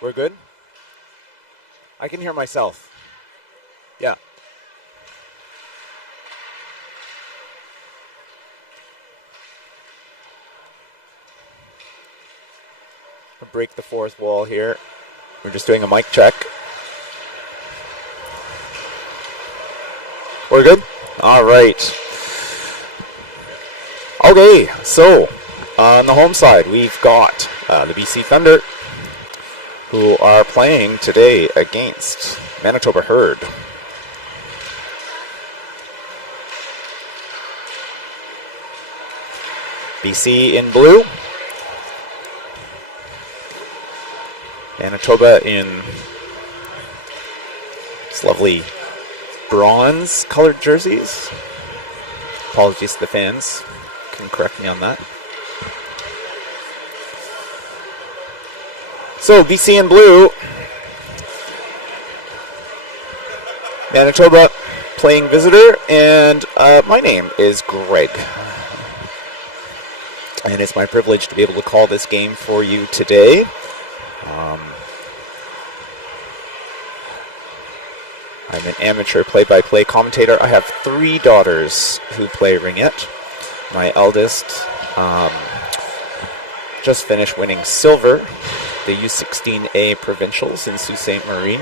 We're good? I can hear myself. Yeah. We'll break the fourth wall here. We're just doing a mic check. We're good? All right. Okay, so on the home side, we've got the BC Thunder, who are playing today against Manitoba Herd. BC in blue, Manitoba in this lovely bronze colored jerseys. Apologies to the fans, can correct me on that. So BC in blue, Manitoba playing visitor, and my name is Greg. And it's my privilege to be able to call this game for you today. I'm an amateur play-by-play commentator. I have 3 daughters who play Ringette. My eldest just finished winning silver, the U16A Provincials in Sault Ste. Marie.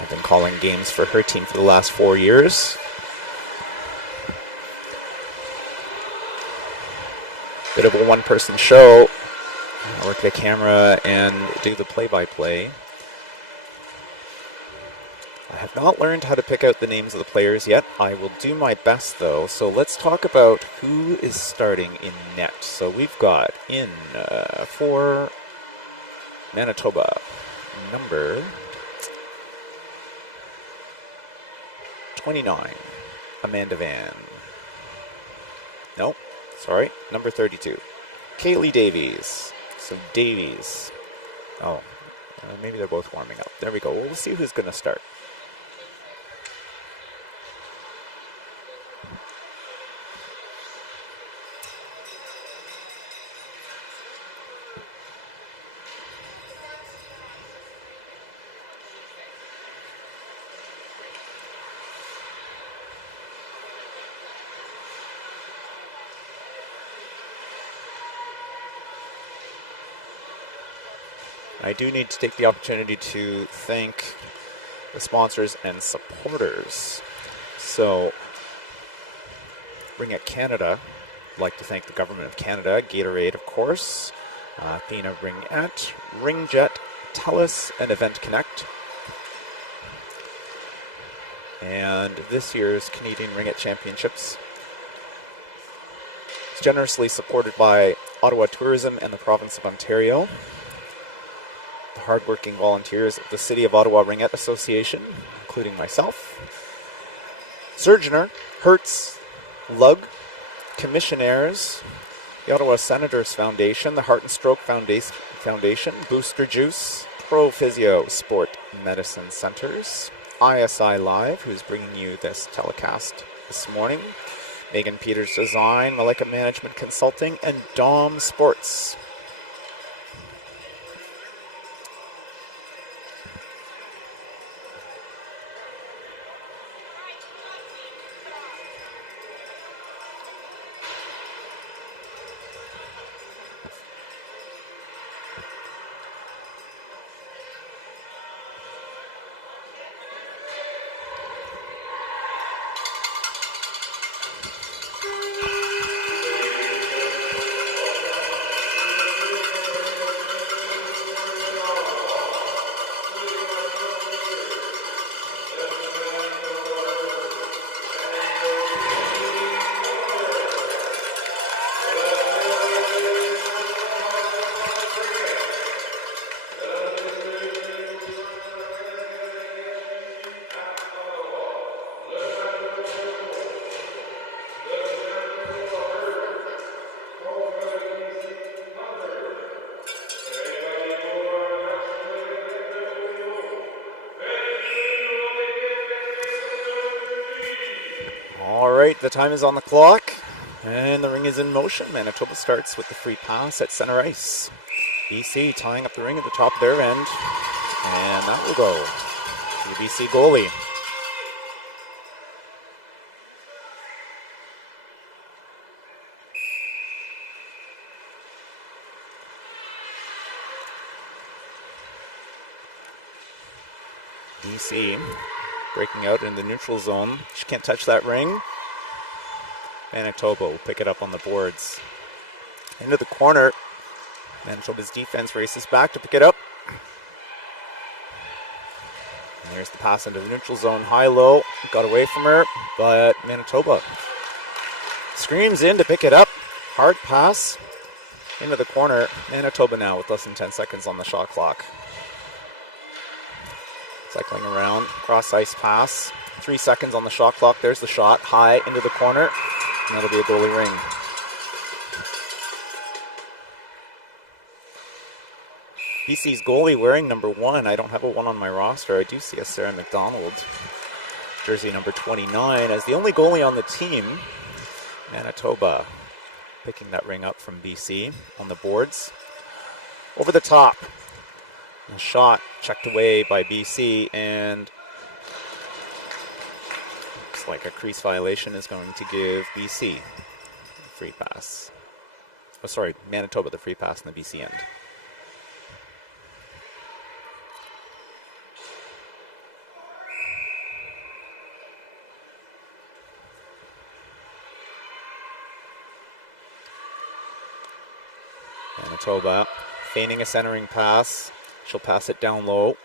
I've been calling games for her team for the last 4 years. Bit of a one-person show. I work the camera and do the play-by-play. I have not learned how to pick out the names of the players yet. I will do my best, though. So let's talk about who is starting in net. So we've got in for Manitoba, number 29, Amanda Van. Nope. Sorry, number 32. Kaylee Davies. So Davies. Oh, maybe they're both warming up. There we go. We'll see who's going to start. I do need to take the opportunity to thank the sponsors and supporters. So, Ringette Canada, I'd like to thank the Government of Canada, Gatorade, of course, Athena Ringette, Ringette, TELUS, and Event Connect. And this year's Canadian Ringette Championships is generously supported by Ottawa Tourism and the Province of Ontario. The hardworking volunteers of the City of Ottawa Ringette Association, including myself, Surgeoner, Hertz, Lug, Commissionaires, the Ottawa Senators Foundation, the Heart and Stroke Foundation, Booster Juice, Pro Physio Sport Medicine Centers, ISI Live, who's bringing you this telecast this morning, Megan Peters Design, Malika Management Consulting, and Dom Sports. The time is on the clock, and the ring is in motion. Manitoba starts with the free pass at center ice. BC tying up the ring at the top of their end. And that will go to the BC goalie. BC breaking out in the neutral zone. She can't touch that ring. Manitoba will pick it up on the boards. Into the corner. Manitoba's defense races back to pick it up. And there's the pass into the neutral zone. High-low. Got away from her, but Manitoba screams in to pick it up. Hard pass into the corner. Manitoba now with less than 10 seconds on the shot clock. Cycling around, cross ice pass. 3 seconds on the shot clock. There's the shot, high into the corner, and that'll be a goalie ring. BC's goalie wearing number 1. I don't have a 1 on my roster. I do see a Sarah McDonald, jersey number 29, as the only goalie on the team. Manitoba picking that ring up from BC on the boards. Over the top. A shot checked away by BC, and looks like a crease violation is going to give BC the free pass. Oh, sorry, Manitoba the free pass in the BC end. Manitoba feigning a centering pass. She'll pass it down low.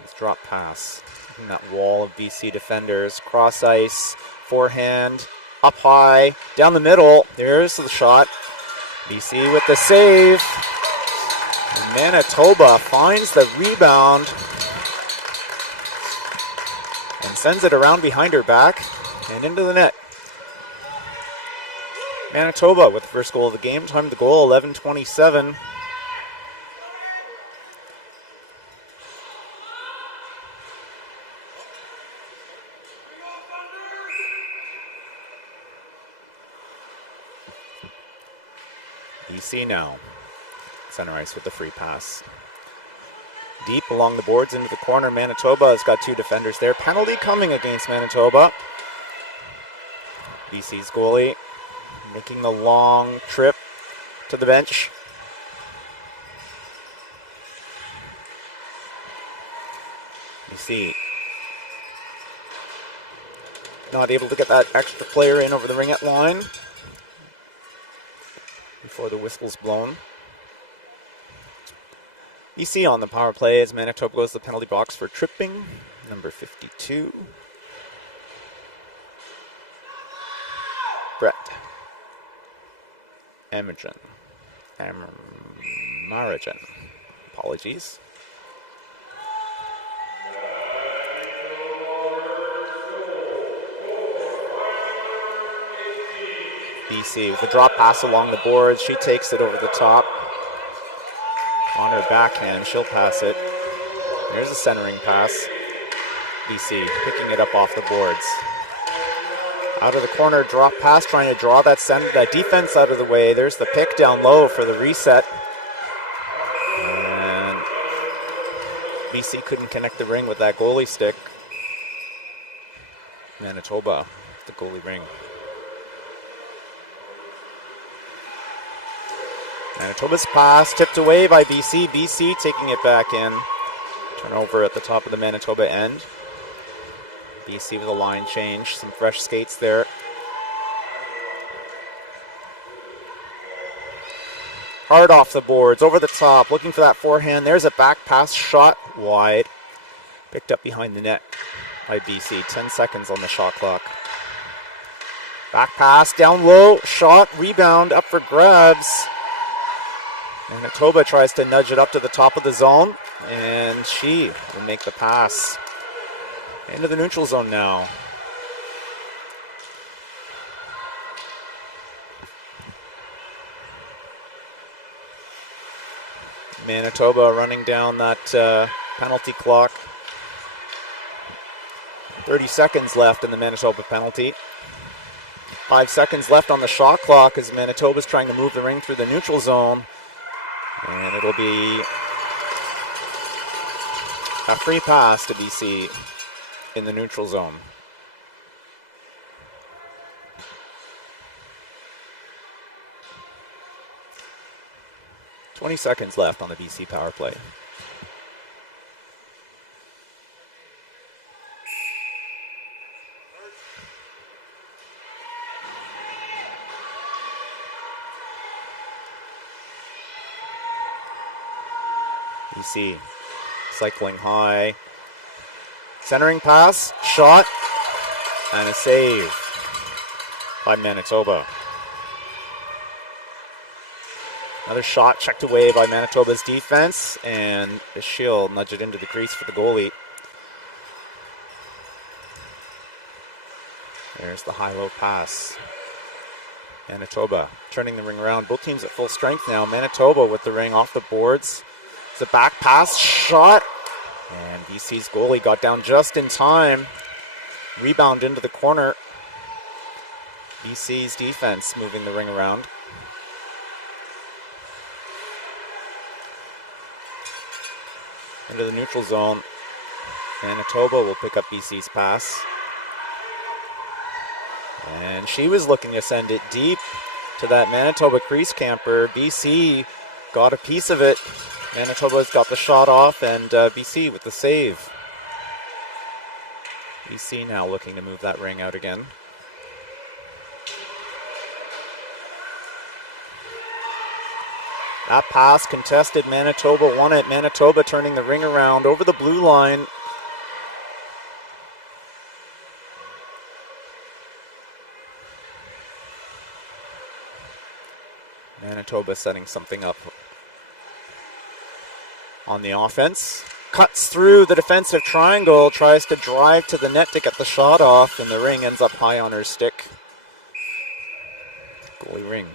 Let's drop pass. In that wall of BC defenders. Cross ice, forehand, up high, down the middle. There's the shot. BC with the save. And Manitoba finds the rebound and sends it around behind her back and into the net. Manitoba with the first goal of the game. Time of the goal, 11:27. BC now. Center ice with the free pass. Deep along the boards into the corner. Manitoba has got 2 defenders there. Penalty coming against Manitoba. BC's goalie making the long trip to the bench. BC not able to get that extra player in over the Ringette line before the whistle's blown. BC on the power play as Manitoba goes to the penalty box for tripping. Number 52. Brett Marijan. Apologies. BC with a drop pass along the boards. She takes it over the top. On her backhand, she'll pass it. There's a centering pass. BC picking it up off the boards. Out of the corner, drop pass, trying to draw that defense out of the way. There's the pick down low for the reset. And BC couldn't connect the ring with that goalie stick. Manitoba, the goalie ring. Manitoba's pass tipped away by BC. BC taking it back in. Turnover at the top of the Manitoba end. BC with a line change. Some fresh skates there. Hard off the boards. Over the top. Looking for that forehand. There's a back pass shot wide. Picked up behind the net by BC. 10 seconds on the shot clock. Back pass down low. Shot. Rebound up for grabs. Manitoba tries to nudge it up to the top of the zone, and she will make the pass. Into the neutral zone now. Manitoba running down that penalty clock. 30 seconds left in the Manitoba penalty. 5 seconds left on the shot clock as Manitoba's trying to move the ring through the neutral zone. And it'll be a free pass to BC in the neutral zone. "20 seconds left on the BC power play. BC cycling high. Centering pass, shot, and a save by Manitoba. Another shot checked away by Manitoba's defense, and a shield nudged it into the crease for the goalie. There's the high-low pass. Manitoba turning the ring around. Both teams at full strength now. Manitoba with the ring off the boards. It's a back pass, shot, and BC's goalie got down just in time. Rebound into the corner. BC's defense moving the ring around. Into the neutral zone. Manitoba will pick up BC's pass. And she was looking to send it deep to that Manitoba crease camper. BC got a piece of it. Manitoba's got the shot off, and BC with the save. BC now looking to move that ring out again. That pass contested. Manitoba won it. Manitoba turning the ring around over the blue line. Manitoba setting something up on the offense. Cuts through the defensive triangle, tries to drive to the net to get the shot off, and the ring ends up high on her stick. Goalie ring.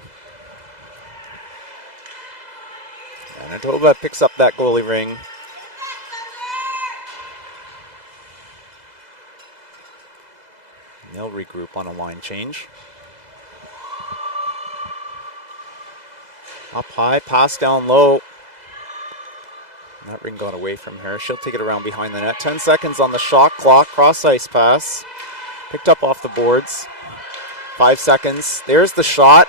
Manitoba picks up that goalie ring. They'll regroup on a line change. Up high, pass down low. That ring got away from her. She'll take it around behind the net. 10 seconds on the shot clock. Cross ice pass. Picked up off the boards. 5 seconds. There's the shot.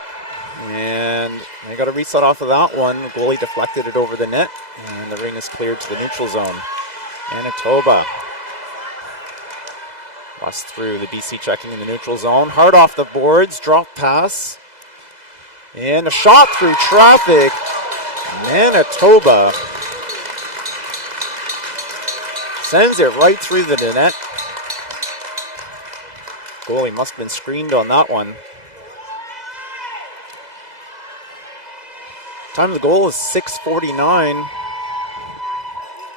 And they got a reset off of that one. The goalie deflected it over the net. And the ring is cleared to the neutral zone. Manitoba bust through. The BC checking in the neutral zone. Hard off the boards. Drop pass. And a shot through traffic. Manitoba sends it right through the net. Goalie must have been screened on that one. Time of the goal is 6:49.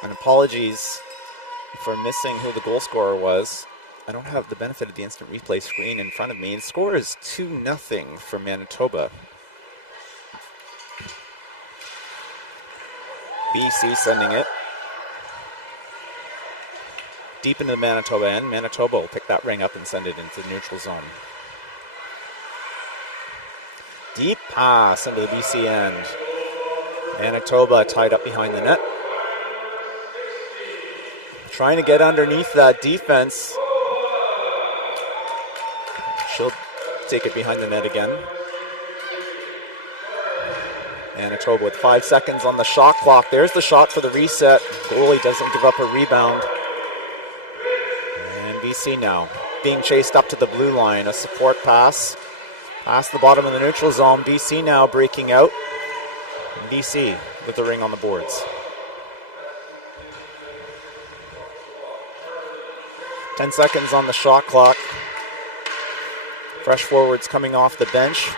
And apologies for missing who the goal scorer was. I don't have the benefit of the instant replay screen in front of me. The score is 2-0 for Manitoba. BC sending it deep into the Manitoba end. Manitoba will pick that ring up and send it into the neutral zone. Deep pass into the BC end. Manitoba tied up behind the net. Trying to get underneath that defense. She'll take it behind the net again. Manitoba with 5 seconds on the shot clock. There's the shot for the reset. Goalie doesn't give up a rebound. And BC now being chased up to the blue line. A support pass. Past the bottom of the neutral zone. BC now breaking out. BC with the ring on the boards. 10 seconds on the shot clock. Fresh forwards coming off the bench.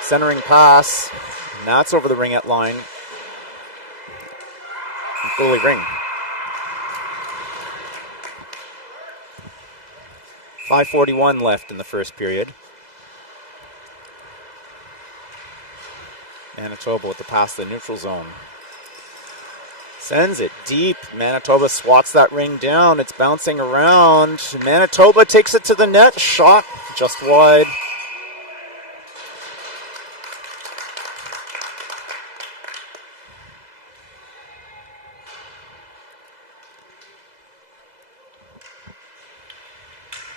Centering pass. And that's over the Ringette line. Goalie ring. 5:41 left in the first period. Manitoba with the pass to the neutral zone. Sends it deep. Manitoba swats that ring down. It's bouncing around. Manitoba takes it to the net. Shot just wide.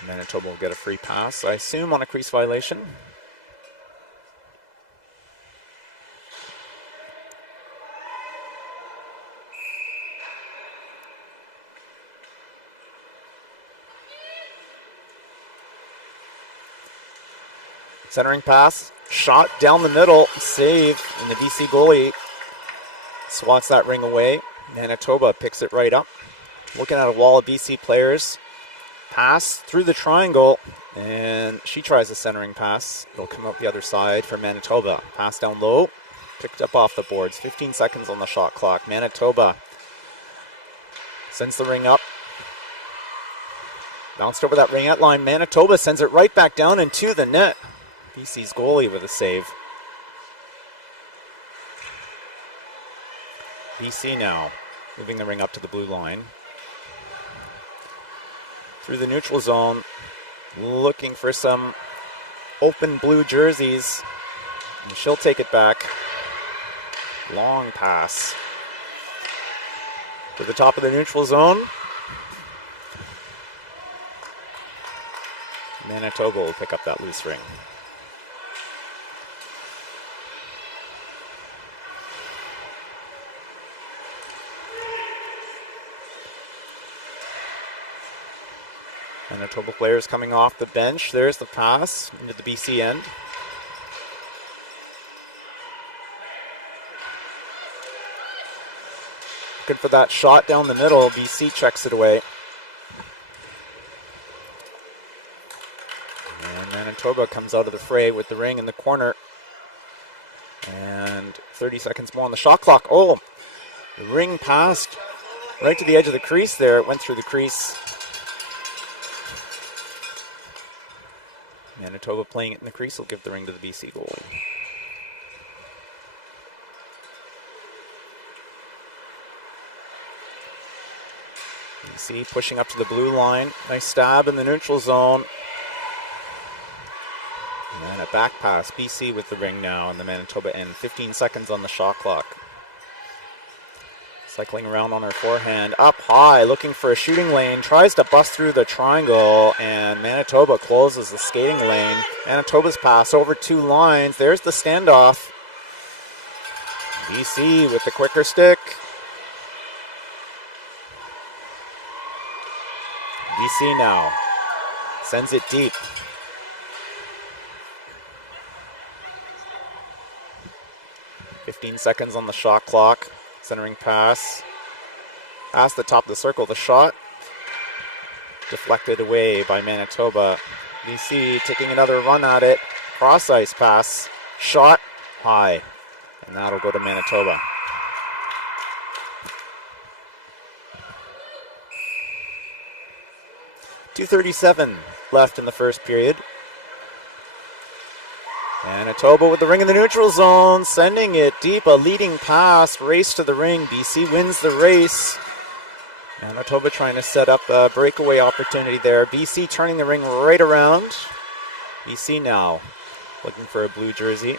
Manitoba will get a free pass, I assume, on a crease violation. Centering pass, shot down the middle, save, and the BC goalie swats that ring away. Manitoba picks it right up. Looking at a wall of BC players. Pass through the triangle, and she tries a centering pass. It'll come out the other side for Manitoba. Pass down low, picked up off the boards. 15 seconds on the shot clock. Manitoba sends the ring up. Bounced over that ringette line. Manitoba sends it right back down into the net. BC's goalie with a save. BC now moving the ring up to the blue line. Through the neutral zone, looking for some open blue jerseys. And she'll take it back. Long pass to the top of the neutral zone. Manitoba will pick up that loose ring. Manitoba players coming off the bench. There's the pass into the BC end. Good for that shot down the middle. BC checks it away. And Manitoba comes out of the fray with the ring in the corner. And 30 seconds more on the shot clock. Oh, the ring passed right to the edge of the crease there. It went through the crease. Manitoba playing it in the crease will give the ring to the BC goalie. BC pushing up to the blue line. Nice stab in the neutral zone. And a back pass. BC with the ring now in the Manitoba end. 15 seconds on the shot clock. Cycling around on her forehand, up high, looking for a shooting lane, tries to bust through the triangle, and Manitoba closes the skating lane. Manitoba's pass over two lines. There's the standoff. BC with the quicker stick. BC now sends it deep. .15 seconds on the shot clock. Centering pass. Past the top of the circle. The shot deflected away by Manitoba. BC taking another run at it. Cross ice pass. Shot high. And that'll go to Manitoba. .237 left in the first period. Manitoba with the ring in the neutral zone, sending it deep, a leading pass, race to the ring. BC wins the race. Manitoba trying to set up a breakaway opportunity there. BC turning the ring right around. BC now looking for a blue jersey.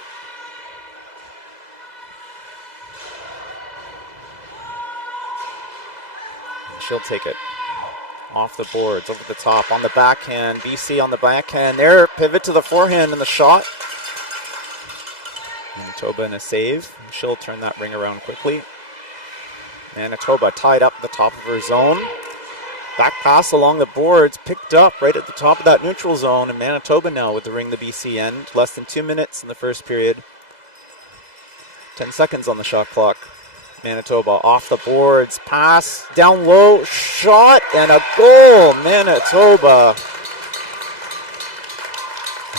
And she'll take it off the boards, over the top, on the backhand. BC on the backhand there, pivot to the forehand and the shot. Manitoba in a save. She'll turn that ring around quickly. Manitoba tied up at the top of her zone. Back pass along the boards, picked up right at the top of that neutral zone, and Manitoba now with the ring the BC end. Less than 2 minutes in the first period. 10 seconds on the shot clock. Manitoba off the boards, pass, down low, shot, and a goal. Manitoba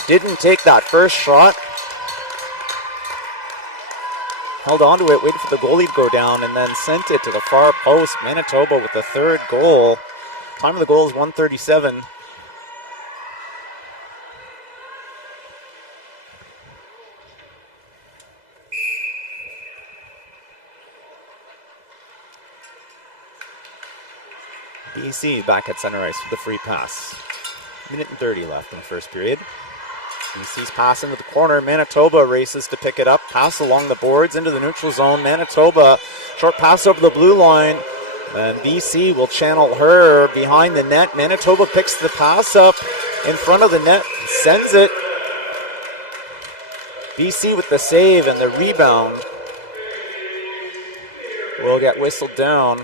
didn't take that first shot. Held on to it, waited for the goalie to go down, and then sent it to the far post. Manitoba with the third goal. Time of the goal is 1:37. BC back at center ice with the free pass. Minute and 30 left in the first period. BC's pass into the corner. Manitoba races to pick it up. Pass along the boards into the neutral zone. Manitoba, short pass over the blue line. And BC will channel her behind the net. Manitoba picks the pass up in front of the net, sends it. BC with the save and the rebound will get whistled down.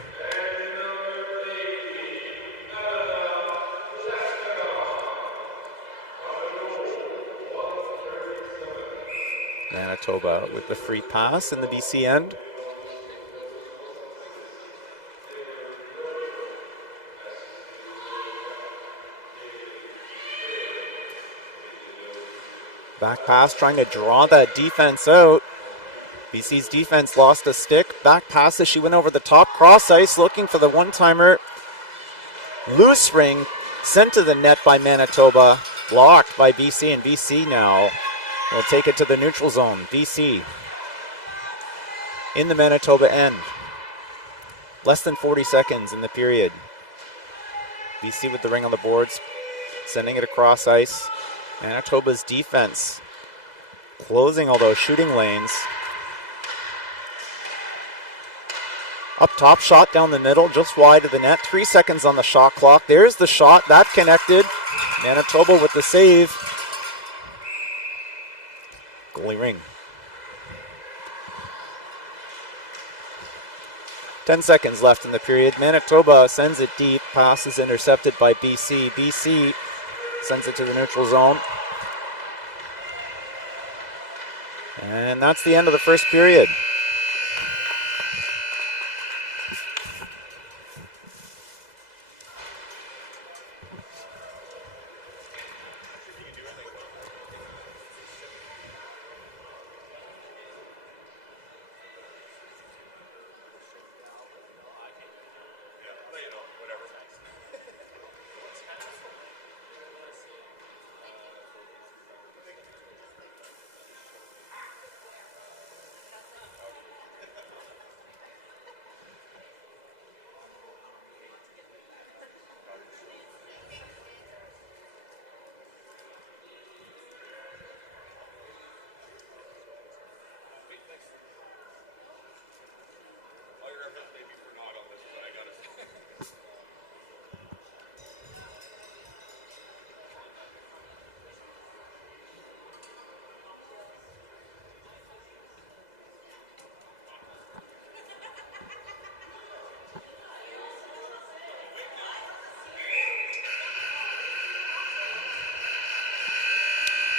Manitoba with the free pass in the BC end. Back pass trying to draw that defense out. BC's defense lost a stick. Back pass as she went over the top. Cross ice looking for the one-timer. Loose ring sent to the net by Manitoba. Blocked by BC, and BC now will take it to the neutral zone. BC in the Manitoba end. Less than 40 seconds in the period. BC with the ring on the boards. Sending it across ice. Manitoba's defense closing all those shooting lanes. Up top, shot down the middle, just wide of the net. 3 seconds on the shot clock. There's the shot, that connected. Manitoba with the save. Goalie ring. 10 seconds left in the period. Manitoba sends it deep. Pass is intercepted by BC. BC sends it to the neutral zone. And that's the end of the first period.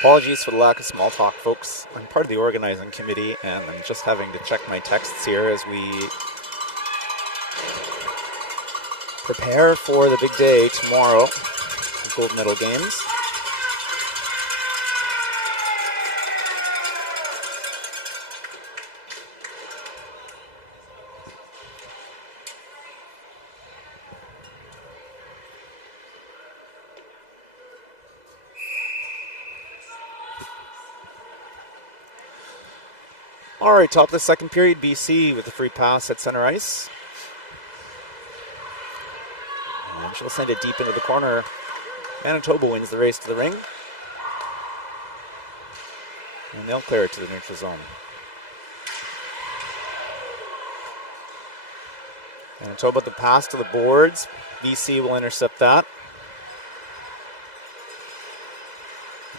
Apologies for the lack of small talk, folks. I'm part of the organizing committee, and I'm just having to check my texts here as we prepare for the big day tomorrow, the gold medal games. All right, top of the second period, BC with the free pass at center ice. And she'll send it deep into the corner. Manitoba wins the race to the ring. And they'll clear it to the neutral zone. Manitoba the pass to the boards. BC will intercept that.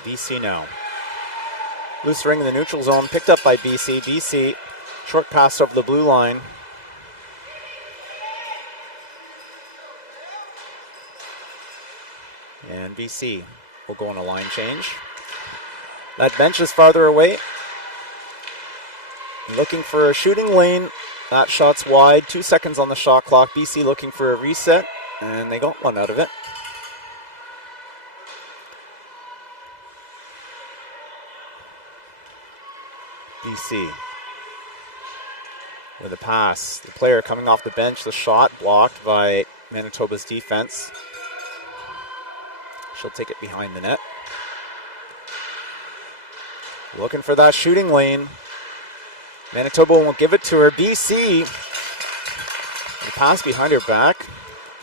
BC now. Loose ring in the neutral zone, picked up by BC. BC, short pass over the blue line. And BC will go on a line change. That bench is farther away. Looking for a shooting lane. That shot's wide. 2 seconds on the shot clock. BC looking for a reset, and they got one out of it. BC with a pass. The player coming off the bench, the shot blocked by Manitoba's defense. She'll take it behind the net. Looking for that shooting lane. Manitoba won't give it to her. BC, the pass behind her back.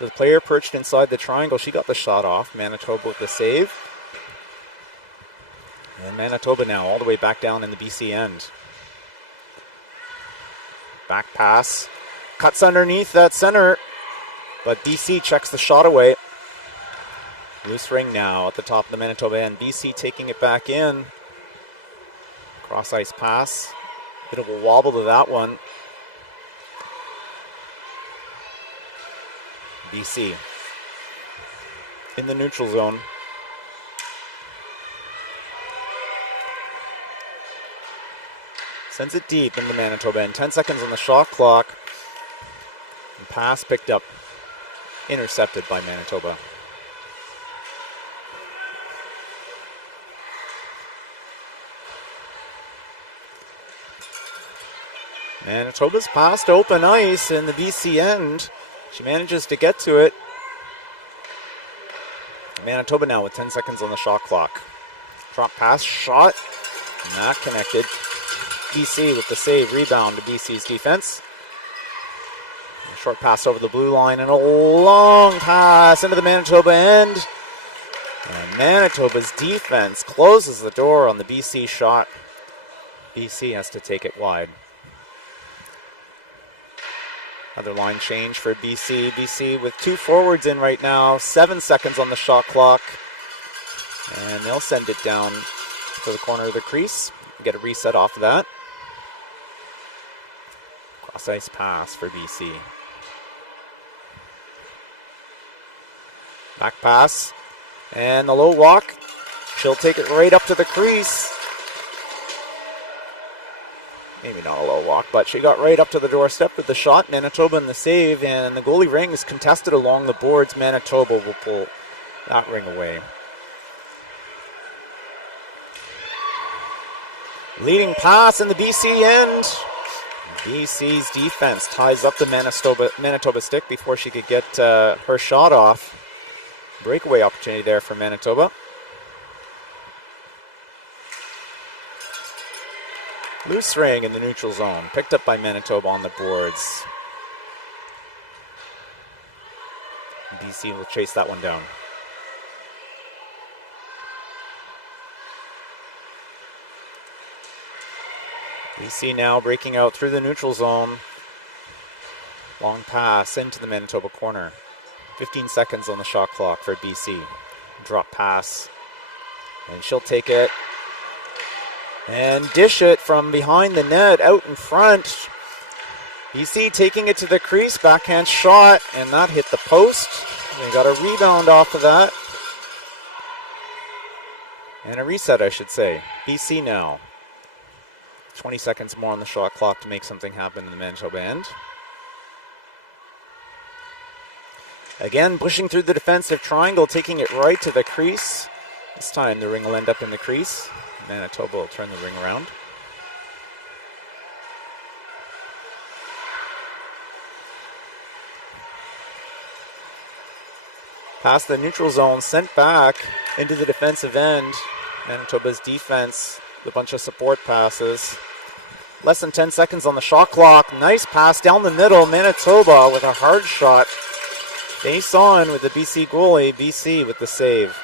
The player perched inside the triangle. She got the shot off. Manitoba with the save. And Manitoba now all the way back down in the BC end. Back pass. Cuts underneath that center. But BC checks the shot away. Loose ring now at the top of the Manitoba end. BC taking it back in. Cross ice pass. Bit of a wobble to that one. BC in the neutral zone. Sends it deep in the Manitoba end. 10 seconds on the shot clock. And pass picked up. Intercepted by Manitoba. Manitoba's passed open ice in the BC end. She manages to get to it. Manitoba now with 10 seconds on the shot clock. Drop pass, shot, not connected. BC with the save, rebound to BC's defense. A short pass over the blue line and a long pass into the Manitoba end. And Manitoba's defense closes the door on the BC shot. BC has to take it wide. Another line change for BC. BC with 2 forwards in right now. 7 seconds on the shot clock. And they'll send it down to the corner of the crease. Get a reset off of that. Cross ice pass for BC. Back pass. And the low walk. She'll take it right up to the crease. Maybe not a low walk, but she got right up to the doorstep with the shot. Manitoba in the save, and the goalie ring is contested along the boards. Manitoba will pull that ring away. Leading pass in the BC end. BC's defense ties up the Manitoba stick before she could get her shot off. Breakaway opportunity there for Manitoba. Loose ring in the neutral zone. Picked up by Manitoba on the boards. BC will chase that one down. BC now breaking out through the neutral zone. Long pass into the Manitoba corner. 15 seconds on the shot clock for BC. Drop pass. And she'll take it. And dish it from behind the net, out in front. BC taking it to the crease, backhand shot, and that hit the post. They got a rebound off of that. And a reset, I should say. BC now. 20 seconds more on the shot clock to make something happen in the Manitoba end. Again, pushing through the defensive triangle, taking it right to the crease. This time the ring will end up in the crease. Manitoba will turn the ring around. Past the neutral zone, sent back into the defensive end. Manitoba's defense, a bunch of support passes. Less than 10 seconds on the shot clock. Nice pass down the middle. Manitoba with a hard shot. Face on with the BC goalie. BC with the save.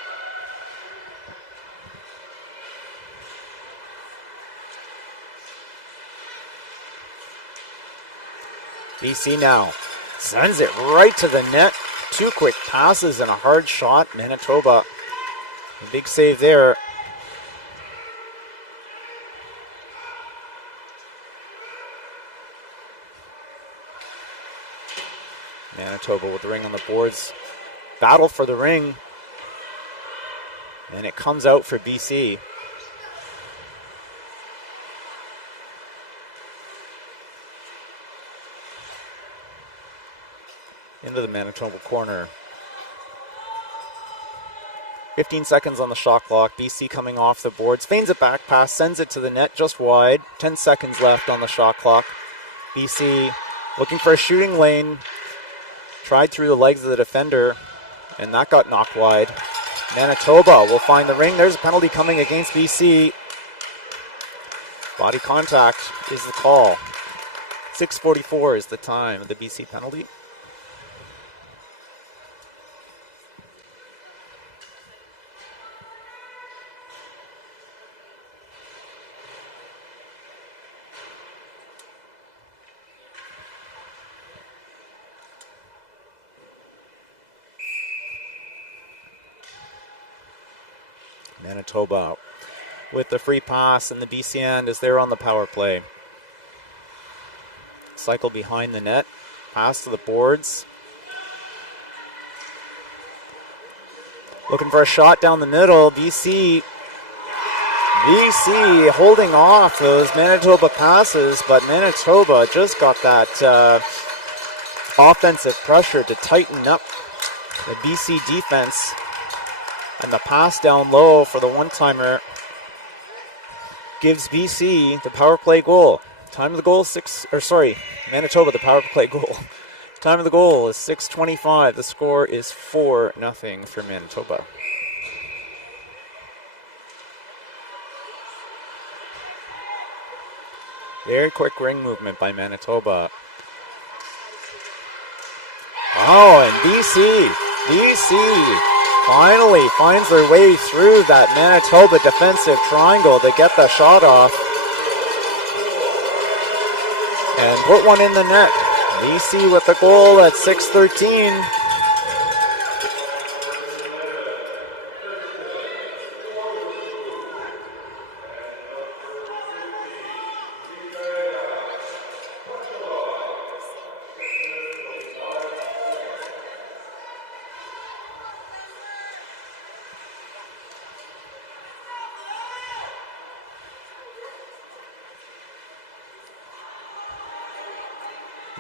BC now sends it right to the net. 2 quick passes and a hard shot. Manitoba, a big save there. Manitoba with the ring on the boards. Battle for the ring. And it comes out for BC. Into the Manitoba corner. 15 seconds on the shot clock. BC coming off the boards. Feigns a back pass. Sends it to the net just wide. 10 seconds left on the shot clock. BC looking for a shooting lane. Tried through the legs of the defender. And that got knocked wide. Manitoba will find the ring. There's a penalty coming against BC. Body contact is the call. 6:44 is the time of the BC penalty. Manitoba with the free pass, and the BC end is there on the power play. Cycle behind the net, pass to the boards. Looking for a shot down the middle. BC holding off those Manitoba passes, but Manitoba just got that offensive pressure to tighten up the BC defense. And the pass down low for the one-timer gives BC the power play goal. Time of the goal, Manitoba the power play goal. Time of the goal is 6:25. The score is 4-0 for Manitoba. Very quick ring movement by Manitoba. Oh, and BC finally finds their way through that Manitoba defensive triangle to get the shot off and put one in the net. BC with the goal at 6:13.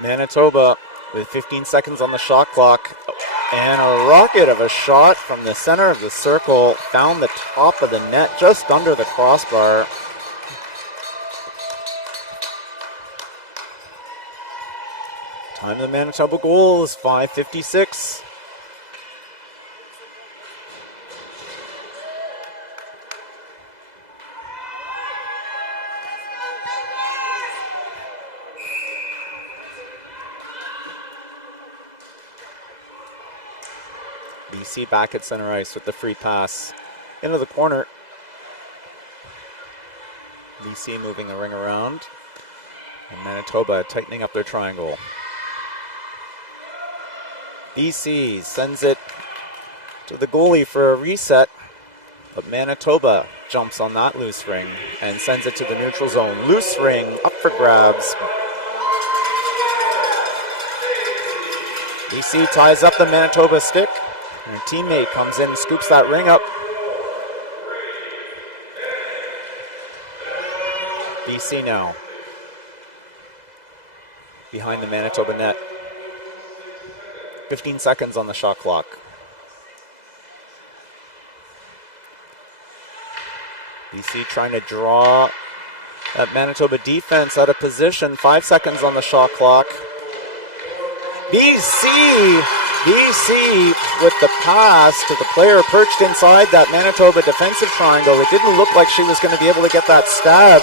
Manitoba with 15 seconds on the shot clock, and a rocket of a shot from the center of the circle found the top of the net just under the crossbar. Time of the Manitoba goal is 5:56. BC back at center ice with the free pass into the corner. BC moving the ring around, and Manitoba tightening up their triangle. BC sends it to the goalie for a reset, but Manitoba jumps on that loose ring and sends it to the neutral zone. Loose ring up for grabs. BC ties up the Manitoba stick. And a teammate comes in and scoops that ring up. BC now behind the Manitoba net. 15 seconds on the shot clock. BC trying to draw that Manitoba defense out of position. 5 seconds on the shot clock. BC with the pass to the player perched inside that Manitoba defensive triangle. It didn't look like she was going to be able to get that stab.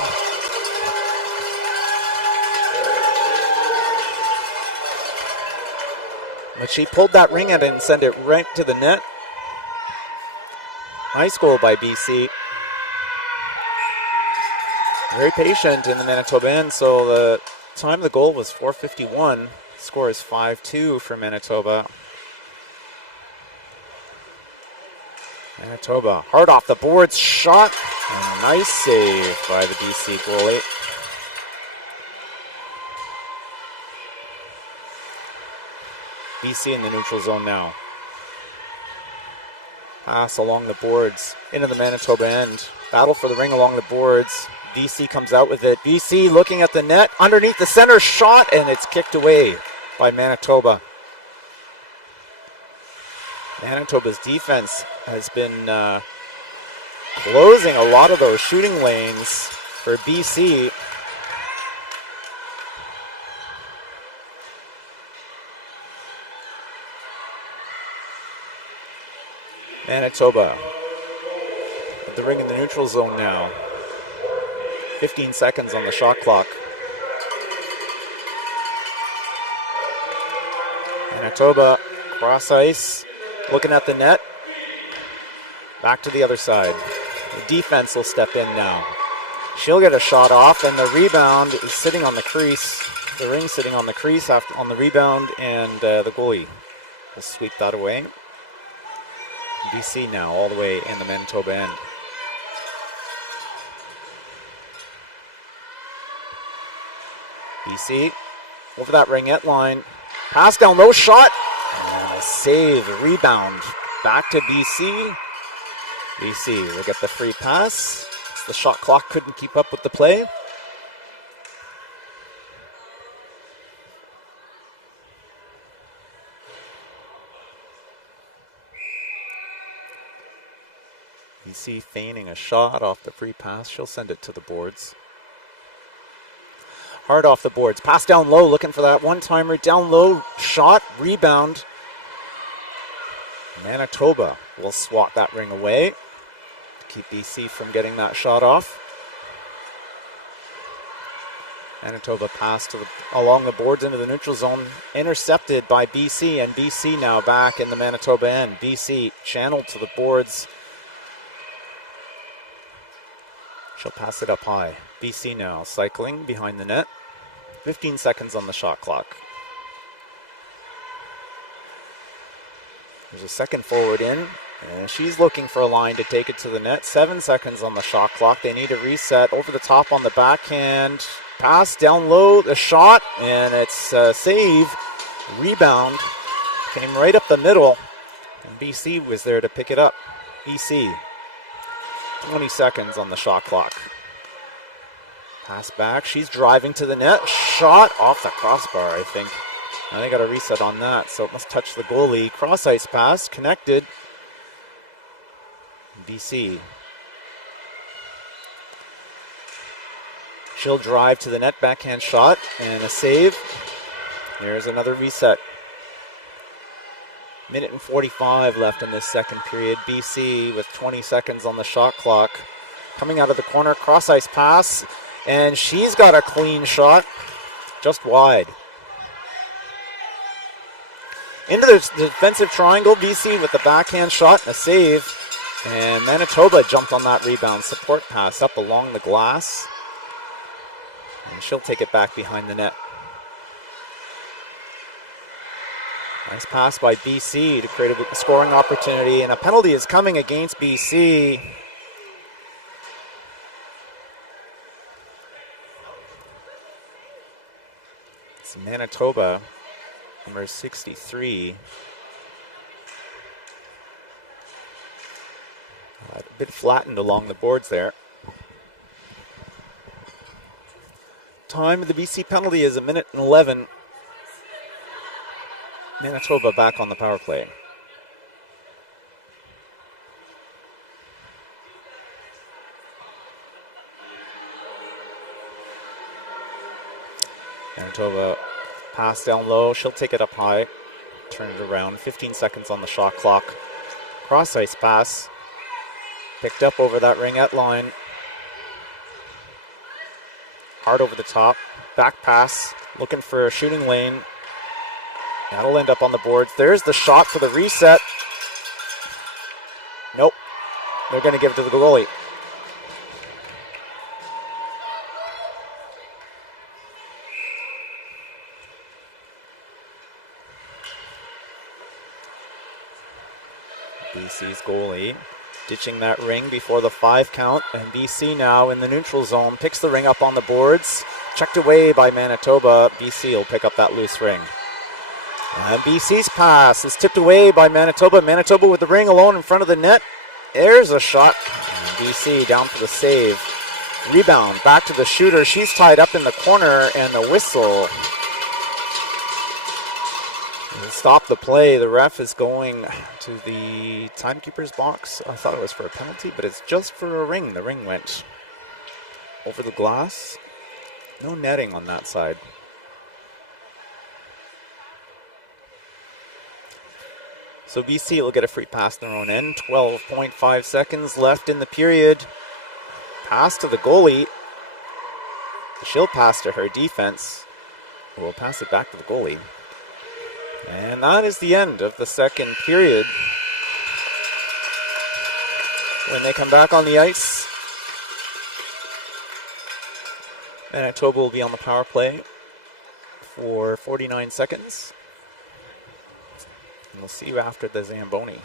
But she pulled that ring out and sent it right to the net. Nice goal by BC. Very patient in the Manitoba end, so the time of the goal was 4:51. Score is 5-2 for Manitoba. Manitoba, hard off the boards, shot, and nice save by the BC goalie. BC in the neutral zone now. Pass along the boards into the Manitoba end. Battle for the ring along the boards. BC comes out with it. BC looking at the net, underneath the center, shot, and it's kicked away by Manitoba. Manitoba's defense has been closing a lot of those shooting lanes for BC. Manitoba at the ring in the neutral zone now. 15 seconds on the shot clock. Manitoba cross ice, looking at the net. Back to the other side. The defense will step in now. She'll get a shot off, and the rebound is sitting on the crease. The ring sitting on the crease on the rebound, and the goalie will sweep that away. BC now all the way in the Manitoba end. BC over that Ringette line. Pass down low, shot. And a save, a rebound. Back to BC. BC will get the free pass. The shot clock couldn't keep up with the play. BC feigning a shot off the free pass. She'll send it to the boards. Hard off the boards. Pass down low, looking for that one-timer. Down low, shot, rebound. Manitoba will swat that ring away to keep BC from getting that shot off. Manitoba pass along the boards into the neutral zone, intercepted by BC, and BC now back in the Manitoba end. BC channeled to the boards. She'll pass it up high. BC now cycling behind the net. 15 seconds on the shot clock. There's a second forward in, and she's looking for a line to take it to the net. 7 seconds on the shot clock. They need a reset. Over the top on the backhand. Pass down low, the shot, and it's a save. Rebound. Came right up the middle, and BC was there to pick it up. BC. 20 seconds on the shot clock. Pass back. She's driving to the net. Shot off the crossbar, I think. Now they got a reset on that, so it must touch the goalie. Cross ice pass, connected. BC. She'll drive to the net, backhand shot, and a save. There's another reset. Minute and 45 left in this second period. BC with 20 seconds on the shot clock. Coming out of the corner, cross ice pass, and she's got a clean shot, just wide. Into the defensive triangle, BC with the backhand shot and a save. And Manitoba jumped on that rebound. Support pass up along the glass. And she'll take it back behind the net. Nice pass by BC to create a scoring opportunity. And a penalty is coming against BC. It's Manitoba. Number 63. A bit flattened along the boards there. Time of the BC penalty is 1:11. Manitoba back on the power play. Manitoba pass down low. She'll take it up high. Turn it around. 15 seconds on the shot clock. Cross ice pass. Picked up over that Ringette line. Hard over the top. Back pass. Looking for a shooting lane. That'll end up on the boards. There's the shot for the reset. Nope. They're going to give it to the goalie. BC's goalie ditching that ring before the 5 count, and BC now in the neutral zone picks the ring up on the boards. Checked away by Manitoba. BC will pick up that loose ring. And BC's pass is tipped away by Manitoba. Manitoba with the ring alone in front of the net. There's a shot. And BC down for the save. Rebound back to the shooter. She's tied up in the corner, and the whistle. Stop the play. The ref is going to the timekeeper's box. I thought it was for a penalty, but it's just for a ring. The ring went over the glass. No netting on that side. So BC will get a free pass in their own end. 12.5 seconds left in the period. Pass to the goalie. She'll pass to her defense. We'll pass it back to the goalie. And that is the end of the second period. When they come back on the ice, Manitoba will be on the power play for 49 seconds. And we'll see you after the Zamboni.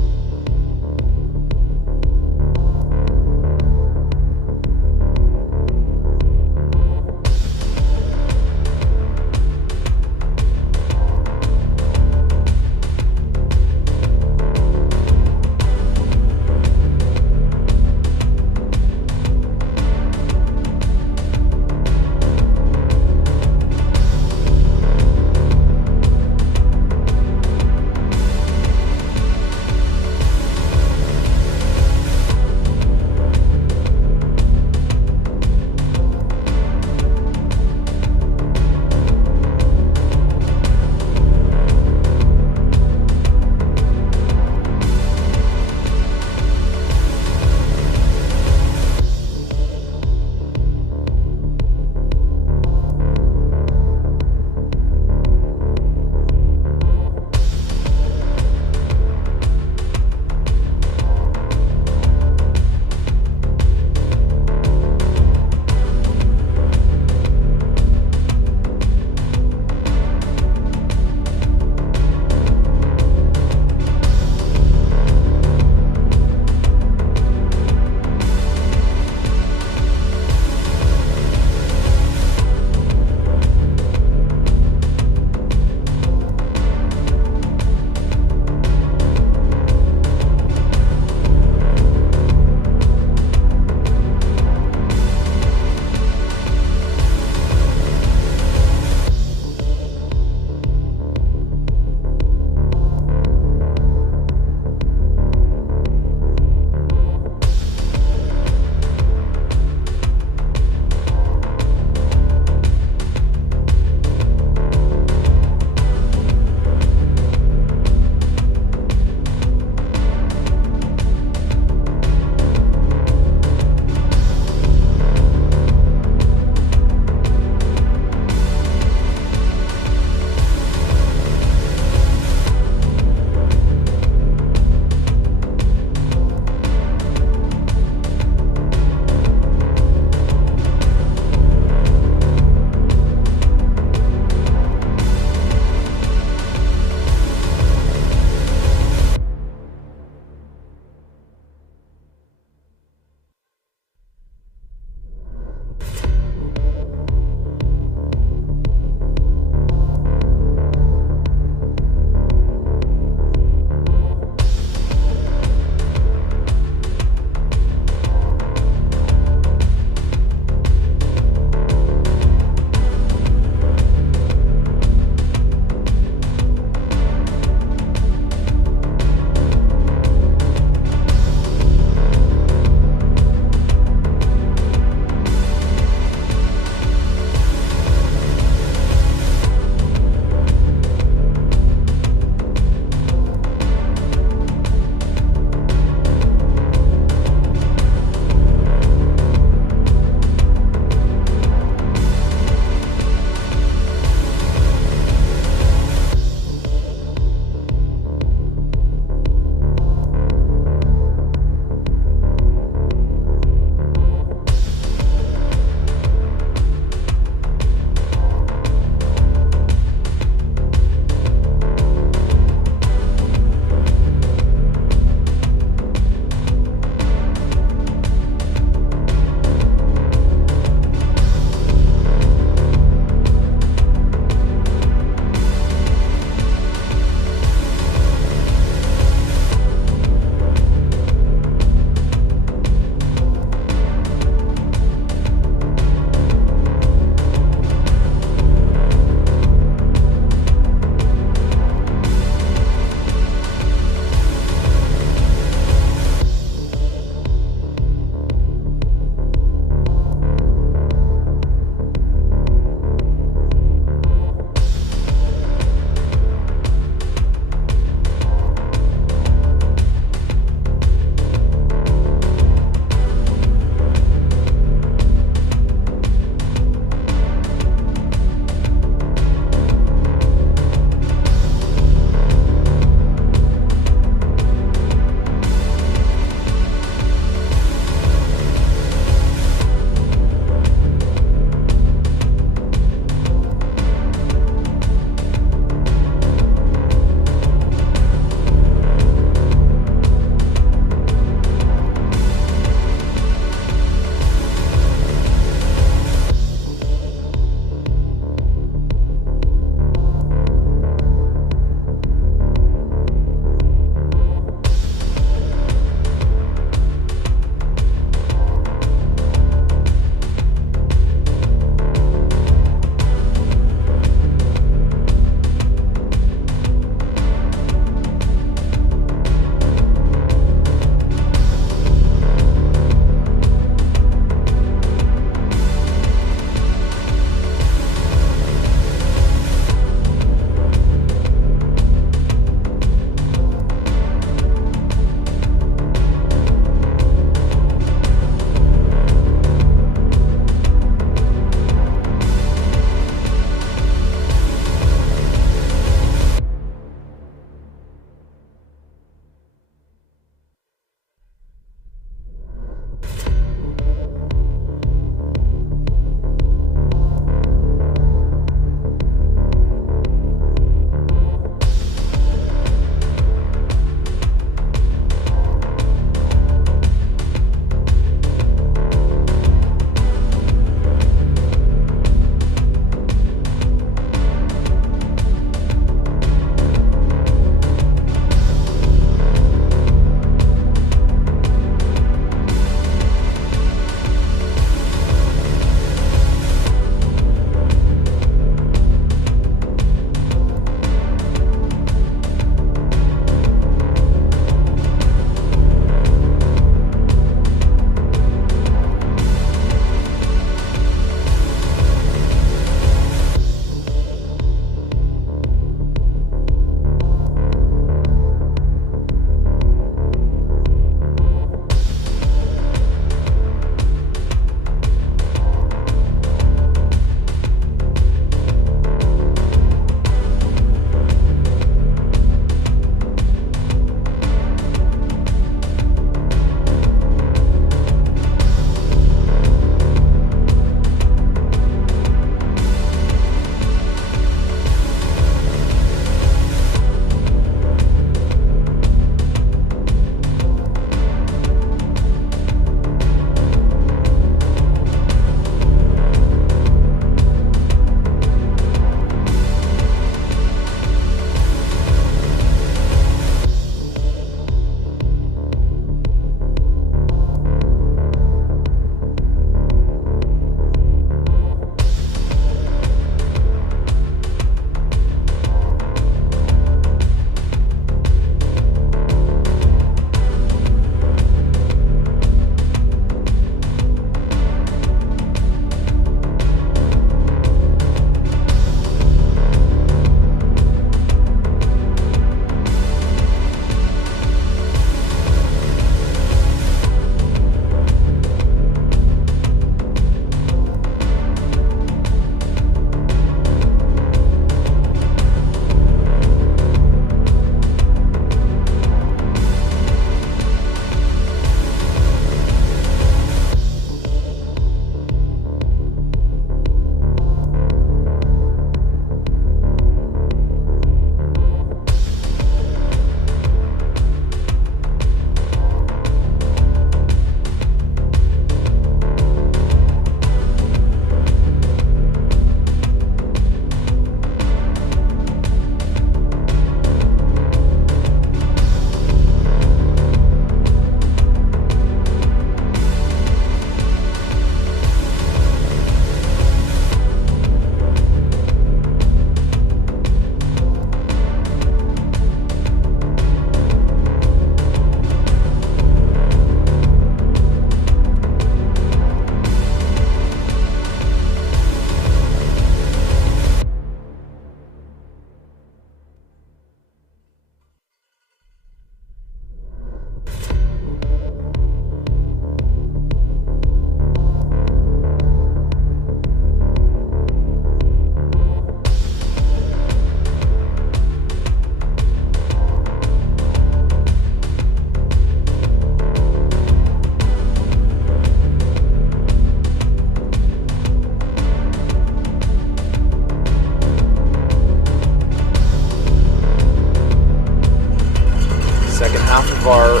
our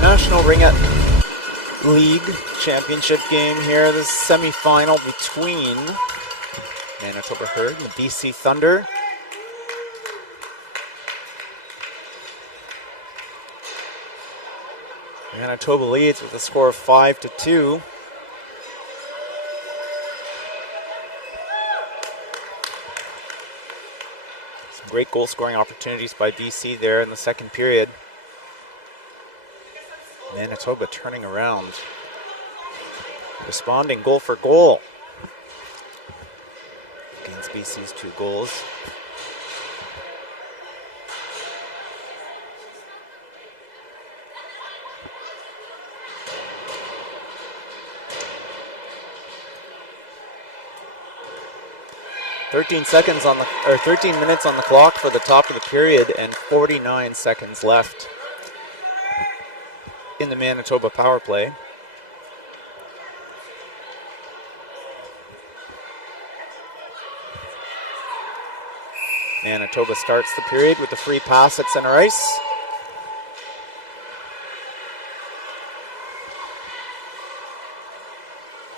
National Ringette League Championship game here. This semi-final between Manitoba Herd and the BC Thunder. Manitoba leads with a score of 5-2. Some great goal scoring opportunities by BC there in the second period. Manitoba turning around, responding goal for goal against BC's 2 goals. Thirteen minutes on the clock for the top of the period, and 49 seconds left in the Manitoba power play. Manitoba starts the period with a free pass at center ice.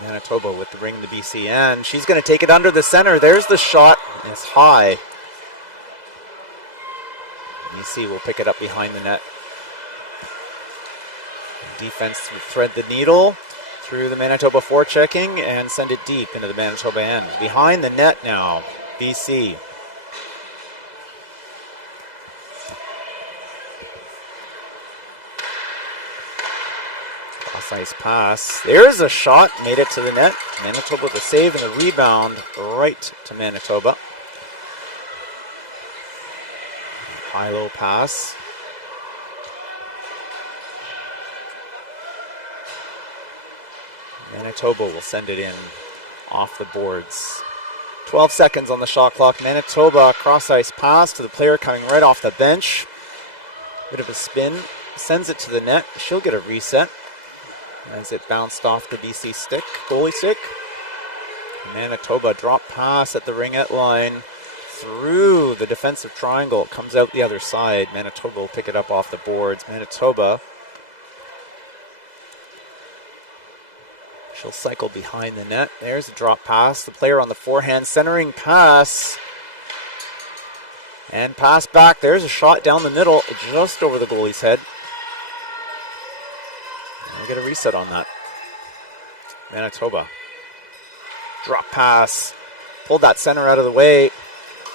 Manitoba with the ring to BC, and she's going to take it under the center. There's the shot. It's high. BC will pick it up behind the net. Defense will thread the needle through the Manitoba forechecking and send it deep into the Manitoba end. Behind the net now, BC. Cross-ice pass. There's a shot, made it to the net. Manitoba the save and the rebound right to Manitoba. High-low pass. Manitoba will send it in off the boards. 12 seconds on the shot clock. Manitoba cross-ice pass to the player coming right off the bench. Bit of a spin. Sends it to the net. She'll get a reset as it bounced off the BC stick, goalie stick. Manitoba drop pass at the Ringette line through the defensive triangle. It comes out the other side. Manitoba will pick it up off the boards. Manitoba, she'll cycle behind the net. There's a drop pass. The player on the forehand, centering pass. And pass back. There's a shot down the middle, just over the goalie's head. We'll get a reset on that. Manitoba. Drop pass. Pulled that center out of the way.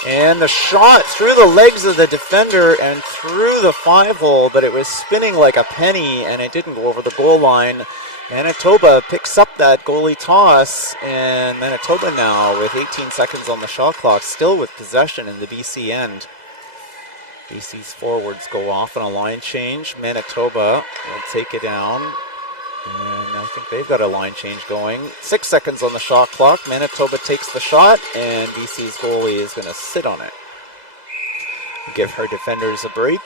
And the shot through the legs of the defender and through the 5-hole, but it was spinning like a penny and it didn't go over the goal line. Manitoba picks up that goalie toss, and Manitoba now with 18 seconds on the shot clock, still with possession in the BC end. BC's forwards go off on a line change. Manitoba will take it down, and I think they've got a line change going. 6 seconds on the shot clock. Manitoba takes the shot, and BC's goalie is going to sit on it. Give her defenders a break.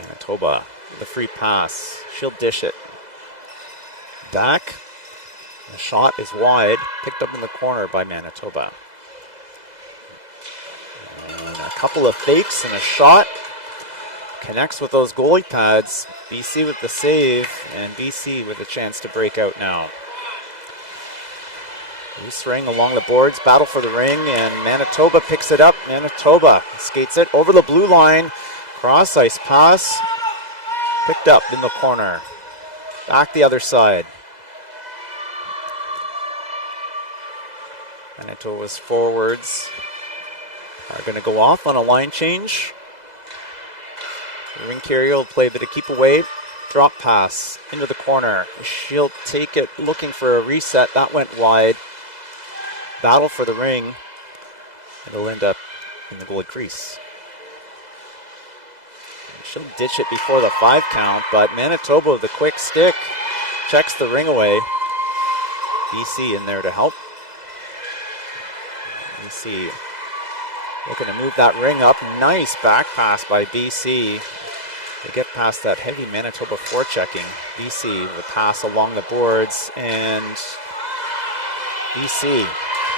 Manitoba with a free pass. She'll dish it. Back. The shot is wide. Picked up in the corner by Manitoba. And a couple of fakes and a shot. Connects with those goalie pads. BC with the save. And BC with a chance to break out now. Loose ring along the boards. Battle for the ring. And Manitoba picks it up. Manitoba skates it over the blue line. Cross ice pass, picked up in the corner. Back the other side. Manitoba's forwards are going to go off on a line change. Rink will play a bit of keep away. Drop pass into the corner. She'll take it looking for a reset. That went wide. Battle for the ring. It'll end up in the goalie crease. She'll ditch it before the 5 count, but Manitoba with the quick stick checks the ring away. BC in there to help. BC looking to move that ring up. Nice back pass by BC. They get past that heavy Manitoba forechecking. BC with a pass along the boards, and BC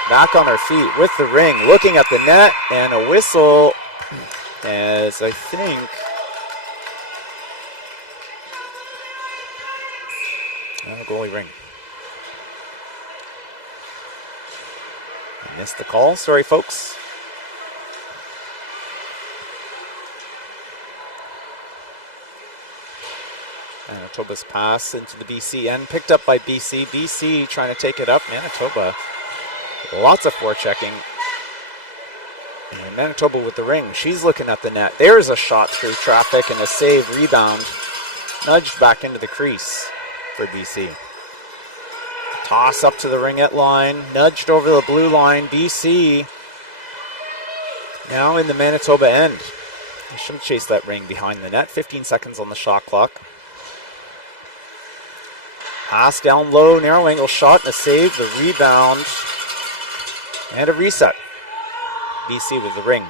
back on her feet with the ring, looking at the net, and a whistle as I think goalie ring. I missed the call. Sorry, folks. Manitoba's pass into the BC end, picked up by BC. BC trying to take it up. Manitoba, lots of forechecking. And Manitoba with the ring. She's looking at the net. There's a shot through traffic and a save, rebound. Nudged back into the crease for BC. Toss up to the Ringette line. Nudged over the blue line. BC now in the Manitoba end. They should have chased that ring behind the net. 15 seconds on the shot clock. Pass down low, narrow angle shot and a save, the rebound, and a reset. BC with the ring.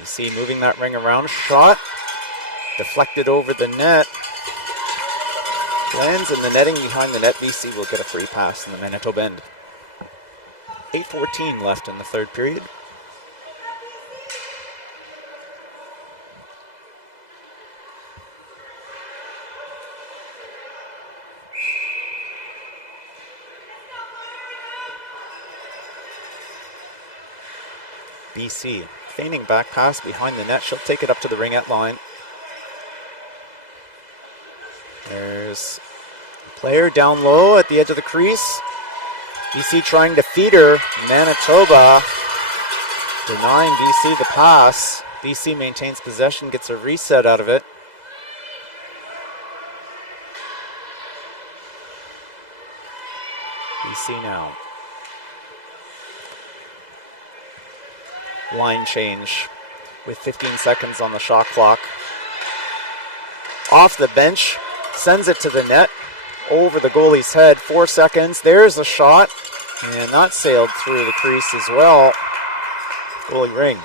BC moving that ring around, shot, deflected over the net, lands in the netting behind the net. BC will get a free pass in the Manitoba end. 8:14 left in the third period. BC feigning back pass behind the net. She'll take it up to the Ringette line. There's a player down low at the edge of the crease. BC trying to feed her. Manitoba denying BC the pass. BC maintains possession, gets a reset out of it. BC now. Line change with 15 seconds on the shot clock. Off the bench, sends it to the net, over the goalie's head, 4 seconds. There's a shot, and that sailed through the crease as well. Goalie ring.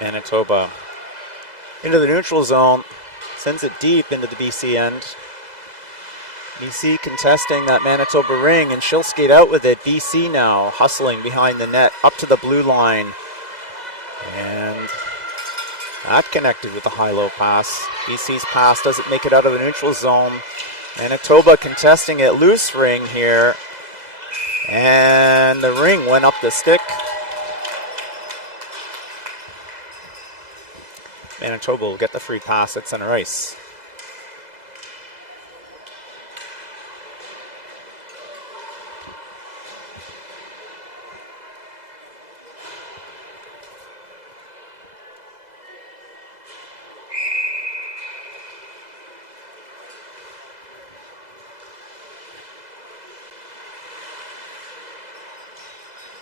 Manitoba into the neutral zone, sends it deep into the BC end. BC contesting that Manitoba ring, and she'll skate out with it. BC now hustling behind the net, up to the blue line. And that connected with the high-low pass. BC's pass doesn't make it out of the neutral zone. Manitoba contesting it, loose ring here. And the ring went up the stick. Manitoba will get the free pass at center ice.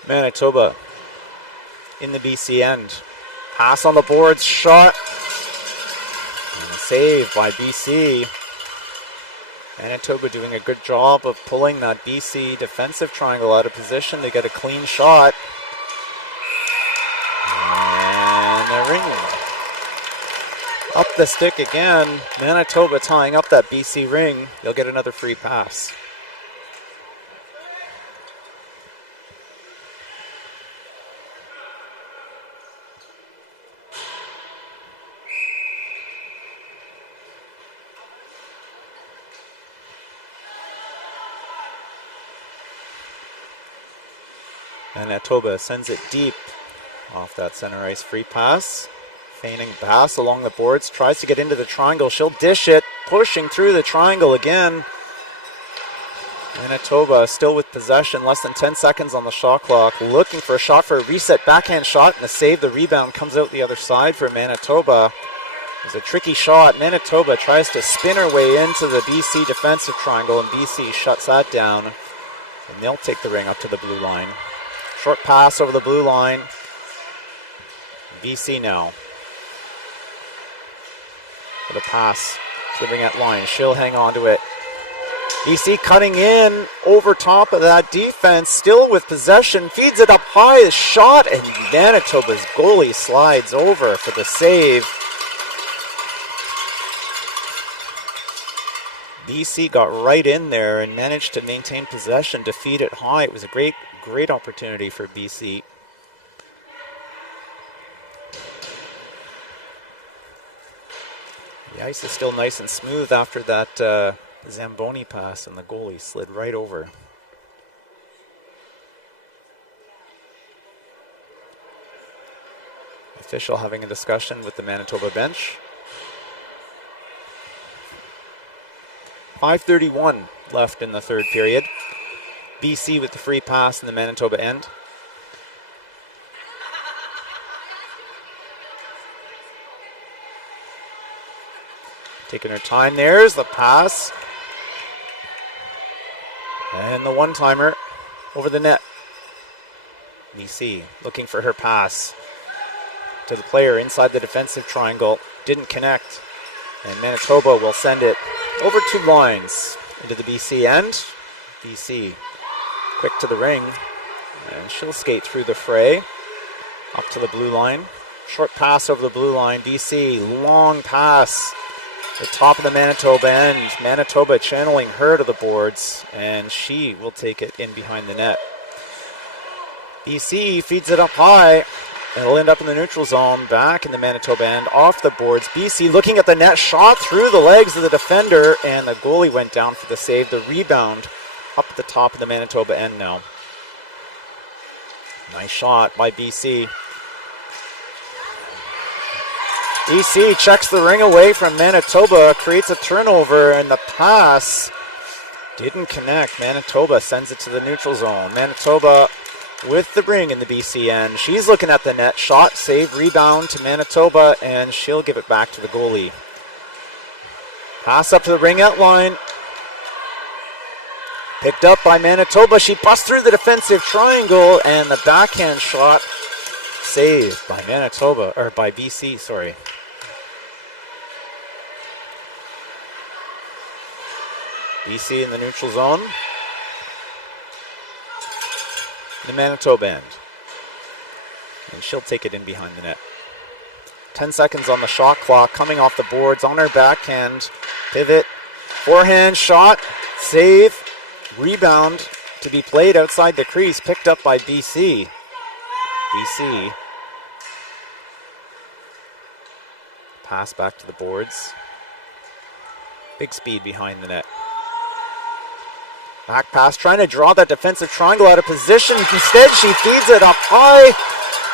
Manitoba in the BC end. Pass on the boards, shot. And a save by BC. Manitoba doing a good job of pulling that BC defensive triangle out of position to get a clean shot. And a ring. Up the stick again. Manitoba tying up that BC ring. They'll get another free pass. Manitoba sends it deep off that center ice free pass. Feigning pass along the boards, tries to get into the triangle. She'll dish it, pushing through the triangle again. Manitoba still with possession, less than 10 seconds on the shot clock. Looking for a shot for a reset, backhand shot, and a save. The rebound comes out the other side for Manitoba. It's a tricky shot. Manitoba tries to spin her way into the BC defensive triangle, and BC shuts that down. And they'll take the ring up to the blue line. Short pass over the blue line. BC now. For the pass to the Ringette line. She'll hang on to it. BC cutting in over top of that defense, still with possession, feeds it up high, a shot, and Manitoba's goalie slides over for the save. BC got right in there and managed to maintain possession, to feed it high. It was a great opportunity for BC. The ice is still nice and smooth after that Zamboni pass, and the goalie slid right over. Official having a discussion with the Manitoba bench. 5:31 left in the third period. BC with the free pass in the Manitoba end. Taking her time, there's the pass. And the one-timer over the net. BC looking for her pass to the player inside the defensive triangle. Didn't connect. And Manitoba will send it over 2 lines into the BC end. BC quick to the ring. And she'll skate through the fray up to the blue line. Short pass over the blue line. BC, long pass. The top of the Manitoba end. Manitoba channeling her to the boards, and she will take it in behind the net. BC feeds it up high. It'll end up in the neutral zone, back in the Manitoba end, off the boards. BC looking at the net, shot through the legs of the defender, and the goalie went down for the save. The rebound up at the top of the Manitoba end now. Nice shot by BC. BC checks the ring away from Manitoba, creates a turnover, and the pass didn't connect. Manitoba sends it to the neutral zone. Manitoba with the ring in the BC end. She's looking at the net. Shot, save, rebound to Manitoba, and she'll give it back to the goalie. Pass up to the Ringette line. Picked up by Manitoba. She busts through the defensive triangle, and the backhand shot saved by Manitoba, or by BC, sorry. BC in the neutral zone. The Manitoba end. And she'll take it in behind the net. 10 seconds on the shot clock, coming off the boards on her backhand. Pivot, forehand shot, save, rebound to be played outside the crease, picked up by BC. BC. Pass back to the boards. Big speed behind the net. Back pass, trying to draw that defensive triangle out of position. Instead, she feeds it up high.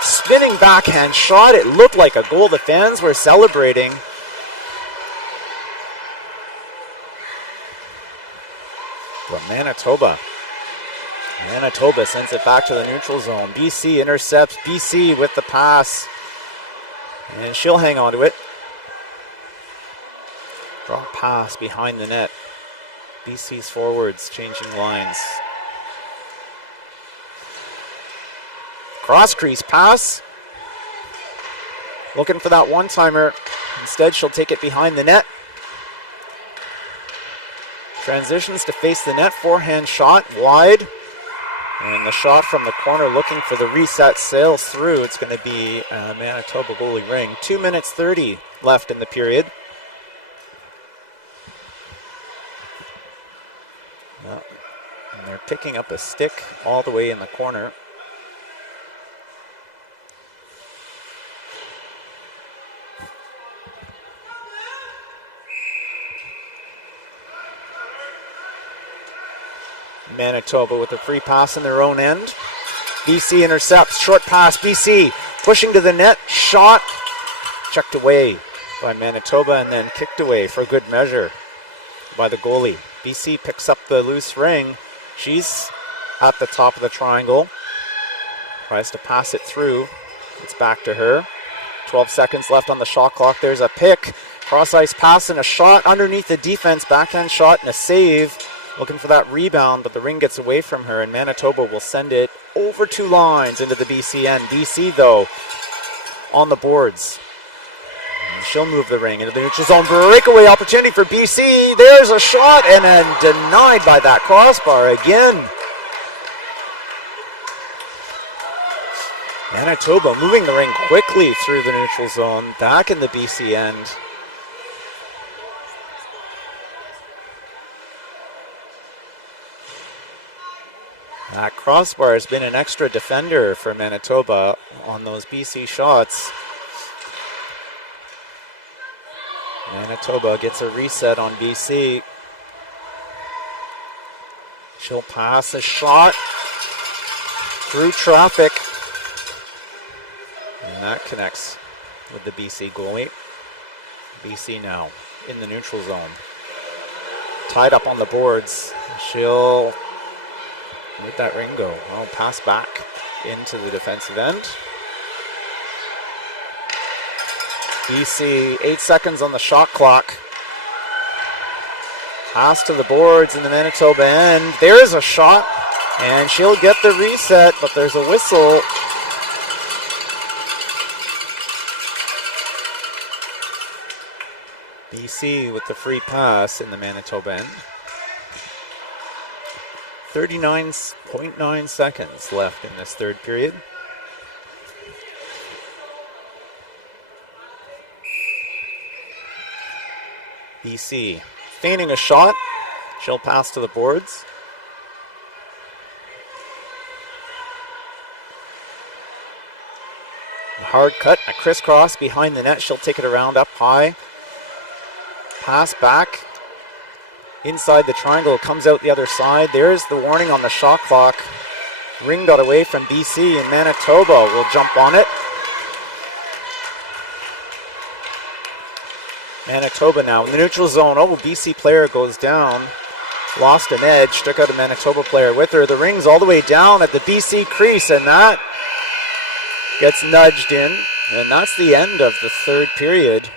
Spinning backhand shot. It looked like a goal. The fans were celebrating. But Manitoba sends it back to the neutral zone. BC intercepts. BC with the pass. And she'll hang on to it. Draw pass behind the net. BC's forwards changing lines. Cross crease pass. Looking for that one-timer. Instead, she'll take it behind the net. Transitions to face the net. Forehand shot wide. And the shot from the corner looking for the reset, sails through. It's going to be a Manitoba goalie ring. 2 minutes 30 left in the period. And they're picking up a stick all the way in the corner. Manitoba with a free pass in their own end. BC intercepts, short pass, BC pushing to the net, shot, checked away by Manitoba and then kicked away for good measure by the goalie. BC picks up the loose ring. She's at the top of the triangle. Tries to pass it through. It's back to her. 12 seconds left on the shot clock. There's a pick. Cross ice pass and a shot underneath the defense. Backhand shot and a save. Looking for that rebound, but the ring gets away from her, and Manitoba will send it over 2 lines into the BC end. BC, though, on the boards. And she'll move the ring into the neutral zone. Breakaway opportunity for BC. There's a shot, and then denied by that crossbar again. Manitoba moving the ring quickly through the neutral zone, back in the BC end. That crossbar has been an extra defender for Manitoba on those BC shots. Manitoba gets a reset on BC. She'll pass a shot through traffic. And that connects with the BC goalie. BC now in the neutral zone. Tied up on the boards. She'll, where'd that ring go? Oh, pass back into the defensive end. BC, 8 seconds on the shot clock. Pass to the boards in the Manitoba end. There's a shot, and she'll get the reset, but there's a whistle. BC with the free pass in the Manitoba end. 39.9 seconds left in this third period. BC feigning a shot. She'll pass to the boards. A hard cut, a crisscross behind the net. She'll take it around up high. Pass back. Inside the triangle, comes out the other side. There's the warning on the shot clock. Ring got away from BC, and Manitoba will jump on it. Manitoba now in the neutral zone. Oh, BC player goes down. Lost an edge. Took out a Manitoba player with her. The ring's all the way down at the BC crease, and that gets nudged in. And that's the end of the third period.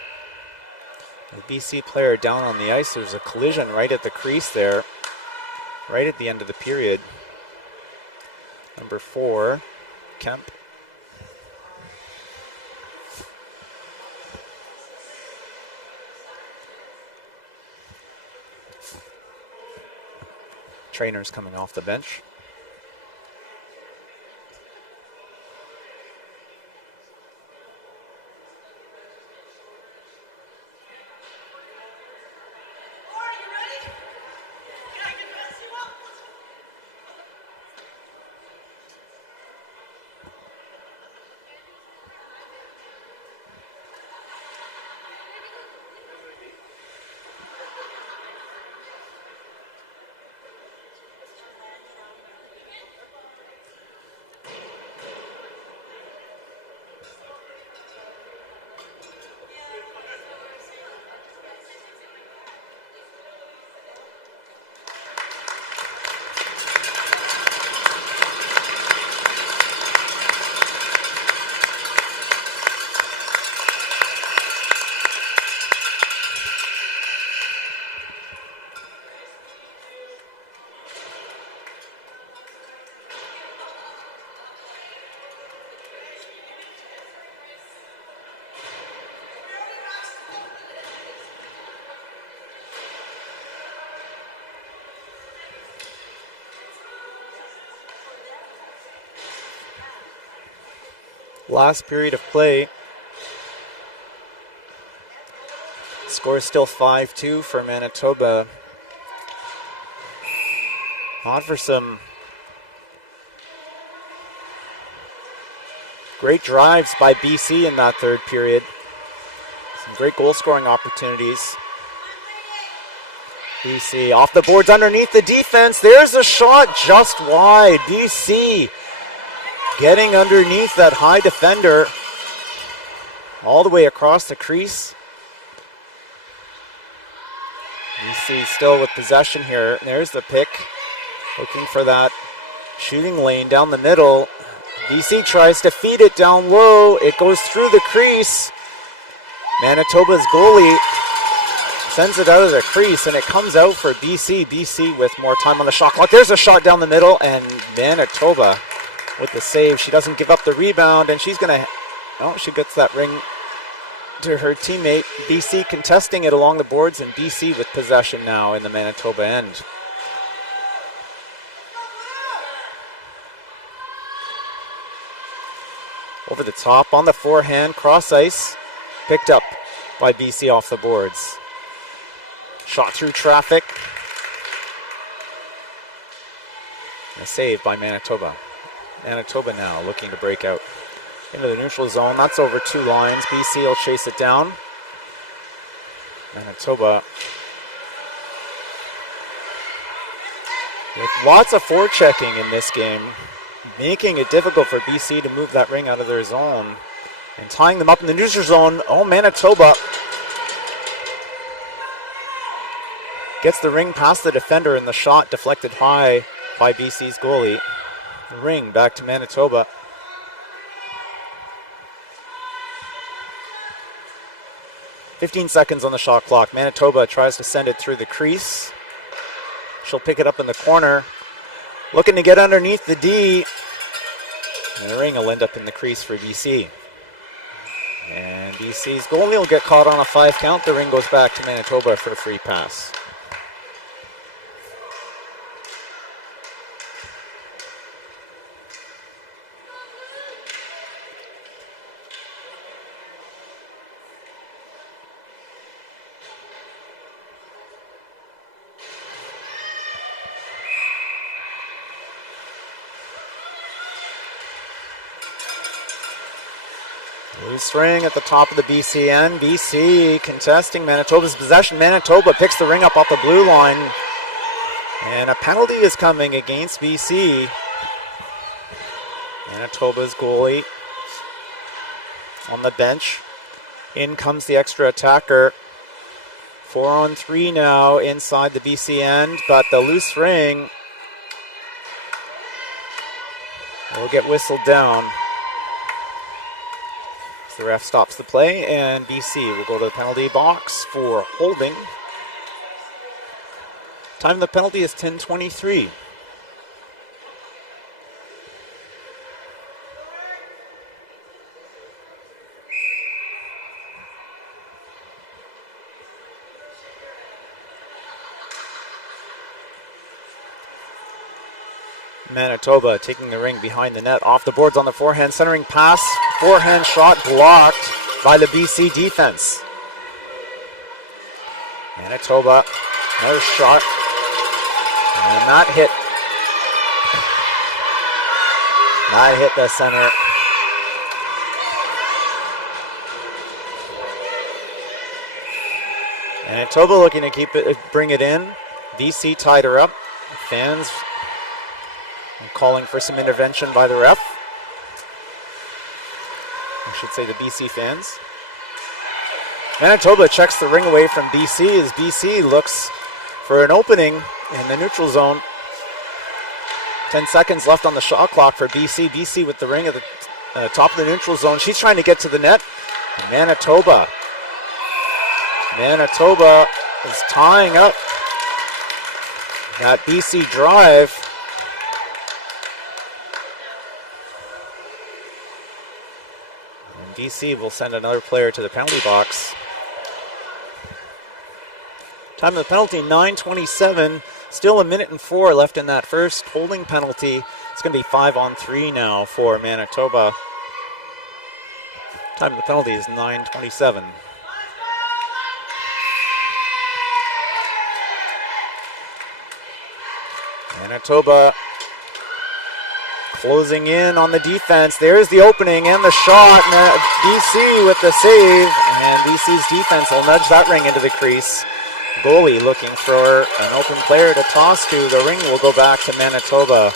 The BC player down on the ice. There's a collision right at the crease there. Right at the end of the period. Number 4, Kemp. Trainers coming off the bench. Last period of play. Score still 5-2 for Manitoba. On for some great drives by BC in that third period. Some great goal scoring opportunities. BC off the boards underneath the defense. There's a shot just wide. BC getting underneath that high defender all the way across the crease. BC still with possession here. There's the pick. Looking for that shooting lane down the middle. BC tries to feed it down low. It goes through the crease. Manitoba's goalie Sends it out of the crease, and it comes out for BC. BC with more time on the shot clock. There's a shot down the middle, and Manitoba with the save. She doesn't give up the rebound, and she's going to... Oh, she gets that ring to her teammate. BC contesting it along the boards, and BC with possession now in the Manitoba end. Over the top on the forehand, cross ice, picked up by BC off the boards. Shot through traffic. A save by Manitoba. Manitoba now looking to break out into the neutral zone. That's over 2 lines. BC will chase it down. Manitoba with lots of forechecking in this game, making it difficult for BC to move that ring out of their zone and tying them up in the neutral zone. Oh, Manitoba gets the ring past the defender, and the shot deflected high by BC's goalie. The ring back to Manitoba. "15 seconds on the shot clock. Manitoba tries to send it through the crease. She'll pick it up in the corner. Looking to get underneath the D. And the ring will end up in the crease for BC. And BC's goalie will get caught on a 5 count. The ring goes back to Manitoba for a free pass. Loose ring at the top of the BC end. BC contesting Manitoba's possession. Manitoba picks the ring up off the blue line. And a penalty is coming against BC. Manitoba's goalie on the bench. In comes the extra attacker. 4-on-3 now inside the BC end, but the loose ring will get whistled down. The ref stops the play, and BC will go to the penalty box for holding. Time of the penalty is 10:23. Manitoba taking the ring behind the net, off the boards on the forehand, centering pass, forehand shot blocked by the BC defense. Manitoba, another shot, and that hit the center. Manitoba looking to bring it in. BC tied her up. Fans calling for some intervention by the ref. I should say the BC fans. Manitoba checks the ring away from BC as BC looks for an opening in the neutral zone. 10 seconds left on the shot clock for BC. BC with the ring at the top of the neutral zone. She's trying to get to the net. Manitoba is tying up that BC drive. BC will send another player to the penalty box. Time of the penalty, 9:27. Still 1:04 left in that first holding penalty. It's going to be 5-on-3 now for Manitoba. Time of the penalty is 9:27. Manitoba closing in on the defense. There's the opening and the shot. BC with the save, and BC's defense will nudge that ring into the crease. Goalie looking for an open player to toss to. The ring will go back to Manitoba.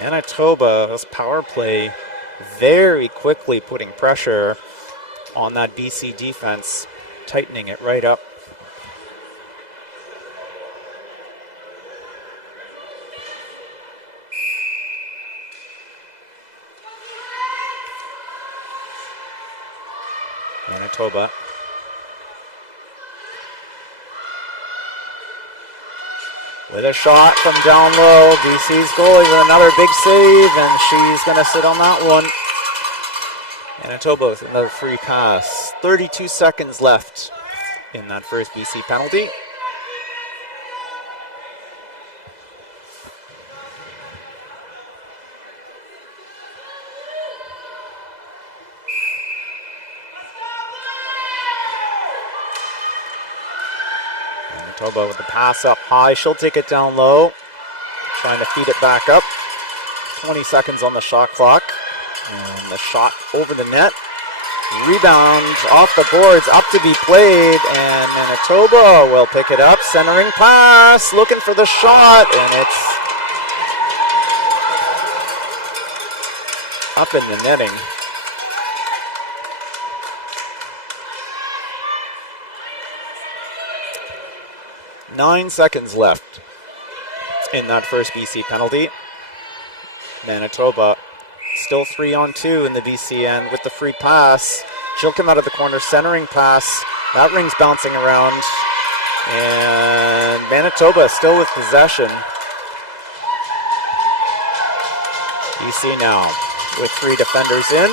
Manitoba's power play very quickly putting pressure on that BC defense, tightening it right up. Manitoba with a shot from down low. BC's goalie with another big save, and she's going to sit on that one. Manitoba with another free pass. 32 seconds left in that first BC penalty. Manitoba with the pass up high. She'll take it down low. Trying to feed it back up. 20 seconds on the shot clock. And the shot over the net. Rebound off the boards, up to be played. And Manitoba will pick it up. Centering pass. Looking for the shot. And it's up in the netting. Nine seconds left in that first BC penalty. Manitoba still 3-on-2 in the BC end with the free pass. She'll come out of the corner, centering pass. That ring's bouncing around. And Manitoba still with possession. BC now with 3 defenders in.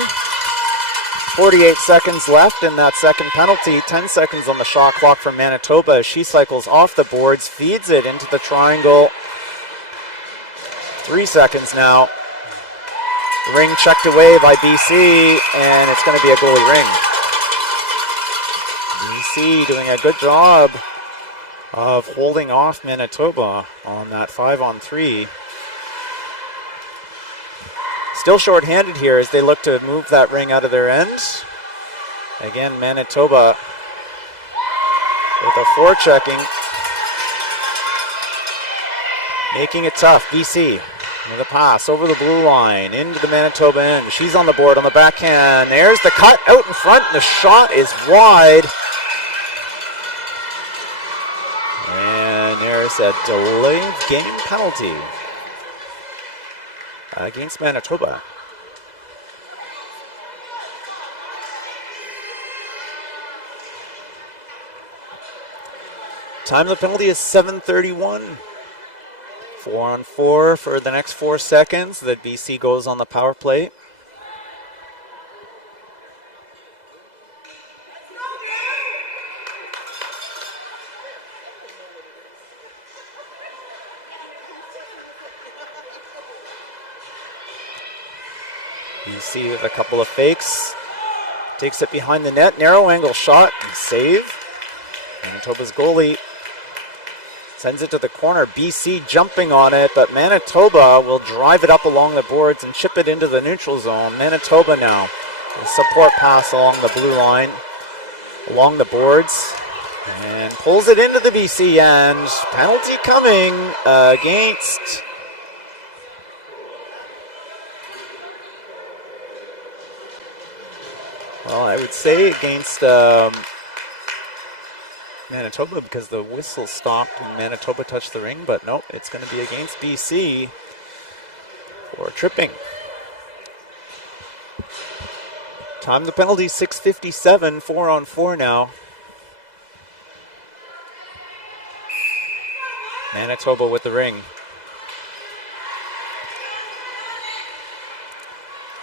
48 seconds left in that second penalty. 10 seconds on the shot clock for Manitoba as she cycles off the boards, feeds it into the triangle. 3 seconds now. Ring checked away by BC, and it's going to be a goalie ring. BC doing a good job of holding off Manitoba on that 5-on-3. Still short-handed here as they look to move that ring out of their end. Again, Manitoba with a forechecking, making it tough. BC with a pass over the blue line into the Manitoba end. She's on the board on the backhand. There's the cut out in front, and the shot is wide. And there's a delayed game penalty against Manitoba. Time of the penalty is 7:31. 4-on-4 for the next 4 seconds that BC goes on the power play. BC with a couple of fakes. Takes it behind the net. Narrow angle shot and save. Manitoba's goalie sends it to the corner. BC jumping on it, but Manitoba will drive it up along the boards and chip it into the neutral zone. Manitoba now. A support pass along the blue line, along the boards, and pulls it into the BC end. Penalty coming against I would say against Manitoba because the whistle stopped and Manitoba touched the ring, but nope, it's going to be against BC for tripping. Time the penalty, 6:57, 4-on-4 now. Manitoba with the ring.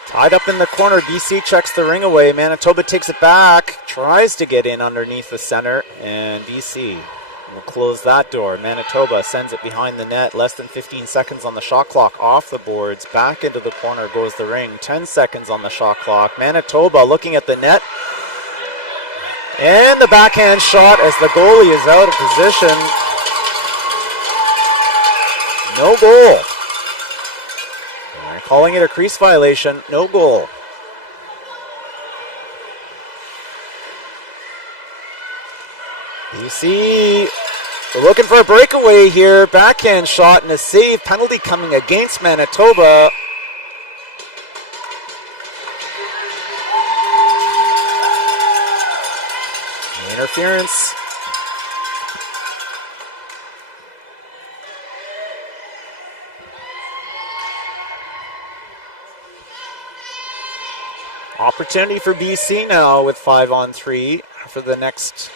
Tied up in the corner, BC checks the ring away. Manitoba takes it back, tries to get in underneath the center, and BC will close that door. Manitoba sends it behind the net. Less than 15 seconds on the shot clock. Off the boards, back into the corner goes the ring. 10 seconds on the shot clock. Manitoba looking at the net. And the backhand shot as the goalie is out of position. No goal. They're calling it a crease violation. No goal. BC looking for a breakaway here. Backhand shot and a save. Penalty coming against Manitoba. Interference. Opportunity for BC now with 5-on-3 for the next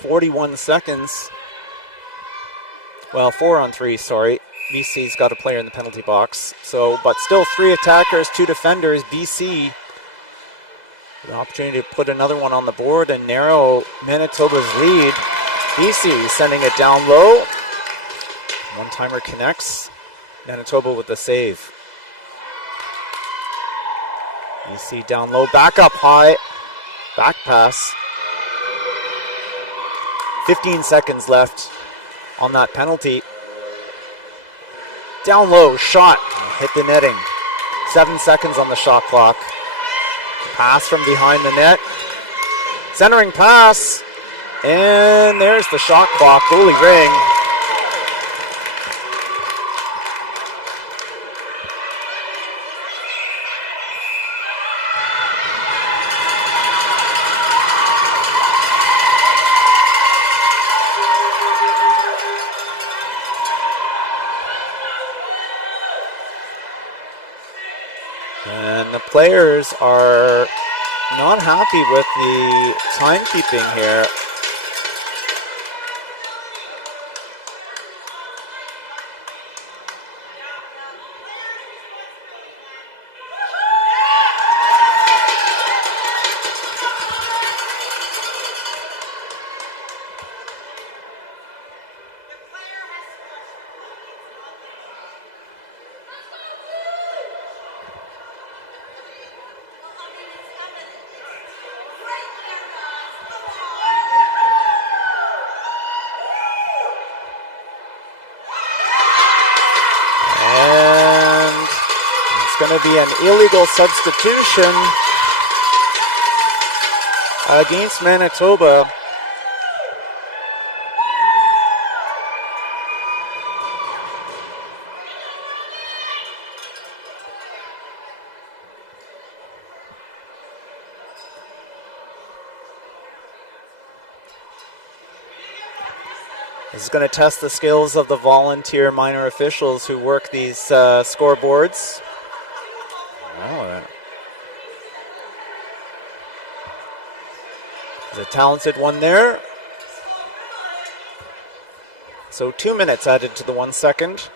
41 seconds. Well, 4-on-3, sorry. BC's got a player in the penalty box. So, but still 3 attackers, 2 defenders. BC, the opportunity to put another one on the board and narrow Manitoba's lead. BC sending it down low. One-timer connects. Manitoba with the save. BC down low, back up high. Back pass. 15 seconds left on that penalty. Down low, shot, hit the netting. 7 seconds on the shot clock. Pass from behind the net. Centering pass. And there's the shot clock, goalie ring. And the players are not happy with the timekeeping here. Going to be an illegal substitution against Manitoba. This is going to test the skills of the volunteer minor officials who work these scoreboards. Oh, there's a talented one there. So 2 minutes added to the 1 second.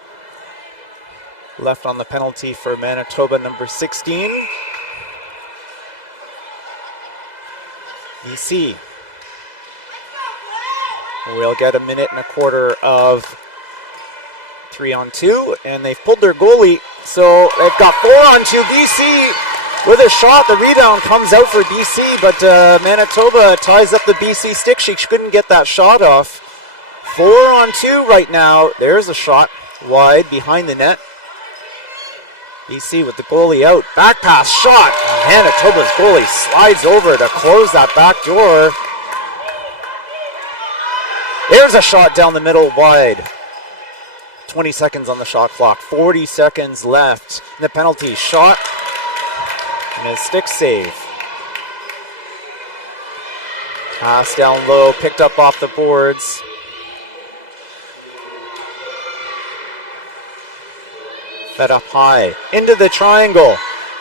Left on the penalty for Manitoba, number 16. BC will get a minute and a quarter of 3-on-2, and they've pulled their goalie. So they've got 4-on-2. BC with a shot. The rebound comes out for BC, but Manitoba ties up the BC stick. She couldn't get that shot off. 4-on-2 right now. There's a shot wide behind the net. BC with the goalie out. Back pass shot. Manitoba's goalie slides over to close that back door. There's a shot down the middle wide. 20 seconds on the shot clock. 40 seconds left. The penalty shot. And a stick save. Pass down low. Picked up off the boards. Fed up high. Into the triangle.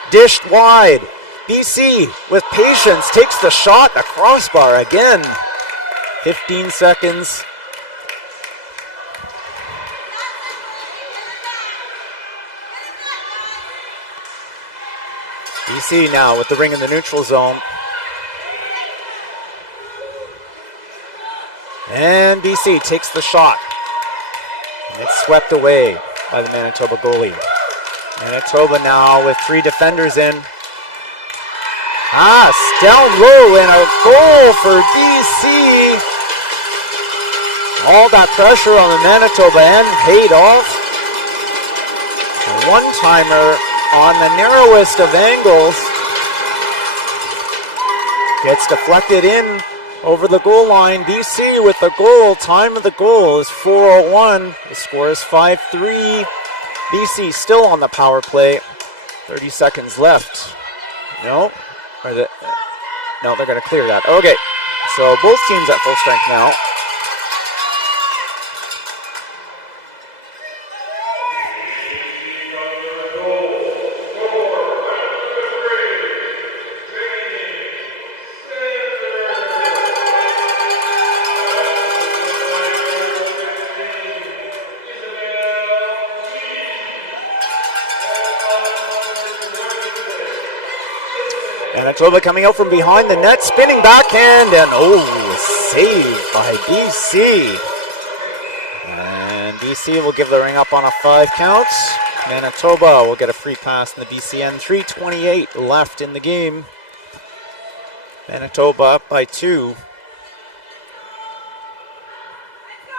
Dished wide. BC with patience takes the shot. The crossbar again. 15 seconds. BC now with the ring in the neutral zone. And BC takes the shot. And it's swept away by the Manitoba goalie. Manitoba now with 3 defenders in. Pass down low and a goal for BC. All that pressure on the Manitoba end paid off. A one-timer on the narrowest of angles. Gets deflected in over the goal line. BC with the goal. Time of the goal is 4:01. The score is 5-3. BC still on the power play. 30 seconds left. No, they're going to clear that. Okay, so both teams at full strength now. Manitoba coming out from behind the net, spinning backhand, and saved by BC. And BC will give the ring up on a 5 count. Manitoba will get a free pass in the BC end. 3:28 left in the game. Manitoba up by 2.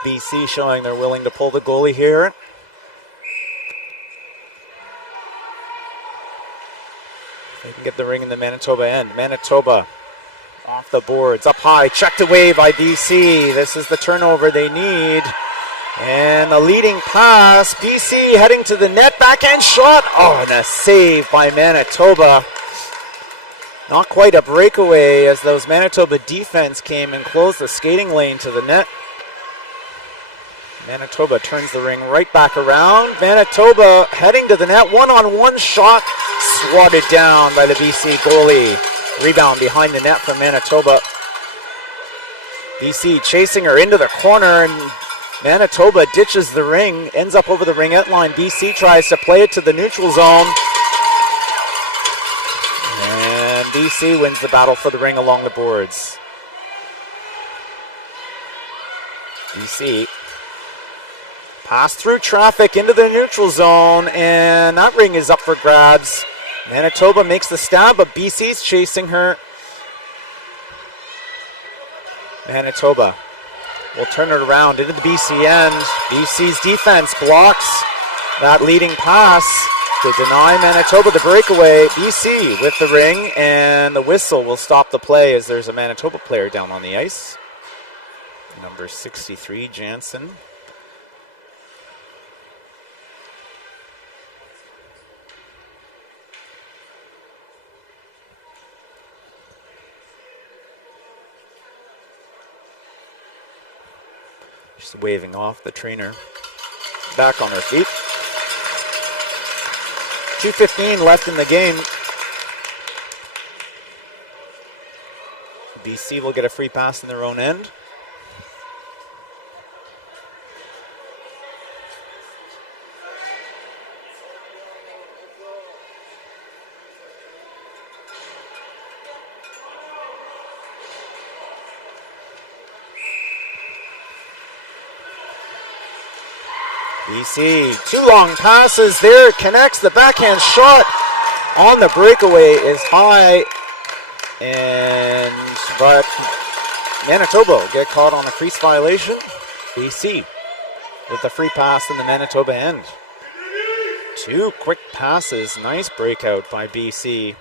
BC showing they're willing to pull the goalie here. They can get the ring in the Manitoba end. Manitoba off the boards, up high, checked away by BC. This is the turnover they need. And the leading pass, BC heading to the net, backhand shot. And a save by Manitoba. Not quite a breakaway as those Manitoba defense came and closed the skating lane to the net. Manitoba turns the ring right back around. Manitoba heading to the net, one-on-one shot, swatted down by the BC goalie. Rebound behind the net from Manitoba. BC chasing her into the corner, and Manitoba ditches the ring, ends up over the ringette line. BC tries to play it to the neutral zone. And BC wins the battle for the ring along the boards. BC pass through traffic into the neutral zone, and that ring is up for grabs. Manitoba makes the stab, but BC's chasing her. Manitoba will turn it around into the BC end. BC's defense blocks that leading pass to deny Manitoba the breakaway. BC with the ring, and the whistle will stop the play as there's a Manitoba player down on the ice. Number 63, Jansen. Just waving off the trainer. Back on her feet. 2:15 left in the game. BC will get a free pass in their own end. BC, 2 long passes there, it connects, the backhand shot on the breakaway is high, but Manitoba will get caught on a crease violation. BC with the free pass in the Manitoba end. 2 quick passes, nice breakout by BC.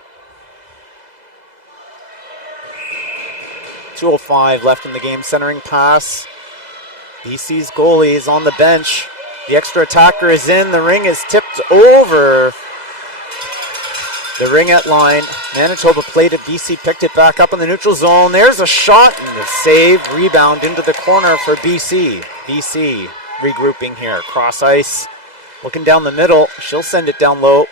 2:05 left in the game, centering pass. BC's goalie is on the bench. The extra attacker is in. The ring is tipped over the ringette line. Manitoba played it. BC picked it back up in the neutral zone. There's a shot and the save. Rebound into the corner for BC. BC regrouping here. Cross ice. Looking down the middle. She'll send it down low.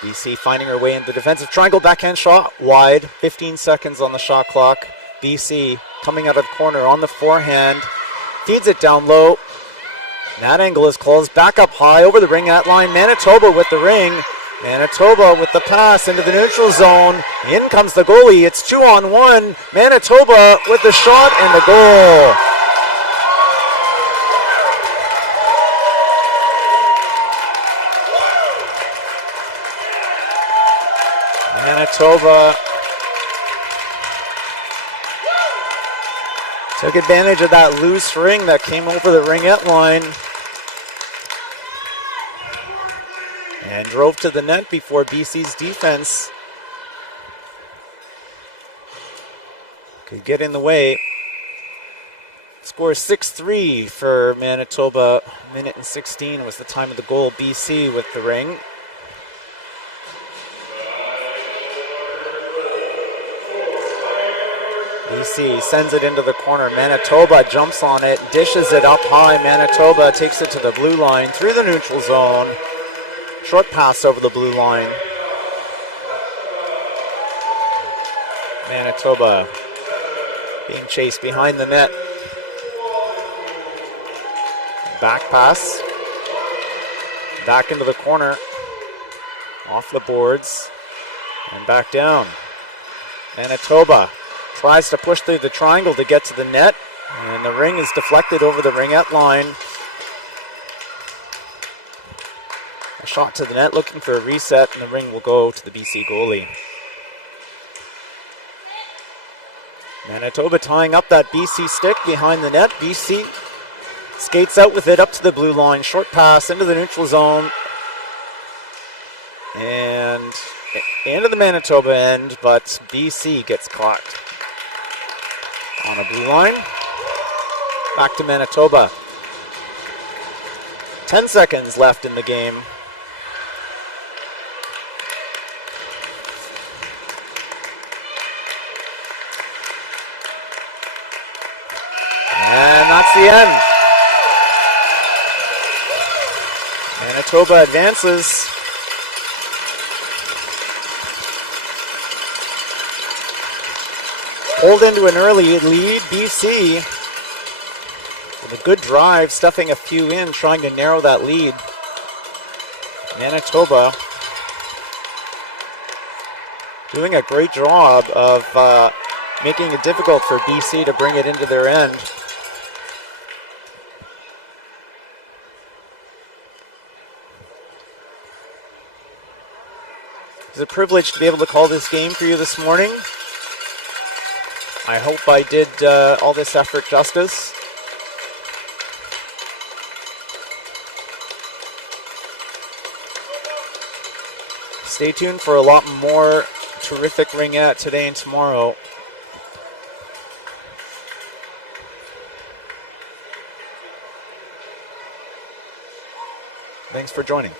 BC finding her way into the defensive triangle. Backhand shot wide. 15 seconds on the shot clock. BC coming out of the corner on the forehand. Feeds it down low. That angle is closed. Back up high over the ringette line. Manitoba with the ring. Manitoba with the pass into the neutral zone. In comes the goalie. It's 2-on-1. Manitoba with the shot and the goal. Manitoba took advantage of that loose ring that came over the ringette line and drove to the net before BC's defense could get in the way. Score 6-3 for Manitoba. Minute and 16 was the time of the goal. BC with the ring. BC sends it into the corner. Manitoba jumps on it, dishes it up high. Manitoba takes it to the blue line through the neutral zone. Short pass over the blue line. Manitoba being chased behind the net. Back pass. Back into the corner. Off the boards and back down. Manitoba tries to push through the triangle to get to the net, and the ring is deflected over the ringette line. A shot to the net looking for a reset, and the ring will go to the BC goalie. Manitoba tying up that BC stick behind the net. BC skates out with it up to the blue line. Short pass into the neutral zone. And into the Manitoba end, but BC gets caught on a blue line. Back to Manitoba. 10 seconds left in the game. And that's the end. Manitoba advances. Hold into an early lead. BC with a good drive, stuffing a few in, trying to narrow that lead. Manitoba doing a great job of making it difficult for BC to bring it into their end. It's a privilege to be able to call this game for you this morning. I hope I did all this effort justice. Stay tuned for a lot more terrific Ringette today and tomorrow. Thanks for joining.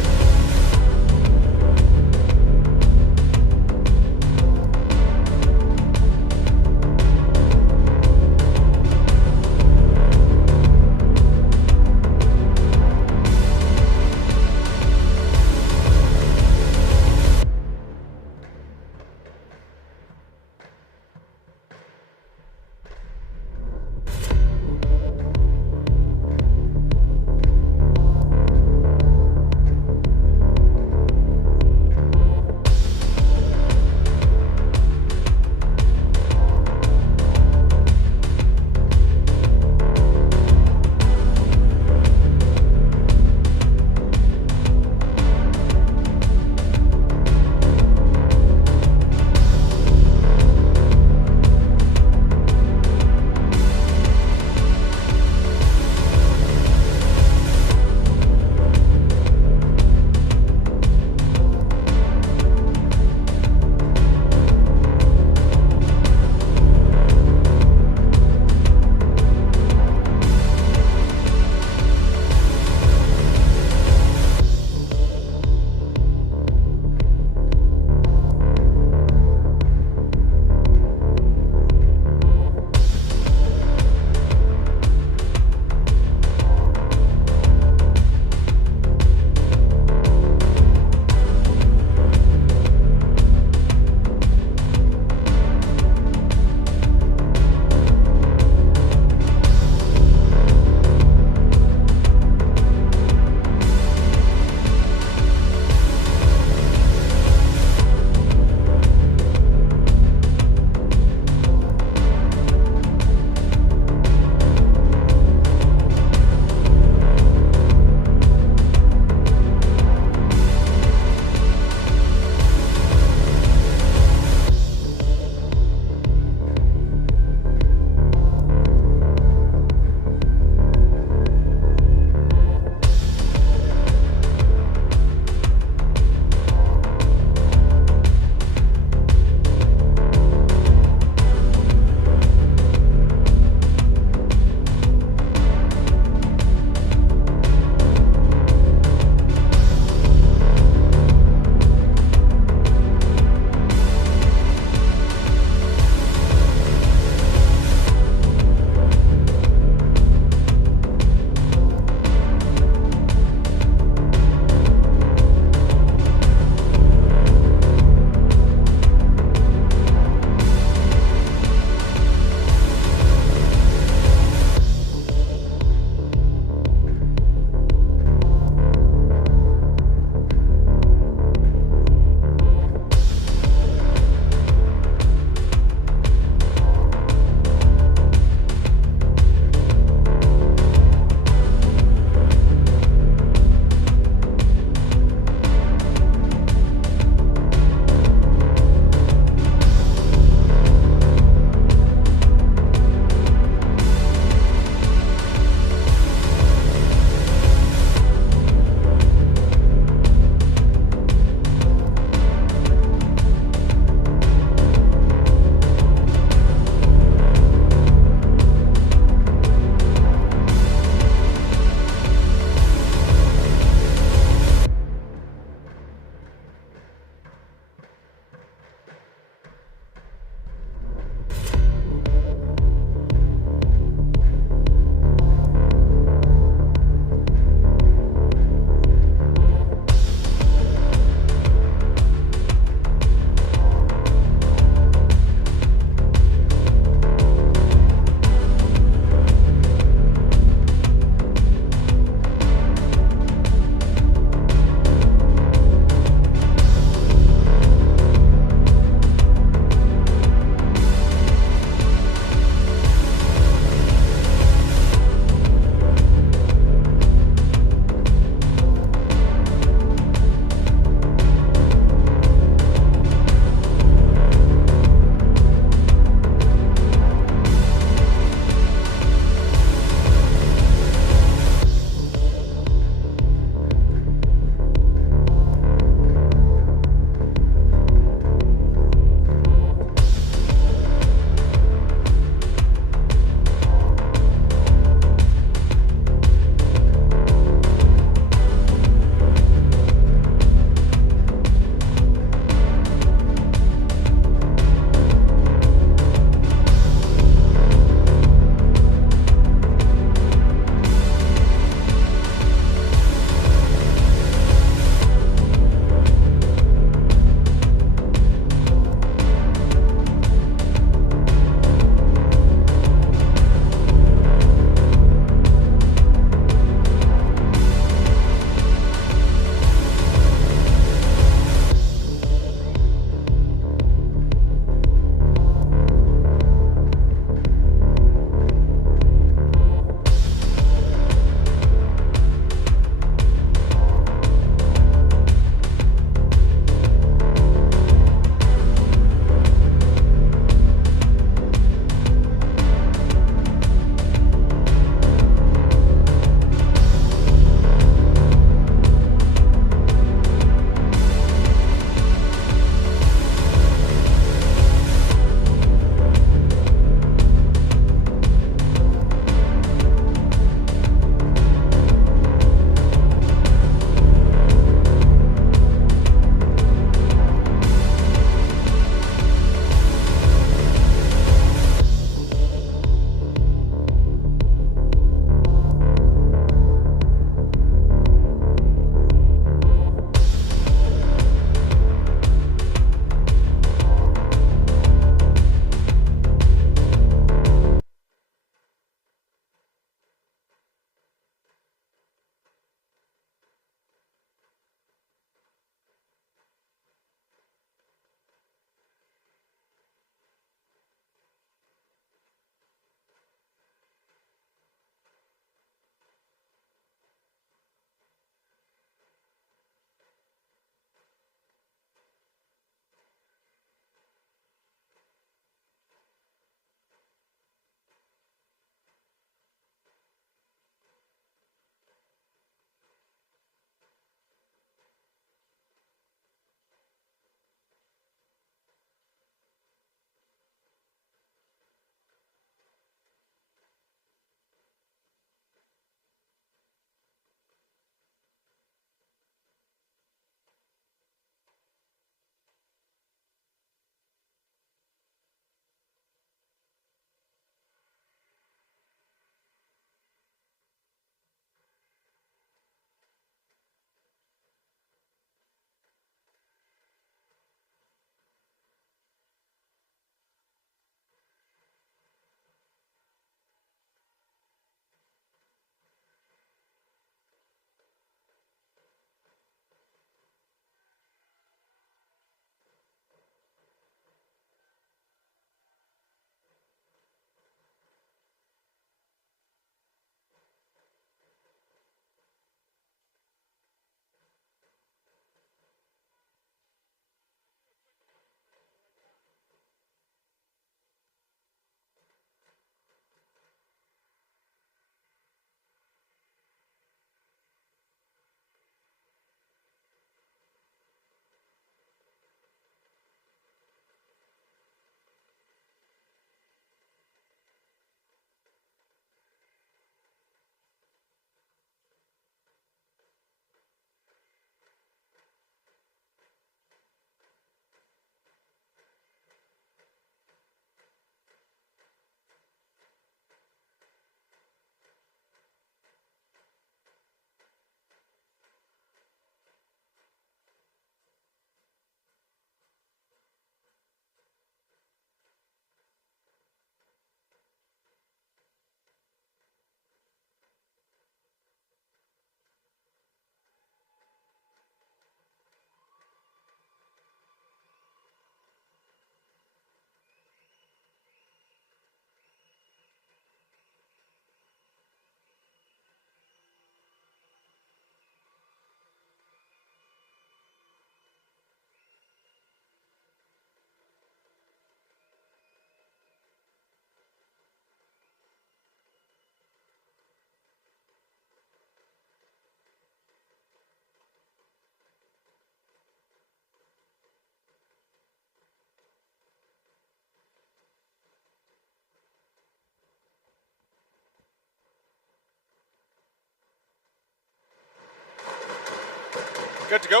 Good to go?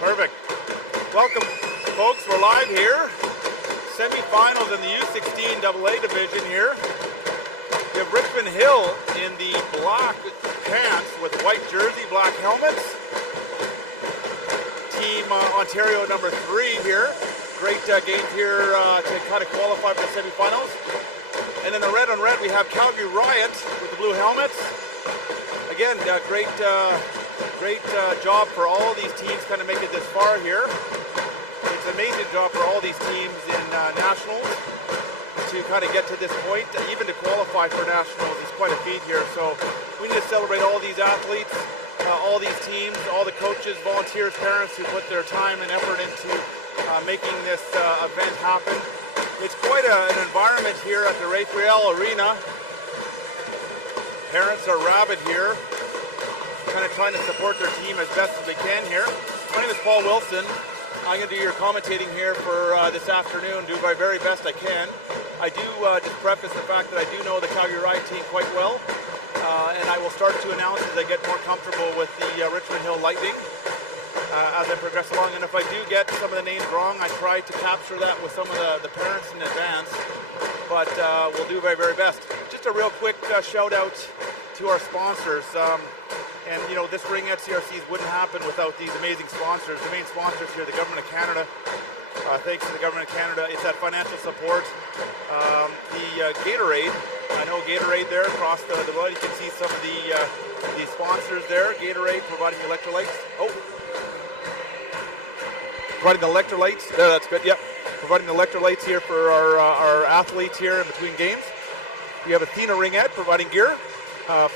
Perfect. Welcome, folks. We're live here. Semi-finals in the U16 AA division here. We have Richmond Hill in the black pants with white jersey, black helmets. Team Ontario number 3 here. Great game here to kind of qualify for the semi-finals. And in the red on red, we have Calgary Riot with the blue helmets. Again, great job for all these teams kind of making it this far here. It's an amazing job for all these teams in nationals to kind of get to this point. Even to qualify for nationals is quite a feat here. So we need to celebrate all these athletes, all these teams, all the coaches, volunteers, parents who put their time and effort into making this event happen. It's quite an environment here at the Friel Arena. Parents are rabid here, kind of trying to support their team as best as they can here. My name is Paul Wilson. I'm going to do your commentating here for this afternoon, do my very best I can. I do just preface the fact that I do know the Calgary Riot team quite well, and I will start to announce as I get more comfortable with the Richmond Hill Lightning as I progress along. And if I do get some of the names wrong, I try to capture that with some of the parents in advance, but we'll do my very best. Just a real quick shout out to our sponsors. And you know, this Ringette CRCs wouldn't happen without these amazing sponsors. The main sponsors here, the Government of Canada. Thanks to the Government of Canada. It's that financial support. The Gatorade. I know Gatorade there across the road. You can see some of the sponsors there. Gatorade providing electrolytes. Providing the electrolytes. There, that's good. Yep. Providing the electrolytes here for our athletes here in between games. We have Athena Ringette providing gear.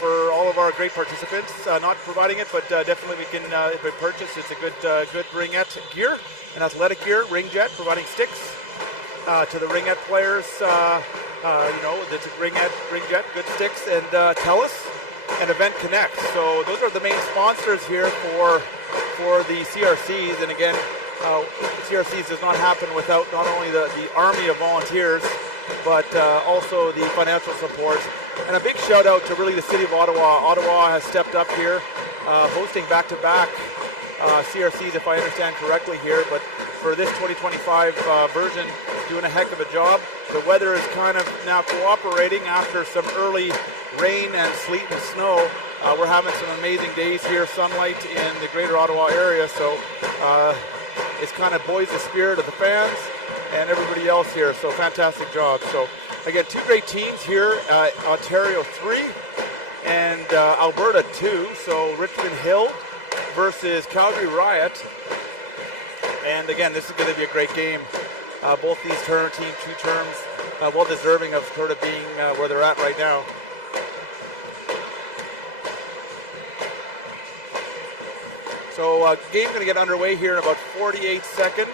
For all of our great participants, not providing it, but definitely we can, if we purchase, it's a good Ringette gear and athletic gear. Ringette providing sticks to the Ringette players. You know, it's a Ringette, good sticks, and TELUS and Event Connect. So those are the main sponsors here for the CRCs. And again, CRCs does not happen without not only the army of volunteers, but also the financial support. And a big shout out to really the city of Ottawa. Ottawa has stepped up here, hosting back-to-back CRCs, if I understand correctly here. But for this 2025 version, doing a heck of a job. The weather is kind of now cooperating after some early rain and sleet and snow. We're having some amazing days here, sunlight in the greater Ottawa area. So it's kind of buoys the spirit of the fans and everybody else here. So fantastic job. So again, two great teams here, Ontario 3 and Alberta 2. So Richmond Hill versus Calgary Riot. And again, this is going to be a great game. Both these teams, 2 terms, well deserving of sort of being where they're at right now. So game going to get underway here in about 48 seconds.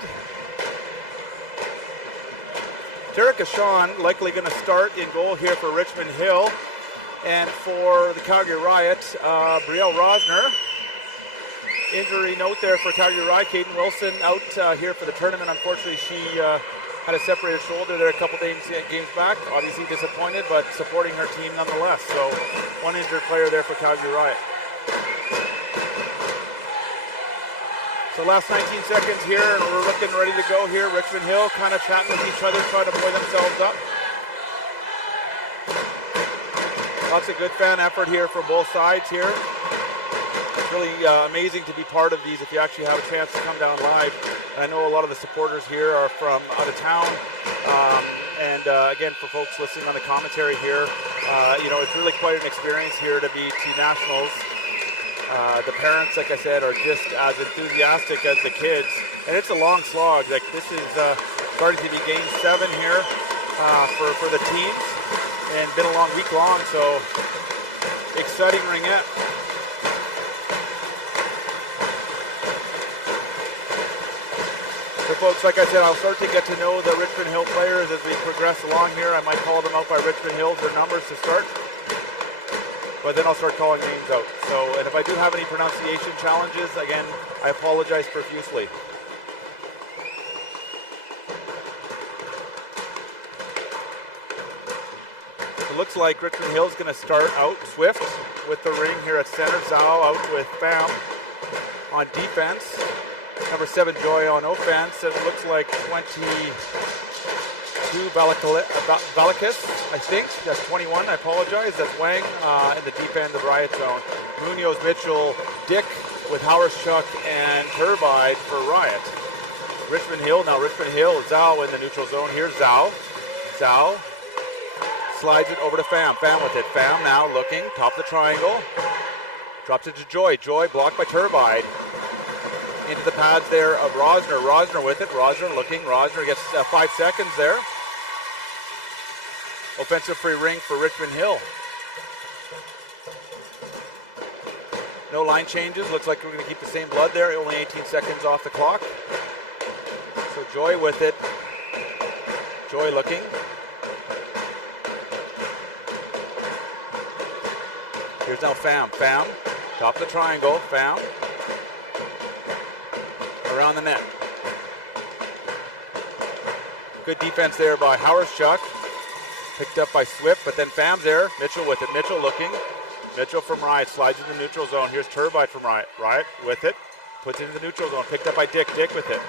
Derek Ashawn likely going to start in goal here for Richmond Hill. And for the Calgary Riot, Brielle Rosner. Injury note there for Calgary Riot. Caden Wilson out here for the tournament. Unfortunately, she had a separated shoulder there a couple games back. Obviously disappointed, but supporting her team nonetheless. So one injured player there for Calgary Riot. So last 19 seconds here, and we're looking ready to go here. Richmond Hill kind of chatting with each other, trying to buoy themselves up. Lots of good fan effort here from both sides here. It's really amazing to be part of these if you actually have a chance to come down live. And I know a lot of the supporters here are from out of town. And again, for folks listening on the commentary here, you know, it's really quite an experience here to be to nationals. The parents, like I said, are just as enthusiastic as the kids. And it's a long slog. Like this is starting to be game 7 here for the teams. And been a long week long, so exciting Ringette. So folks, like I said, I'll start to get to know the Richmond Hill players as we progress along here. I might call them out by Richmond Hill, their numbers to start. But then I'll start calling names out. So, and if I do have any pronunciation challenges, again, I apologize profusely. It looks like Richmond Hill is going to start out Swift with the ring here at center. Zhao out with Pham. on defense. Number 7, Joy on offense. It looks like 22, Valakis, I think. That's 21, I apologize. That's Wang in the deep end of the Riot zone. Munoz, Mitchell, Dick with Hauerschuk and Turbide for Riot. Richmond Hill, now Richmond Hill, Zhao in the neutral zone. Here's Zhao. Zhao slides it over to Pham. Pham with it. Pham now looking, top of the triangle. Drops it to Joy. Joy blocked by Turbide. Into the pads there of Rosner. Rosner with it. Rosner looking. Rosner gets 5 seconds there. Offensive free ring for Richmond Hill. No line changes. Looks like we're going to keep the same blood there. Only 18 seconds off the clock. So Joy with it. Joy looking. Here's now Pham. Pham, top of the triangle. Pham. Around the net. Good defense there by Hauerschuk. Picked up by Swift, but then Pham's there. Mitchell with it. Mitchell looking. Mitchell from Riot slides in the neutral zone. Here's Turbide from Riot. Riot with it. Puts it in the neutral zone. Picked up by Dick. Dick with it.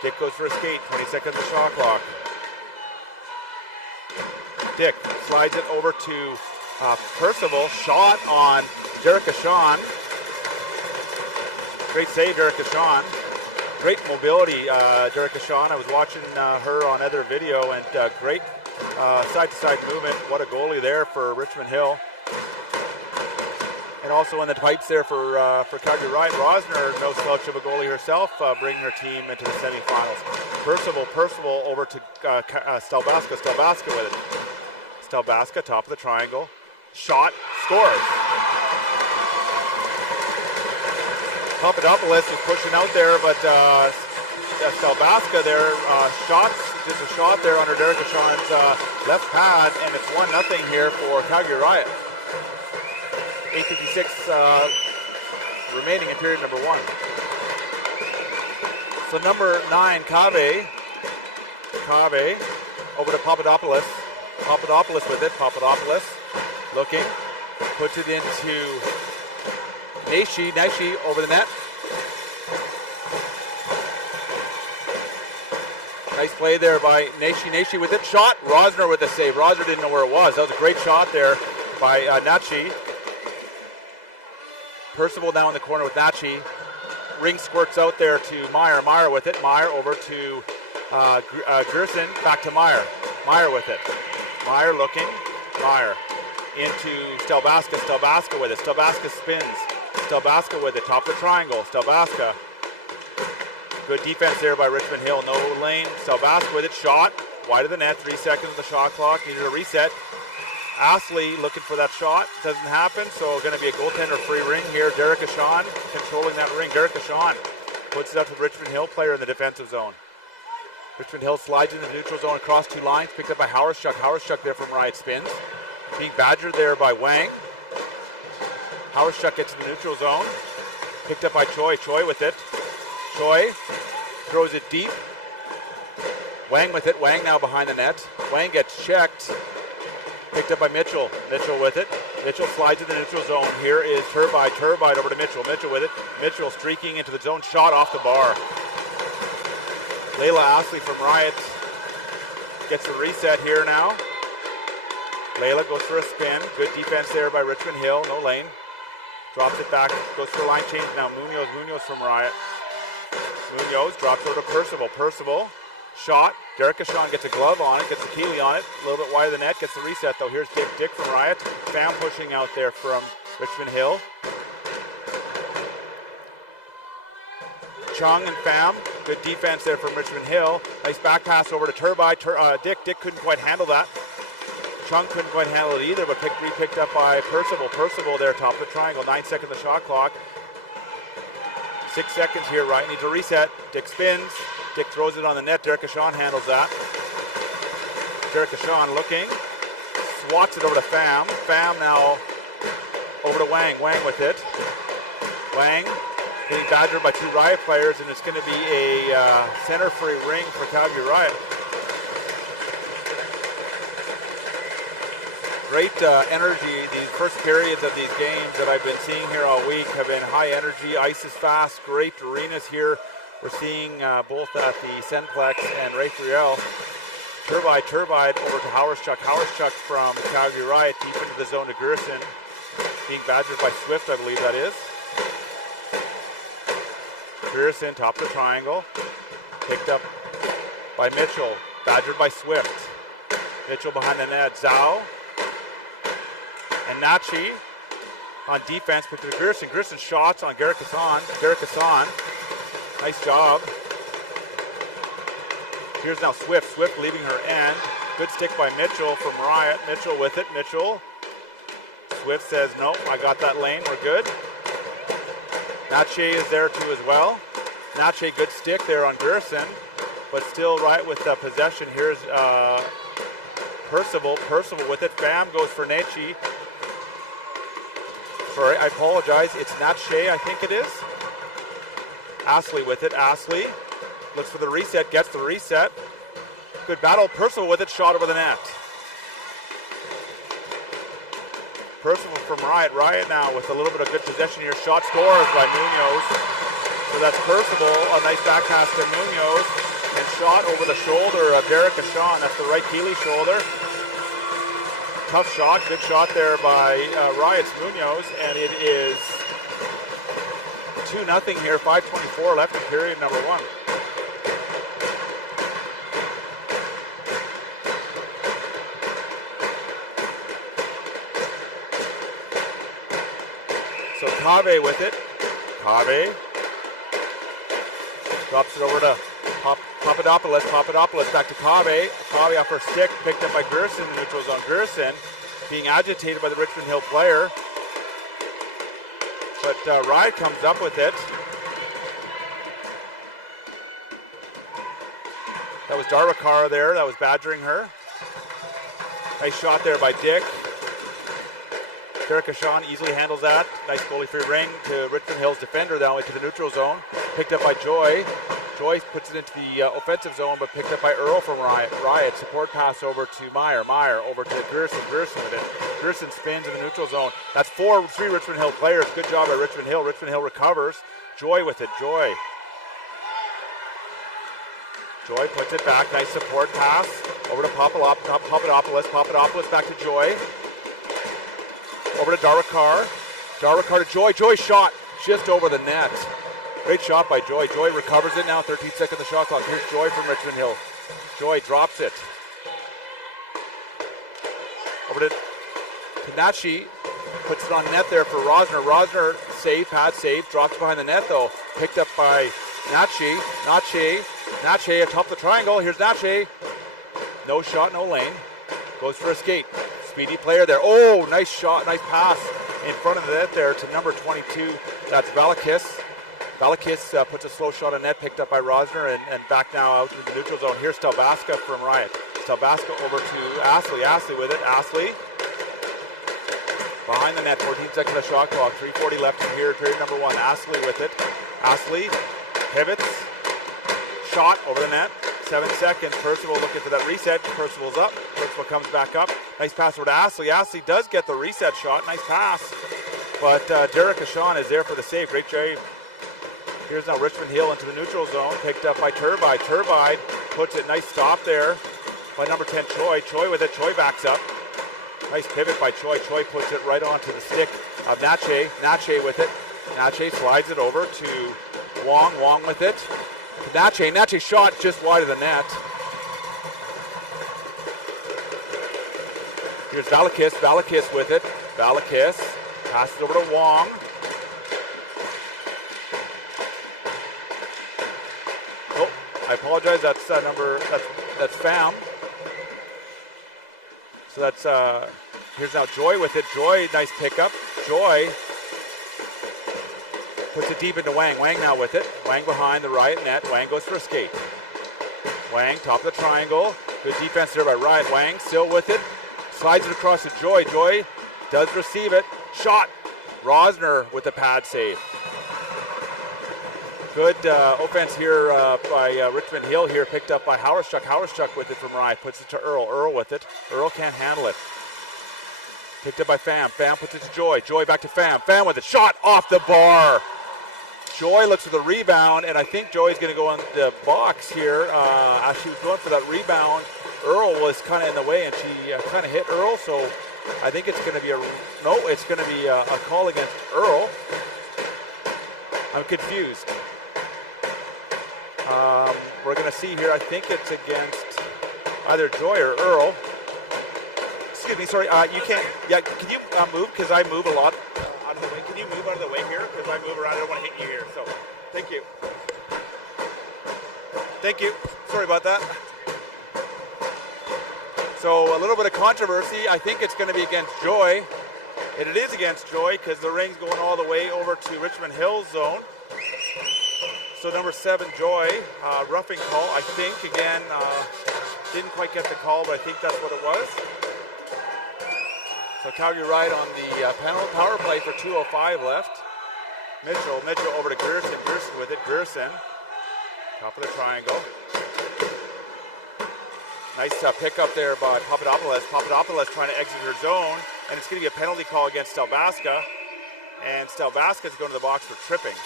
Dick goes for a skate. 20 seconds of shot clock. Dick slides it over to Percival. Shot on Derek Ashawn. Great save, Derek Ashawn. Great mobility, Derek Ashawn. I was watching her on other video, and great side-to-side movement. What a goalie there for Richmond Hill. And also in the pipes there for Calgary Riot. Rosner, no slouch of a goalie herself, bringing her team into the semifinals. Percival over to Stelbaska. Stelbaska with it. Stelbaska, top of the triangle. Shot, scores. Papadopoulos was pushing out there, but Stelbaska there just a shot there under Derek Ashawn's left pad, and it's 1-0 here for Calgary Riot. 8:56 remaining in period number 1. So number 9, Cave over to Papadopoulos. Papadopoulos with it. Papadopoulos looking, puts it into Naishi over the net. Nice play there by Naishi with it. Shot. Rosner with the save. Rosner didn't know where it was. That was a great shot there by Nachi. Percival now in the corner with Nachi. Ring squirts out there to Meyer. Meyer with it. Meyer over to Gerson. Back to Meyer. Meyer with it. Meyer looking. Meyer into Stelbaska. Stelbaska with it. Stelbaska spins. Stelbaska with it. Top of the triangle. Stelbaska. Good defense there by Richmond Hill. No lane. Stelbaska with it. Shot. Wide of the net. 3 seconds of the shot clock. Needed a reset. Astley looking for that shot. Doesn't happen. So going to be a goaltender free ring here. Derek Ashawn controlling that ring. Derek Ashawn puts it up to the Richmond Hill player in the defensive zone. Richmond Hill slides in the neutral zone across 2 lines. Picked up by Hauerschuk. Hauerschuk there from Riot spins. Being badgered there by Wang. Hauerschuk gets in the neutral zone. Picked up by Choi. Choi with it. Choi throws it deep. Wang with it. Wang now behind the net. Wang gets checked. Picked up by Mitchell. Mitchell with it. Mitchell slides in the neutral zone. Here is Turbide. Turbide over to Mitchell. Mitchell with it. Mitchell streaking into the zone. Shot off the bar. Layla Astley from Riot gets the reset here now. Layla goes for a spin. Good defense there by Richmond Hill. No lane. Drops it back. Goes for a line change now. Munoz from Riot. Munoz drops over to Percival. Percival. Shot. Derek Ashawn gets a glove on it. Gets a Keeley on it. A little bit wide of the net. Gets the reset though. Here's Dick from Riot. Pham pushing out there from Richmond Hill. Chung and Pham. Good defense there from Richmond Hill. Nice back pass over to Turbide. Dick couldn't quite handle that. Chung couldn't quite handle it either, but picked up by Percival. Percival there, top of the triangle. 9 seconds of the shot clock. 6 seconds here, Riot needs a reset. Dick spins. Dick throws it on the net. Derek Ashawn handles that. Derek Ashawn looking. Swats it over to Pham. Pham now over to Wang. Wang with it. Wang getting badgered by 2 Riot players, and it's going to be a center free ring for Calgary Riot. Great energy. These first periods of these games that I've been seeing here all week have been high energy. Ice is fast. Great arenas here. We're seeing both at the Centplex and Ray Friel. Turbide over to Howerschuk. Howerschuk from Calgary Riot deep into the zone to Gerson. Being badgered by Swift, I believe that is. Gerson, top of the triangle. Picked up by Mitchell. Badgered by Swift. Mitchell behind the net. Zhao. And Nachi on defense, picked to Gerson. Gerson shots on Garrett Kassan. Nice job. Here's now Swift. Swift leaving her end. Good stick by Mitchell from Riot. Mitchell with it. Mitchell. Swift says, nope, I got that lane. We're good. Nachi is there too as well. Nachi, good stick there on Gerson. But still Riot with possession. Here's Percival. Percival with it. Bam goes for Nachi. Sorry, I apologize. It's Nachi, I think it is. Astley with it. Astley looks for the reset, gets the reset. Good battle. Percival with it, shot over the net. Percival from Riot. Riot now with a little bit of good possession here. Shot scores by Munoz. So that's Percival. A nice back pass to Munoz. And shot over the shoulder of Derek Ashawn. That's the right Keeley shoulder. Tough shot. Good shot there by Riot's Munoz. And it is 2-0 here. 5:24 left in period number 1. So Kave with it. Kave drops it over to Papadopoulos. Papadopoulos back to Kave. Kave off her stick, picked up by Gerson, which was on Gerson, being agitated by the Richmond Hill player. But Riot comes up with it. That was Darvakar there. That was badgering her. Nice shot there by Dick. Derek Ashawn easily handles that. Nice goalie free ring to Richmond Hill's defender that way to the neutral zone. Picked up by Joy. Joy puts it into the offensive zone, but picked up by Earl from Riot. Riot support pass over to Meyer. Meyer over to Gerson. Gerson with it. Gerson spins in the neutral zone. That's 3 Richmond Hill players. Good job by Richmond Hill. Richmond Hill recovers. Joy with it. Joy. Joy puts it back. Nice support pass over to Papadopoulos. Papadopoulos back to Joy. Over to Darvakar. Darvakar to Joy. Joy shot just over the net. Great shot by Joy. Joy recovers it now. 13 seconds of the shot clock. Here's Joy from Richmond Hill. Joy drops it. Over to Nachi. Puts it on net there for Rosner. Rosner save, pad save. Drops behind the net though. Picked up by Nachi. Nachi atop the triangle. Here's Nachi. No shot, no lane. Goes for a skate. Speedy player there. Oh, nice shot, nice pass in front of the net there to number 22. That's Valakis. Valakis puts a slow shot on net, picked up by Rosner, and back now out into the neutral zone. Here's Stelbaska from Riot. Stelbaska over to Astley. Astley with it. Astley behind the net. 14 seconds of shot clock. 3:40 left in here. Period number 1. Astley with it. Astley pivots. Shot over the net. 7 seconds. Percival looking for that reset. Percival's up. Percival comes back up. Nice pass over to Astley. Astley does get the reset shot. Nice pass. But Derek Ashawn is there for the save. Great save. Here's now Richmond Hill into the neutral zone. Picked up by Turbide. Turbide puts it. Nice stop there by number 10, Choi. Choi with it. Choi backs up. Nice pivot by Choi. Choi puts it right onto the stick of Nache. Nache with it. Nache slides it over to Wong. Wong with it. Nache. Nache shot just wide of the net. Here's Valakis. Valakis with it. Valakis passes over to Wong. Oh, I apologize. That's number. That's Pham. So that's here's now Joy with it. Joy, nice pickup. Joy puts it deep into Wang. Wang now with it. Wang behind the Riot net. Wang goes for a skate. Wang, top of the triangle. Good defense there by Riot. Wang still with it. Slides it across to Joy. Joy does receive it. Shot. Rosner with the pad save. Good offense here by Richmond Hill here, picked up by Howerschuk. Howerschuk with it from Riot. Puts it to Earl. Earl with it. Earl can't handle it. Picked up by Pham. Pham puts it to Joy. Joy back to Pham. Pham with a shot off the bar. Joy looks for the rebound, and I think Joy's going to go in the box here. As she was going for that rebound, Earl was kind of in the way, and she kind of hit Earl. So I think it's going to be it's going to be a call against Earl. I'm confused. We're going to see here. I think it's against either Joy or Earl. Excuse me, sorry, you can't, yeah, can you move, because I move a lot out of the way. Can you move out of the way here, because I move around, I don't want to hit you here, so, thank you. Thank you, sorry about that. So, a little bit of controversy. I think it's going to be against Joy. And it is against Joy, because the ring's going all the way over to Richmond Hill's zone. So, number 7, Joy, roughing call, I think, again, didn't quite get the call, but I think that's what it was. So Calgary Riot on the power play for 2:05 left. Mitchell over to Gerson. Gerson with it. Gerson. Top of the triangle. Nice pick up there by Papadopoulos. Papadopoulos trying to exit her zone. And it's going to be a penalty call against Stelbaska. And Stelbaska is going to the box for tripping.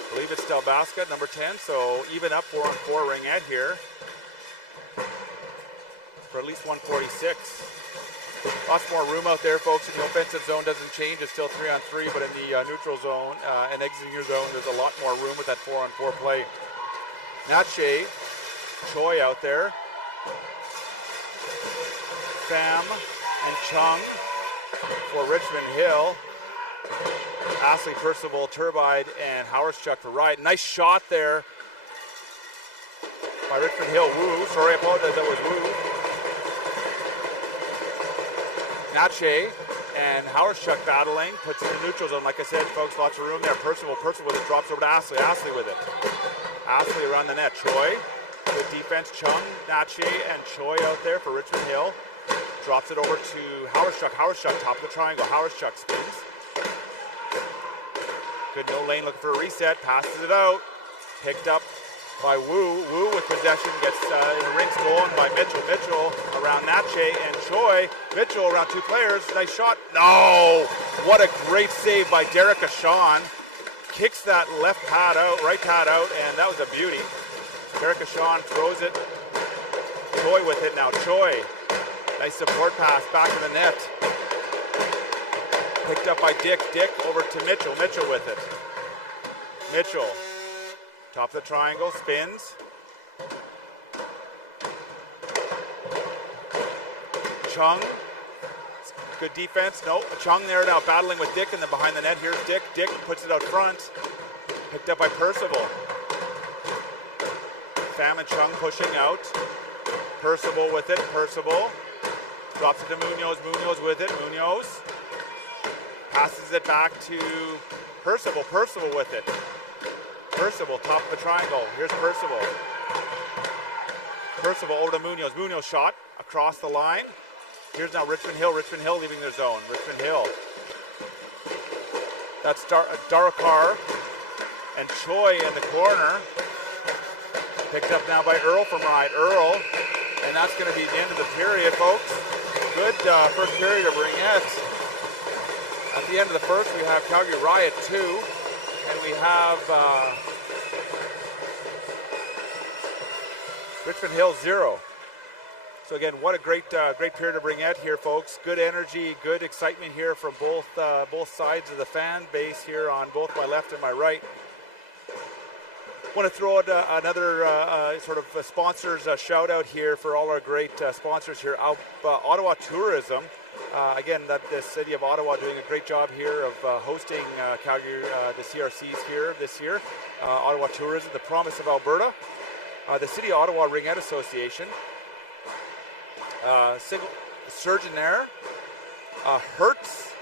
I believe it's Stelbaska, number 10. So even up 4-on-4 Ringette here. For at least 146. Lots more room out there, folks. If the offensive zone doesn't change, it's still 3-on-3, but in the neutral zone and exiting your zone, there's a lot more room with that 4-on-4 play. Natche, Choi out there. Pham and Chung for Richmond Hill. Ashley, Percival, Turbide, and Howarschuk for Riot. Nice shot there by Richmond Hill. Wu, sorry, I apologize, that was Wu. Natche and Howarschuk battling, puts it in the neutral zone. Like I said, folks, lots of room there. Percival with it, drops over to Ashley. Ashley with it. Ashley around the net. Choi, good defense. Chung, Natche, and Choi out there for Richmond Hill. Drops it over to Howarschuk. Howarschuk, top of the triangle. Howarschuk spins. Good no lane, looking for a reset. Passes it out. Picked up by Wu. Wu with possession gets Rink's going by Mitchell. Mitchell around Natche and Choi. Mitchell around 2 players. Nice shot. No! What a great save by Derek Ashawn. Kicks that left pad out, right pad out, and that was a beauty. Derek Ashawn throws it. Choi with it now. Choi. Nice support pass back in the net. Picked up by Dick. Dick over to Mitchell. Mitchell with it. Mitchell. Top of the triangle, spins. Chung, good defense. No, Chung there now battling with Dick and then behind the net. Here's Dick. Dick puts it out front. Picked up by Percival. Pham and Chung pushing out. Percival with it. Percival drops it to Munoz. Munoz with it. Munoz passes it back to Percival. Percival with it. Percival, top of the triangle. Here's Percival. Percival over to Munoz. Munoz shot across the line. Here's now Richmond Hill. Richmond Hill leaving their zone. Richmond Hill. That's Darakar and Choi in the corner. Picked up now by Earl from Riot. Earl. And that's going to be the end of the period, folks. Good first period of Ringette. At the end of the first, we have Calgary Riot 2. And we have Richmond Hill 0. So again, what a great period of Ringette here, folks. Good energy, good excitement here from both sides of the fan base here on both my left and my right. Want to throw out another sort of sponsors shout out here for all our great sponsors here. Ottawa Tourism. Again, the city of Ottawa doing a great job here of hosting Calgary, the CRCs here this year. Ottawa Tourism, the Promise of Alberta. The City of Ottawa Ringette Association. Surgeonaire, Hertz,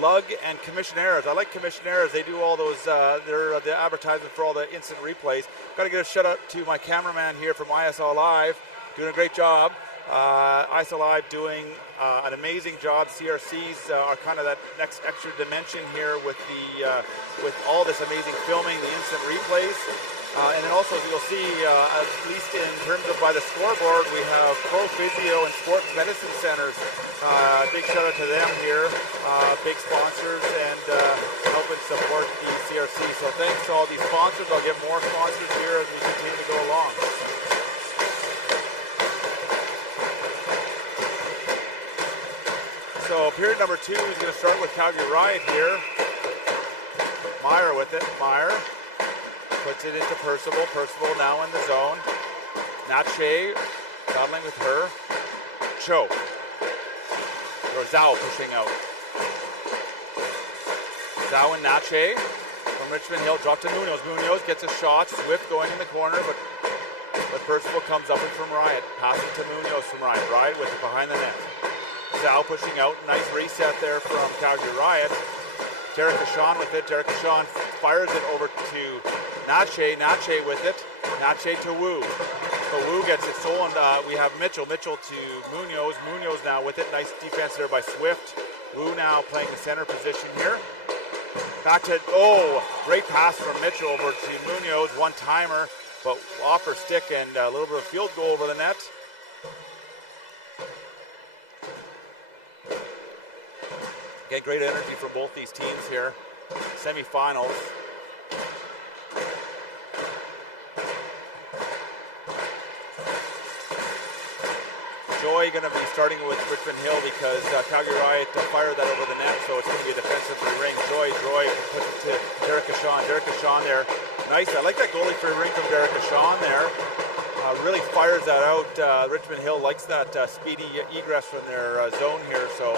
Lug, and Commissionaires. I like Commissionaires. They do all those, they're the advertisement for all the instant replays. Got to give a shout out to my cameraman here from ISL Live, doing a great job. ISL Live doing an amazing job. CRCs are kind of that next extra dimension here with the with all this amazing filming, the instant replays. And then also, as you'll see, at least in terms of by the scoreboard, we have Pro Physio and Sports Medicine Centers. Big shout out to them here, big sponsors and helping support the CRC. So thanks to all these sponsors. I'll get more sponsors here as we continue to go along. So period number 2 is going to start with Calgary Riot here. Meyer with it. Meyer puts it into Percival. Percival now in the zone. Natche battling with her. Cho. Or Zhao pushing out. Zhao and Natche from Richmond Hill. Drop to Munoz. Munoz gets a shot. Swift going in the corner, but Percival comes up and from Riot. Passing to Munoz from Riot. Riot with it behind the net. Zhao pushing out. Nice reset there from Calgary Riot. Derek Ashawn with it. Derek Ashawn fires it over to Natche. Natche with it. Natche to Wu. So Wu gets it stolen. We have Mitchell. Mitchell to Munoz. Munoz now with it. Nice defense there by Swift. Wu now playing the center position here. Back to, great pass from Mitchell over to Munoz. One-timer, but off her stick and a little bit of field goal over the net. Get great energy from both these teams here. Semifinals. Joy going to be starting with Richmond Hill because Calgary Riot fired that over the net, so it's going to be a defensive free ring. Joy puts it to Derek Ashawn. Derek Ashawn there. Nice. I like that goalie free ring from Derek Ashawn there. Really fires that out. Richmond Hill likes that speedy egress from their zone here, so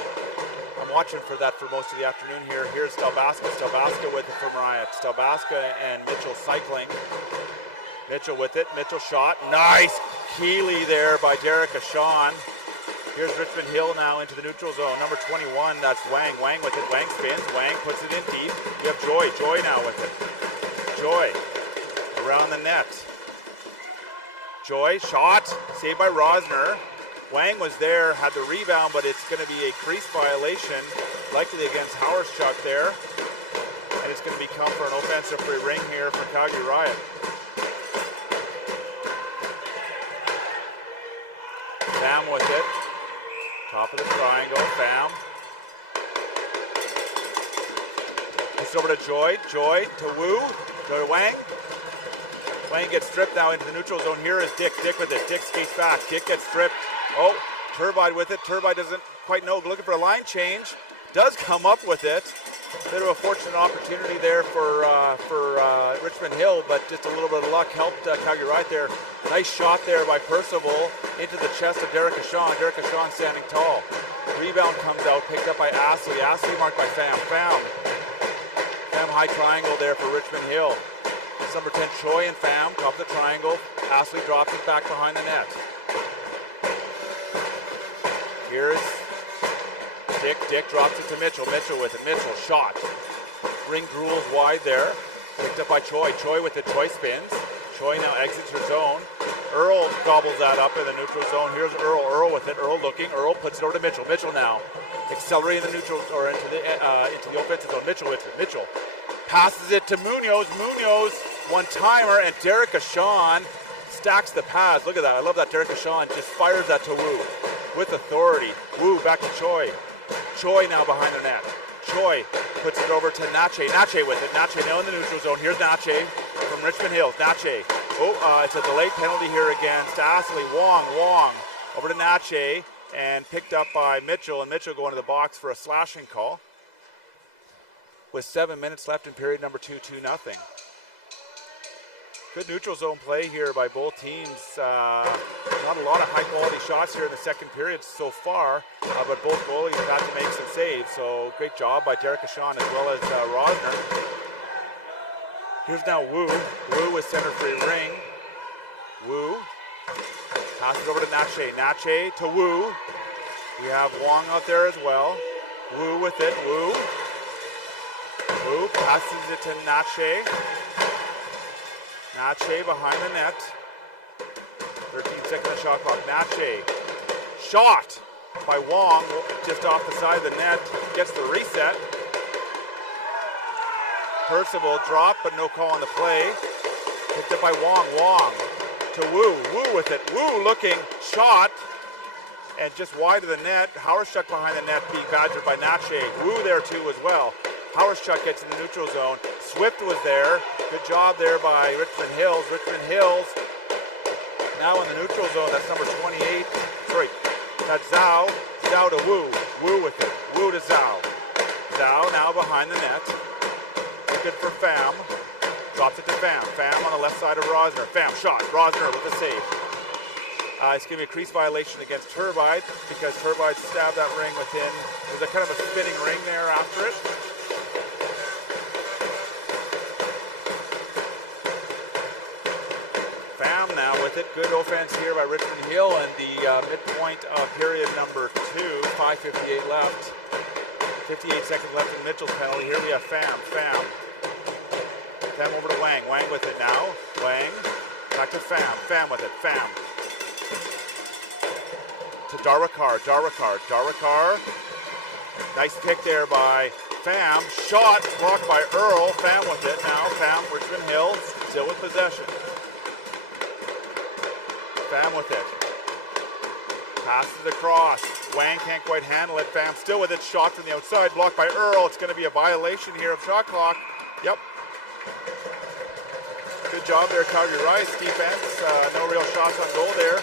I'm watching for that for most of the afternoon here. Here's Stelbaska. Stelbaska with it from Riot. Stelbaska and Mitchell cycling. Mitchell with it. Mitchell shot. Nice Keeley there by Derek Ashawn. Here's Richmond Hill now into the neutral zone. Number 21, that's Wang. Wang with it. Wang spins. Wang puts it in deep. You have Joy. Joy now with it. Joy around the net. Joy shot. Saved by Rosner. Wang was there, had the rebound, but it's going to be a crease violation, likely against Hauerschuk there. And it's going to become for an offensive free ring here for Calgary Riot. Pham with it. Top of the triangle, Pham. It's over to Joy. Joy to Wu. Go to Wang. Wang gets stripped now into the neutral zone. Here is Dick. Dick with it. Dick skates back. Dick gets stripped. Oh, Turbide with it. Turbide doesn't quite know. Looking for a line change. Does come up with it. Bit of a fortunate opportunity there for Richmond Hill, but just a little bit of luck helped Calgary Riot there. Nice shot there by Percival into the chest of Derek Ashawn. Derek Ashawn standing tall. Rebound comes out, picked up by Astley. Astley marked by Pham. Pham high triangle there for Richmond Hill. It's number 10, Choi and Pham, top of the triangle. Astley drops it back behind the net. Here's Dick. Dick drops it to Mitchell. Mitchell with it. Mitchell shot. Ring drools wide there. Picked up by Choi. Choi with it. Choi spins. Choi now exits her zone. Earl gobbles that up in the neutral zone. Here's Earl. Earl with it. Earl looking. Earl puts it over to Mitchell. Mitchell now accelerating the neutral or into the offensive zone. Mitchell with it. Mitchell passes it to Munoz. Munoz one-timer, and Derek Ashawn stacks the pads. Look at that. I love that Derek Ashawn just fires that to Wu with authority. Wu back to Choi. Choi now behind the net. Choi puts it over to Natche. Natche with it. Natche now in the neutral zone. Here's Natche from Richmond Hills. Natche. It's a delayed penalty here against Astley. Wong over to Natche and picked up by Mitchell, and Mitchell going to the box for a slashing call. With 7 minutes left in period number 2, 2-0. Good neutral zone play here by both teams. Not a lot of high quality shots here in the second period so far, but both goalies have had to make some saves. So great job by Derek Ashawn as well as Rosner. Here's now Wu. Wu with center free ring. Wu passes over to Natche. Natche to Wu. We have Wong out there as well. Wu with it. Wu passes it to Natche. Natche behind the net. 13 seconds of shot clock. Natche. Shot by Wong just off the side of the net. Gets the reset. Percival dropped, but no call on the play. Picked up by Wong. Wong to Wu. Wu with it. Wu looking. Shot. And just wide of the net. Hauerschuk behind the net being badgered by Nache. Wu there too as well. Hauerschuk gets in the neutral zone. Swift was there. Good job there by Richmond Hills. Richmond Hills now in the neutral zone. That's number 28. Sorry, that's Zhao. Zhao to Wu. Wu with it. Wu to Zhao. Zhao now behind the net. Good for Pham. Drops it to Pham. Pham on the left side of Rosner. Pham shot. Rosner with the save. It's going to be a crease violation against Turbide because Turbide stabbed that ring within. There's a kind of a spinning ring there after it. Pham now with it. Good offense here by Richmond Hill and the midpoint of period number 2. 5:58 left. 58 seconds left in Mitchell's penalty. Here we have Pham. Pham over to Wang. Wang with it now. Wang. Back to Pham. Pham with it. Pham. To Darwakar. Darwakar. Nice pick there by Pham. Shot blocked by Earl. Pham with it now. Pham, Richmond Hill, still with possession. Pham with it. Passes across. Wang can't quite handle it. Pham still with it. Shot from the outside. Blocked by Earl. It's going to be a violation here of shot clock. Yep. Good job there, Calgary Rice defense. No real shots on goal there.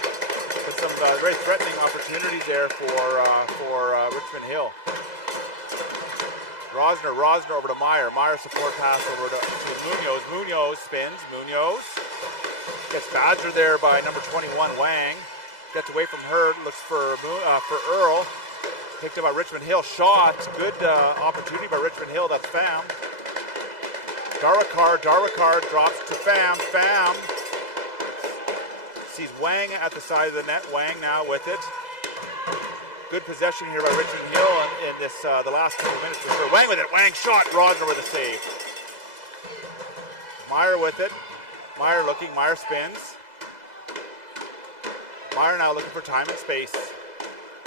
But some very threatening opportunities there for Richmond Hill. Rosner over to Meyer. Meyer support pass over to Munoz. Munoz spins. Munoz gets badgered there by number 21, Wang. Gets away from her. Looks for Earl. Picked up by Richmond Hill. Shot. Good opportunity by Richmond Hill. That's Pham. Darwakar drops to Pham. Pham sees Wang at the side of the net. Wang now with it. Good possession here by Richmond Hill in this the last couple minutes for sure. Wang with it. Wang shot. Rosner with a save. Meyer with it. Meyer looking. Meyer spins. Meyer now looking for time and space.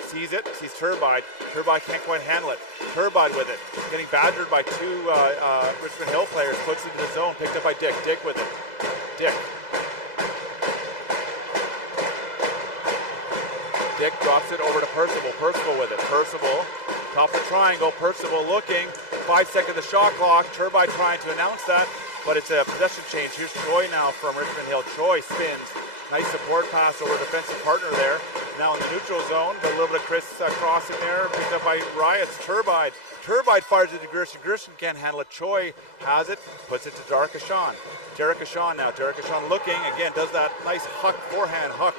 Sees it. Sees Turbide. Turbide can't quite handle it. Turbide with it. Getting badgered by two Richmond Hill players. Puts it into the zone. Picked up by Dick. Dick with it. Dick. Dick drops it over to Percival. Percival with it. Percival. Top of triangle. Percival looking. 5 seconds the shot clock. Turbide trying to announce that. But it's a possession change. Here's Choi now from Richmond Hill. Choi spins. Nice support pass over defensive partner there. Now in the neutral zone. Got a little bit of Chris crossing there. Picked up by Riots. Turbide. Turbide fires it to Gerson. Gerson can't handle it. Choi has it. Puts it to Derek Ashan. Derek Ashan now. Derek Ashan looking. Again, does that nice huck, forehand huck.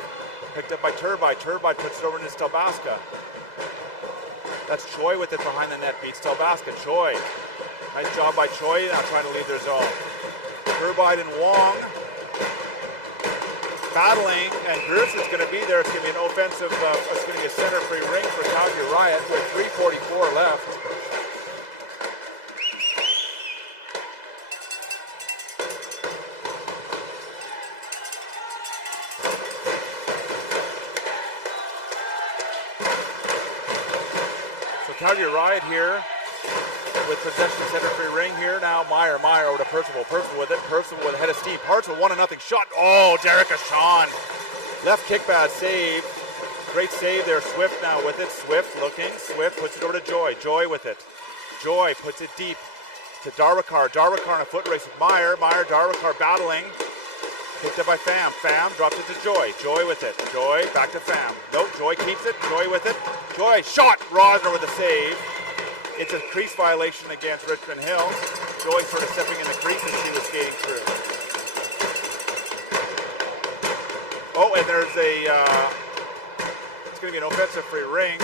Picked up by Turbide. Turbide puts it over into Stelbaska. That's Choi with it behind the net. Beats Stelbaska. Choi. Nice job by Choi. Now trying to leave their zone. Turbide and Wong battling, and Gerson's going to be there. It's going to be an offensive, it's going to be a center-free ring for Calgary Riot with 3:44 left. So Calgary Riot here with possession center-free ring here. Now Meyer over to Percival. Percival with it. Percival with a head of steam. Percival 1-0 shot. Oh, Derek Ashan. Left kick bad save. Great save there. Swift now with it. Swift looking. Swift puts it over to Joy. Joy with it. Joy puts it deep to Darwakar. Darwakar in a foot race with Meyer. Meyer, Darwakar battling. Picked up by Pham. Pham drops it to Joy. Joy with it. Joy back to Pham. Nope, Joy keeps it. Joy with it. Joy shot. Rosner with a save. It's a crease violation against Richmond Hill. Joy sort of stepping in the crease as she was skating through. Oh, and there's it's going to be an offensive free ring.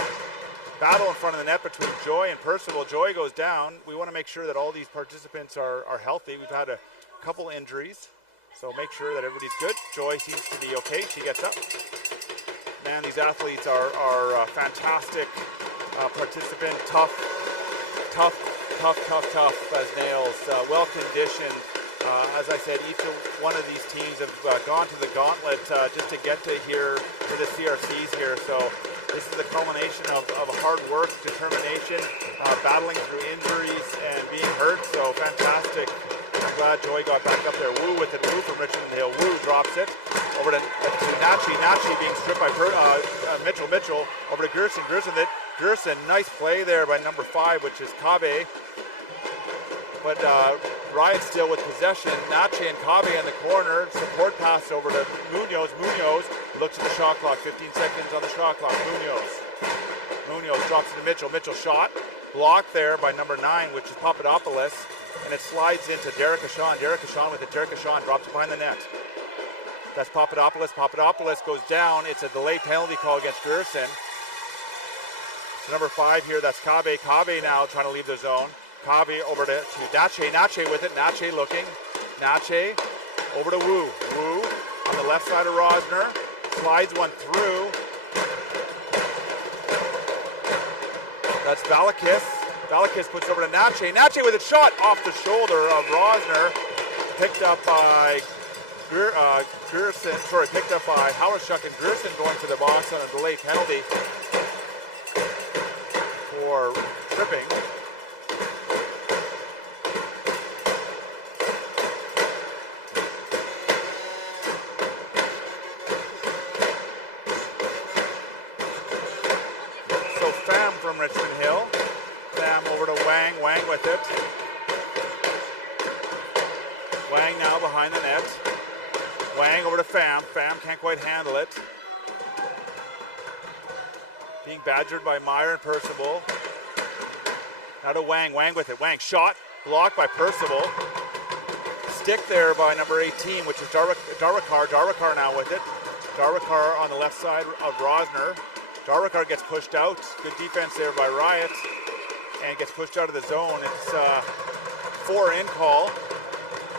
Battle in front of the net between Joy and Percival. Joy goes down. We want to make sure that all these participants are healthy. We've had a couple injuries, so make sure that everybody's good. Joy seems to be okay. She gets up. Man, these athletes are fantastic participant, tough as nails, well conditioned. As I said, each one of these teams have gone to the gauntlet just to get to here for the CRCs here. So this is the culmination of hard work, determination, battling through injuries and being hurt. So fantastic I'm glad Joy got back up there. Wu with it. Wu from Richmond Hill. Wu drops it over to Nachi. Nachi being stripped by Mitchell. Mitchell over to Gerson. Gerson, nice play there by number 5, which is Kabe. But Riot still with possession. Nachi and Kabe in the corner. Support pass over to Munoz. Munoz looks at the shot clock. 15 seconds on the shot clock. Munoz drops it to Mitchell. Mitchell shot. Blocked there by number 9, which is Papadopoulos. And it slides into Derek Ashawn. Derek Ashawn with it. Derek Ashawn drops it behind the net. That's Papadopoulos. Papadopoulos goes down. It's a delay penalty call against Gerson. So number 5 here, that's Kabe. Kabe now trying to leave the zone. Kabe over to Nache. Nache with it. Nache looking. Nache over to Wu. Wu on the left side of Rosner. Slides one through. That's Valakis. Valakis puts it over to Nache. Nache with a shot off the shoulder of Rosner. Picked up by Gerson. Sorry, picked up by Hawerschuk, and Gerson going to the box on a delay penalty for tripping. So Pham from Richmond Hill. Pham over to Wang. Wang with it. Wang now behind the net. Wang over to Pham. Pham can't quite handle it. Being badgered by Meyer and Percival. Now to Wang. Wang with it. Wang shot. Blocked by Percival. Stick there by number 18, which is Darwakar. Darwakar now with it. Darwakar on the left side of Rosner. Darwakar gets pushed out. Good defense there by Riot. And gets pushed out of the zone. It's 4-in call.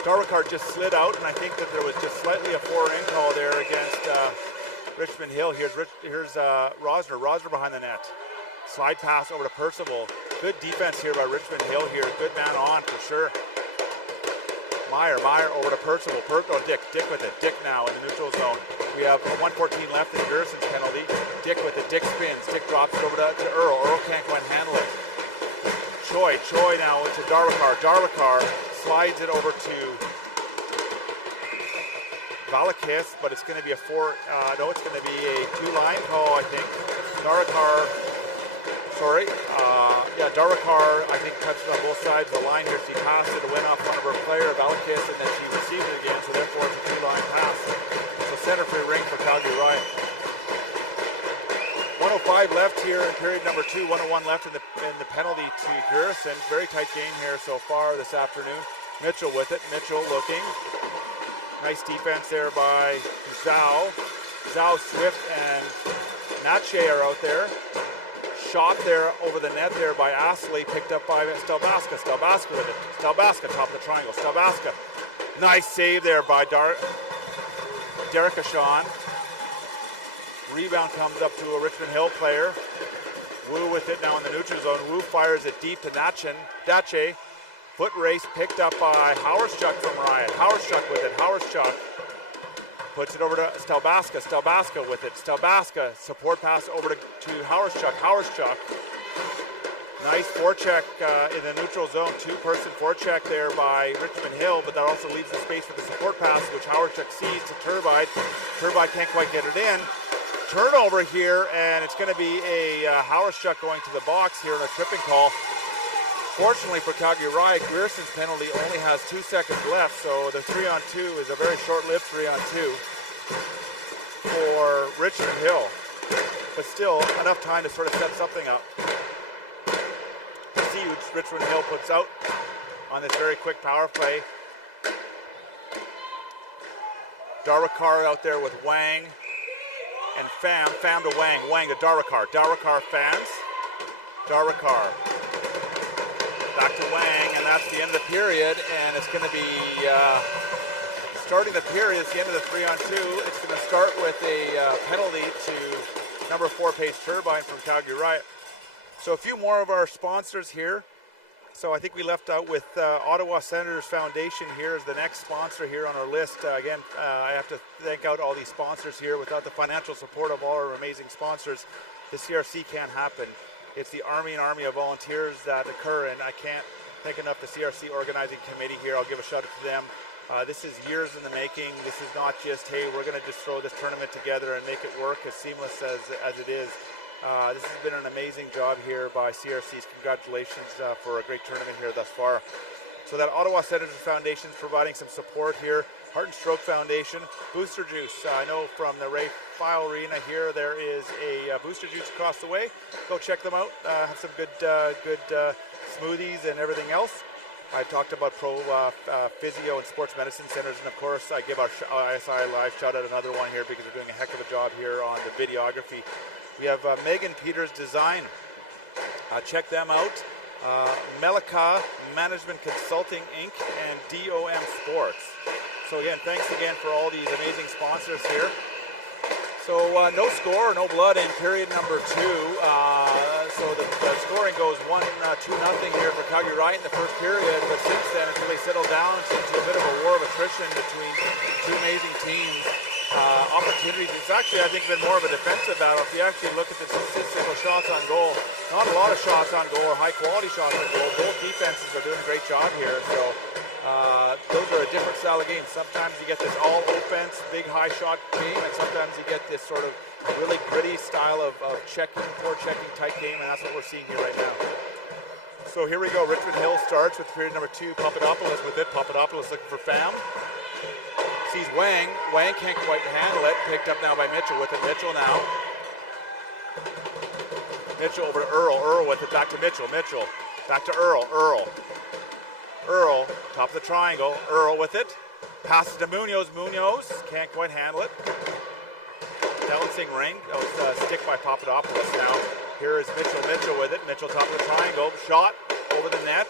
Darwakar just slid out, and I think that there was just slightly a 4-in call there against Richmond Hill. Here's Rosner. Rosner behind the net. Slide pass over to Percival. Good defense here by Richmond Hill here. Good man on for sure. Meyer over to Percival. Dick with it. Dick now in the neutral zone. We have 1:14 left in Gerson's penalty. Dick with it. Dick spins. Dick drops it over to Earl. Earl can't go and handle it. Choi now into Darwakar. Darwakar slides it over to Valakis, but it's going to be it's going to be a 2-line call, I think. Darwakar, I think, touched on both sides of the line here. She passed it to win off one of her player, Valakis, and then she received it again, so therefore it's a 2-line pass. So center for Rink for Calgary Riot. 105 left here in period number 2. 101 left in the penalty to Gerson. Very tight game here so far this afternoon. Mitchell with it. Mitchell looking. Nice defense there by Zhao. Zhao, Swift, and Nache are out there. Shot there over the net there by Astley. Picked up by Stelbaska. Stelbaska with it. Stelbaska top of the triangle. Stelbaska. Nice save there by Derek Ashawn. Rebound comes up to a Richmond Hill player. Wu with it now in the neutral zone. Wu fires it deep to Dache. Foot race picked up by Hawerschuk from Riot. Hawerschuk with it. Hawerschuk puts it over to Stelbaska. Stelbaska with it. Stelbaska support pass over to Hawerschuk. Hawerschuk. Nice forecheck in the neutral zone. 2-person forecheck there by Richmond Hill, but that also leaves the space for the support pass, which Hawerschuk sees to Turbide. Turbide can't quite get it in. Turnover here, and it's going to be a Hawerschuk going to the box here on a tripping call. Fortunately for Calgary Riot, Gerson's penalty only has 2 seconds left, so the 3-on-2 is a very short-lived 3-on-2 for Richmond Hill. But still, enough time to sort of set something up. See who Richmond Hill puts out on this very quick power play. Darwakar out there with Wang. And Pham to Wang. Wang to Darwakar. Darwakar fans. Darwakar. Back to Wang, and that's the end of the period. And it's going to be starting the period. It's the end of the 3-on-2. It's going to start with a penalty to number 4 Pace Turbine from Calgary Riot. So a few more of our sponsors here. So I think we left out with Ottawa Senators Foundation here as the next sponsor here on our list. Again, I have to thank out all these sponsors here. Without the financial support of all our amazing sponsors, the CRC can't happen. It's the army and army of volunteers that occur, and I can't Thank enough the CRC organizing committee here. I'll give a shout out to them. This is years in the making. This is not just, hey, we're going to just throw this tournament together and make it work as seamless as it is. This has been an amazing job here by CRCs. Congratulations for a great tournament here thus far. So that Ottawa Senators Foundation is providing some support here. Heart and Stroke Foundation, Booster Juice. I know from the Ray Friel Arena here, there is a Booster Juice across the way. Go check them out. Have some good smoothies and everything else. I talked about pro physio and sports medicine centers, and of course I give our ISI Live shout out another one here because they're doing a heck of a job here on the videography. We have Megan Peters Design. Check them out. Melika Management Consulting Inc. and DOM Sports. So again, thanks again for all these amazing sponsors here. So no score, no blood in period number 2. So the scoring goes 1-2 nothing here for Calgary Riot in the first period. But since then, until they settle down into a bit of a war of attrition between two amazing teams, opportunities. It's actually, I think, been more of a defensive battle. If you actually look at the statistical shots on goal, not a lot of shots on goal or high-quality shots on goal. Both defenses are doing a great job here. So those are a different style of game. Sometimes you get this all-offense, big high-shot game, and sometimes you get this sort of really gritty style of checking, forechecking type game, and that's what we're seeing here right now. So here we go. Richmond Hill starts with period number 2. Papadopoulos with it. Papadopoulos looking for Pham. Sees Wang. Wang can't quite handle it. Picked up now by Mitchell with it. Mitchell now. Mitchell over to Earl. Earl with it. Back to Mitchell. Mitchell. Back to Earl. Earl. Earl. Top of the triangle. Earl with it. Passes to Munoz. Munoz can't quite handle it. Balancing Ring. That was a stick by Papadopoulos now. Here is Mitchell. Mitchell with it. Mitchell top of the triangle. Shot over the net.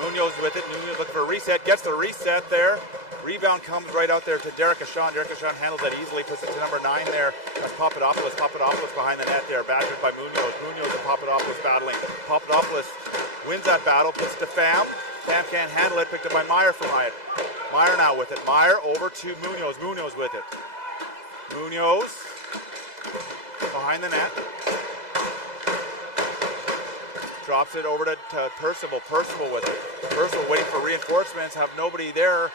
Munoz with it. Munoz looking for a reset. Gets the reset there. Rebound comes right out there to Derek Ashawn. Derek Ashawn handles that easily. Puts it to number 9 there. That's Papadopoulos. Papadopoulos behind the net there. Badgered by Munoz. Munoz and Papadopoulos battling. Papadopoulos wins that battle. Puts it to Pham. Pham can't handle it. Picked up by Meyer from Riot. Meyer now with it. Meyer over to Munoz. Munoz with it. Munoz behind the net. Drops it over to Percival. Percival with it. Percival waiting for reinforcements. Have nobody there.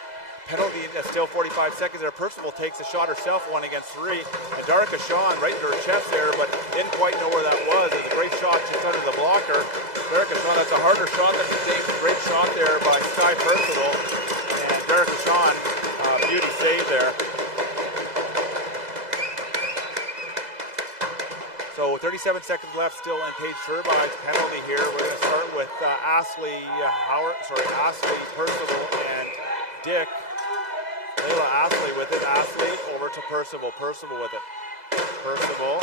Penalty still 45 seconds there. Percival takes a shot herself, 1 against 3. And Darika Shawn right into her chest there, but didn't quite know where that was. It's a great shot just under the blocker. Darika Shawn, that's a harder shot than the game. Great shot there by Sky Percival. And Darika Shawn, beauty save there. So 37 seconds left still in Page Turbine's penalty here. We're going to start with Ashley Percival and Dick. Layla Ashley with it. Ashley over to Percival. Percival with it. Percival.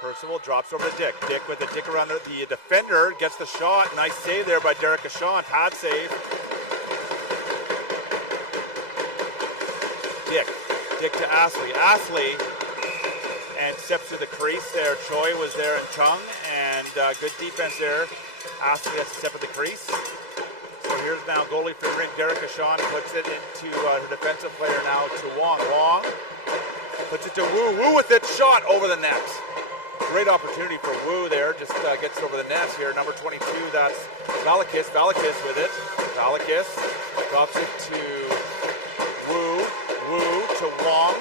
Percival drops over to Dick. Dick with it. Dick around the defender. Gets the shot. Nice save there by Derek Ashawn. Pad save. Dick to Ashley. Ashley and steps to the crease there. Choi was there and Chung, and good defense there. Ashley has to step at the crease. So here's now goalie for Rink. Derek Ashawn puts it into her defensive player now to Wong. Wong puts it to Wu. Wu with it. Shot over the net. Great opportunity for Wu there. Just gets it over the net here. Number 22, that's Valakis. Valakis with it. Valakis drops it to Wu. Wu to Wong.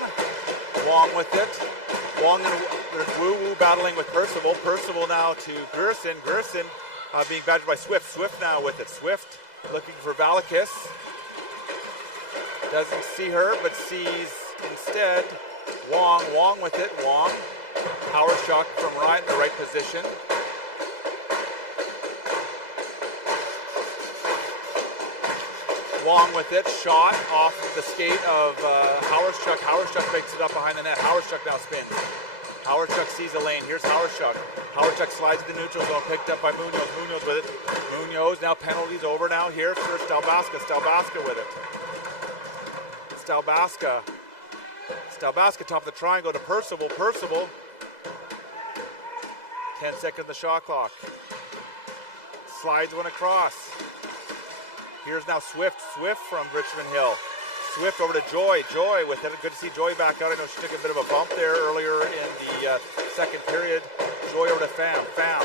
Wong with it. Wong and Wu battling with Percival. Percival now to Gerson. Gerson being badgered by Swift. Swift now with it. Swift looking for Valakis. Doesn't see her, but sees instead Wong. Wong with it. Wong. Power shot from Riot in the right position. Wong with it, shot off the skate of Howardchuk. Howardchuk breaks it up behind the net. Howardchuk now spins. Howardchuk sees a lane. Here's Howardchuk. Howardchuk slides to the neutral zone, picked up by Munoz. Munoz with it. Munoz now penalties over now here for Stalbaska. Stalbaska with it. Stalbaska. Stalbaska top of the triangle to Percival. Percival. 10 seconds the shot clock. Slides one across. Here's now Swift. Swift from Richmond Hill. Swift over to Joy. Joy with it. Good to see Joy back out. I know she took a bit of a bump there earlier in the second period. Joy over to Pham. Pham.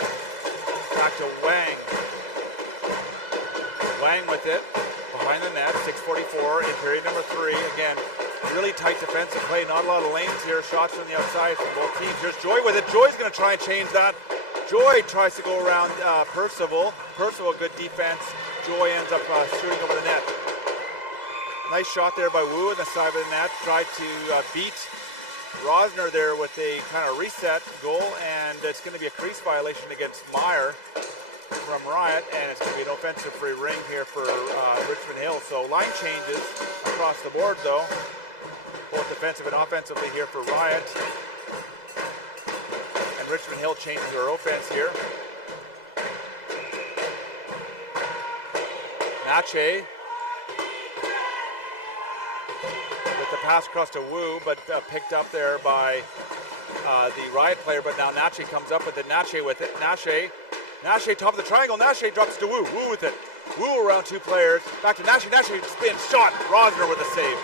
Back to Wang. Wang with it. Behind the net. 6:44 in period number 3. Again, really tight defensive play. Not a lot of lanes here. Shots from the outside from both teams. Here's Joy with it. Joy's going to try and change that. Joy tries to go around Percival. Percival, good defense. Joy ends up shooting over the net. Nice shot there by Wu in the side of the net. Tried to beat Rosner there with a kind of reset goal, and it's going to be a crease violation against Meyer from Riot, and it's going to be an offensive free ring here for Richmond Hill. So line changes across the board though, both defensive and offensively here for Riot. And Richmond Hill changes their offense here. Nache with the pass across to Wu, but picked up there by the Riot player, but now Nache comes up with it. Nache with it. Nache, top of the triangle. Nache drops to Wu. Wu with it. Wu around 2 players. Back to Nache. Nache spin shot. Rosner with a save.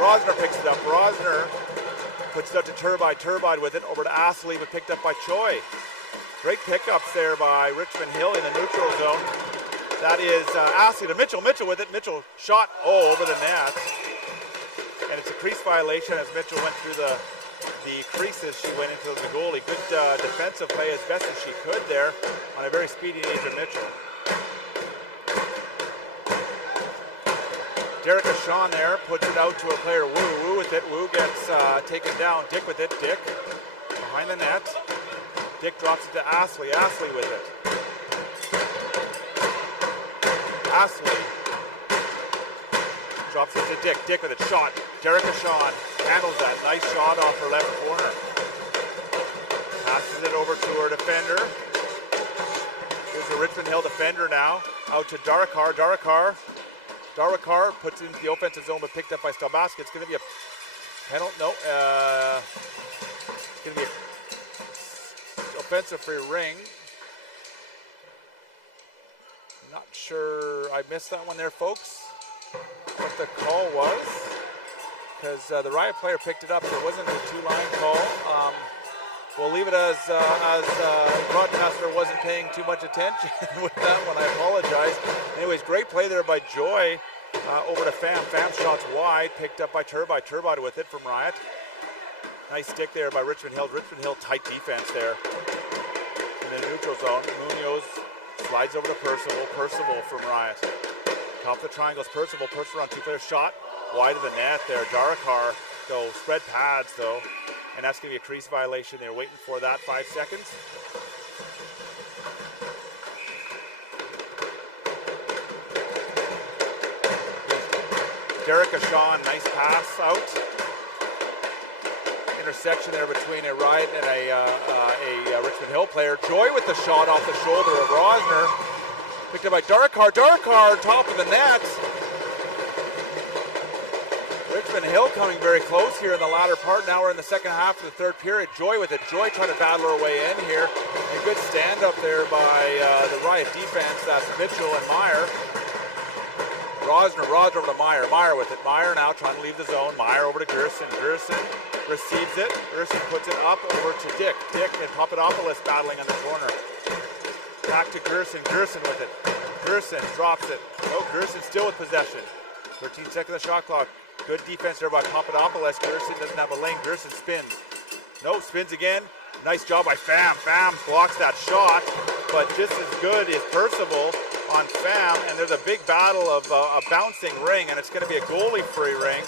Rosner picks it up. Rosner puts it up to Turbide. Turbide with it. Over to Astley, but picked up by Choi. Great pickups there by Richmond Hill in the neutral zone. That is Astley to Mitchell. Mitchell with it. Mitchell shot over the net. And it's a crease violation as Mitchell went through the creases. She went into the goalie. Good defensive play as best as she could there on a very speedy Nathan Mitchell. Derek Sean there puts it out to a player. Wu. Wu with it. Wu gets taken down. Dick with it. Dick behind the net. Dick drops it to Astley. Astley with it. Astley drops it to Dick. Dick with a shot. Derek Sean handles that. Nice shot off her left corner. Passes it over to her defender. Here's a Richmond Hill defender now. Out to Darakar. Darakar puts it into the offensive zone, but picked up by Stelbaska. It's going to be a penalty. No. It's going to be an offensive free ring. Not sure. I missed that one there, folks. What the call was, because the Riot player picked it up, so it wasn't a 2-line call. We'll leave it as the broadcaster wasn't paying too much attention with that one. I apologize. Anyways, great play there by Joy over to Pham. Pham shots wide, picked up by Turbide. Turbide with it from Riot. Nice stick there by Richmond Hill. Richmond Hill tight defense there in the neutral zone. Munoz slides over to Percival. Percival from Riot. Top of the triangles, Percival. Percival on 2 players. Shot wide of the net there. Darakar, though, spread pads, though. And that's going to be a crease violation. They're waiting for that. 5 seconds. Derek Sean, nice pass out. Intersection there between a Riot and a Richmond Hill player. Joy with the shot off the shoulder of Rosner. Picked up by Darakar. Darakar, top of the net. Richmond Hill coming very close here in the latter part. Now we're in the second half of the third period. Joy with it. Joy trying to battle her way in here. A good stand up there by the Riot defense. That's Mitchell and Meyer. Rosner over to Meyer. Meyer with it. Meyer now trying to leave the zone. Meyer over to Gerson. Gerson receives it. Gerson puts it up over to Dick. Dick and Papadopoulos battling on the corner. Back to Gerson. Gerson with it. Gerson drops it. Oh, Gerson still with possession. 13 seconds of the shot clock. Good defense there by Papadopoulos. Gerson doesn't have a lane. Gerson spins. No, spins again. Nice job by Pham. Pham blocks that shot, but just as good is Percival on Pham, and there's a big battle of a bouncing ring, and it's going to be a goalie-free ring.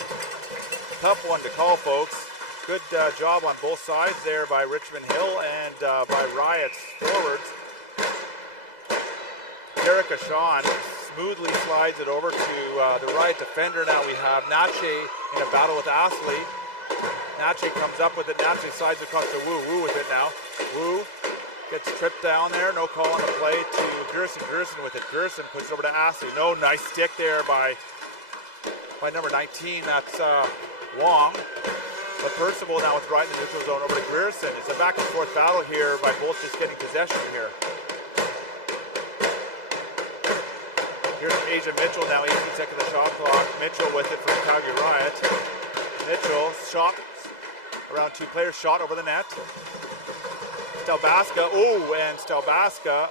Tough one to call, folks. Good job on both sides there by Richmond Hill and by Riot's forwards. Derek Sean smoothly slides it over to the Riot defender. Now we have Nache in a battle with Astley. Nache comes up with it. Nache slides across to Wu. Wu with it now. Wu gets tripped down there. No call on the play to Gerson. Gerson with it. Gerson puts it over to Astley. No, nice stick there by number 19. That's Wong. But Percival now with right in the neutral zone over to Gerson. It's a back and forth battle here by both just getting possession here. Here's Asia Mitchell now, 18 seconds of the shot clock. Mitchell with it from Calgary Riot. Mitchell shot around 2 players, shot over the net. Stelbaska, and Stelbaska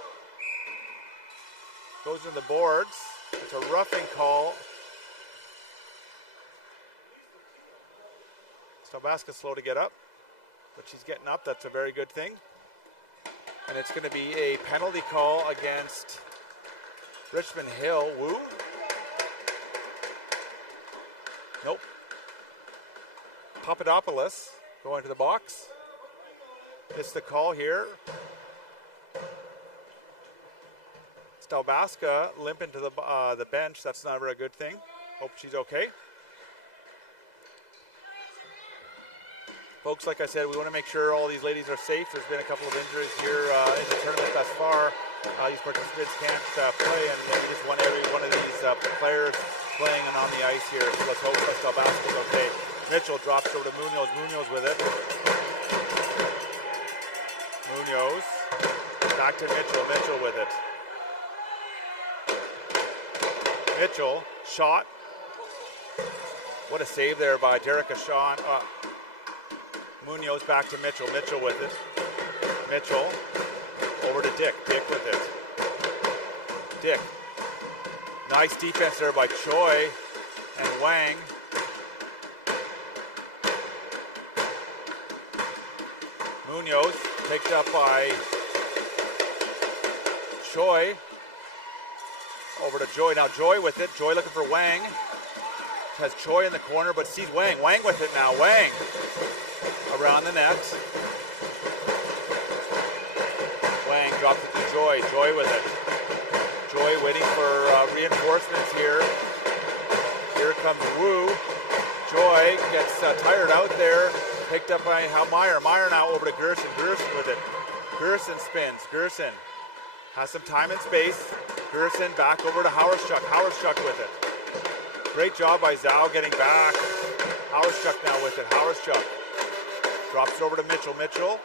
goes to the boards. It's a roughing call. Stelbaska's slow to get up, but she's getting up. That's a very good thing. And it's going to be a penalty call against Richmond Hill. Woo? Nope. Papadopoulos going to the box. It's the call here. Stelbaska limping to the bench. That's never a good thing. Hope she's okay. Folks, like I said, we want to make sure all these ladies are safe. There's been a couple of injuries here in the tournament thus far. These participants can't play, and we just want every one of these players playing and on the ice here. So let's hope that Stelbaska's okay. Mitchell drops over to Munoz. Munoz with it. Munoz. Back to Mitchell. Mitchell with it. Mitchell. Shot. What a save there by Derek Sean. Munoz back to Mitchell. Mitchell with it. Mitchell. Over to Dick. Dick with it. Dick. Nice defense there by Choi and Wang. Munoz picked up by Choi. Over to Joy. Now Joy with it. Joy looking for Wang. Has Choi in the corner, but sees Wang. Wang with it now. Wang around the net. Wang drops it to Joy. Joy with it. Joy waiting for reinforcements here. Here comes Wu. Joy gets tired out there. Picked up by Meyer. Meyer now over to Gerson. Gerson with it. Gerson spins. Gerson has some time and space. Gerson back over to Hauerschuk. Hauerschuk with it. Great job by Zhao getting back. Hauerschuk now with it. Hauerschuk drops it over to Mitchell. Mitchell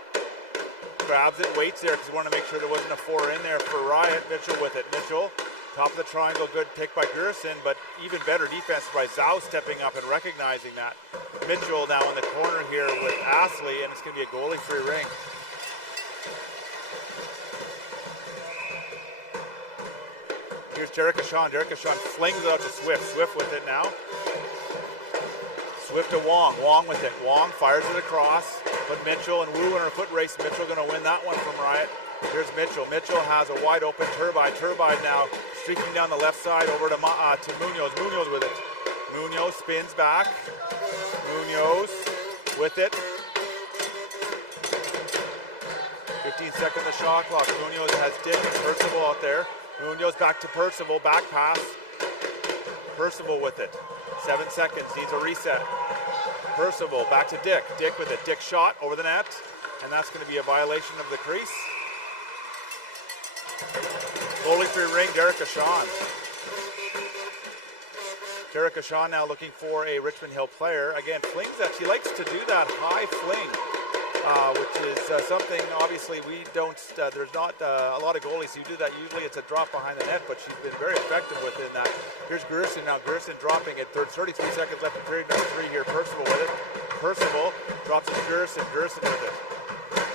grabs it, waits there because he wanted to make sure there wasn't a 4 in there for Riot. Mitchell with it. Mitchell, top of the triangle, good pick by Gerson, but even better defense by Zhao stepping up and recognizing that. Mitchell now in the corner here with Astley, and it's going to be a goalie-free ring. Here's Jerica Sean. Jerica Sean flings it out to Swift. Swift with it now. Swift to Wong. Wong with it. Wong fires it across. But Mitchell and Wu in her foot race. Mitchell going to win that one from Riot. Here's Mitchell. Mitchell has a wide open Turbine. Turbine now streaking down the left side over to Munoz. Munoz with it. Munoz spins back. Munoz with it. 15 seconds the shot clock. Munoz has Dick and Percival out there. Munoz back to Percival. Back pass. Percival with it. 7 seconds. Needs a reset. Percival back to Dick. Dick with it. Dick shot over the net. And that's going to be a violation of the crease. Goalie free ring, Derica Sean. Derica Sean now looking for a Richmond Hill player. Again, flings that. She likes to do that high fling, which is something obviously we don't, there's not a lot of goalies who do that. Usually it's a drop behind the net, but she's been very effective within that. Here's Gerson now. Gerson dropping it. 33 seconds left in period number 3 here. Percival with it. Percival drops it to Gerson. Gerson with it.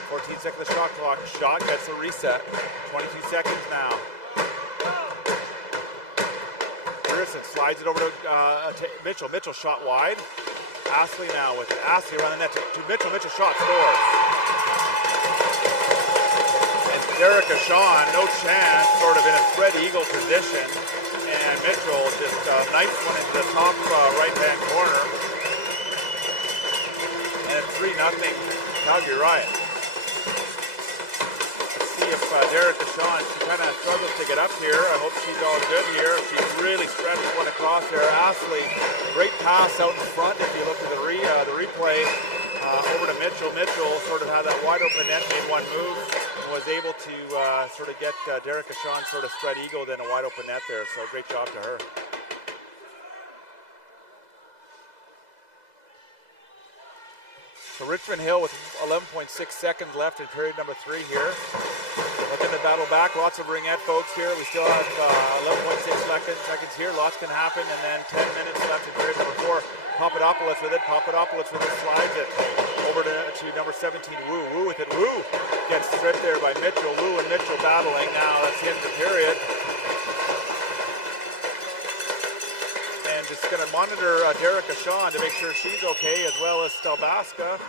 14 seconds the shot clock. Shot gets a reset. 22 seconds now. Gerson slides it over to Mitchell. Mitchell shot wide. Astley now with it. Astley around the net to Mitchell. Mitchell shot, scores. And Derica Sean, no chance, sort of in a spread eagle position. And Mitchell just nice one into the top right-hand corner. And it's 3-0 Calgary Riot. See if Derica Sean, she kind of struggles to get up here. I hope she's all good here. She really stretched one across there. Astley, great pass out in front. If you look at the replay, over to Mitchell. Mitchell sort of had that wide open net, made one move, and was able to sort of get Derica Sean sort of spread eagle, then a wide open net there. So great job to her. So Richmond Hill with 11.6 seconds left in period number 3 here. Let's looking to battle back. Lots of Ringette folks here. We still have 11.6 seconds here. Lots can happen, and then 10 minutes left in period number 4. Papadopoulos with it. Papadopoulos with it, slides it over to number 17. Wu. Wu with it. Wu gets stripped there by Mitchell. Wu and Mitchell battling now. That's the end of the period. And just going to monitor Derica Shawn to make sure she's okay, as well as Stelbaska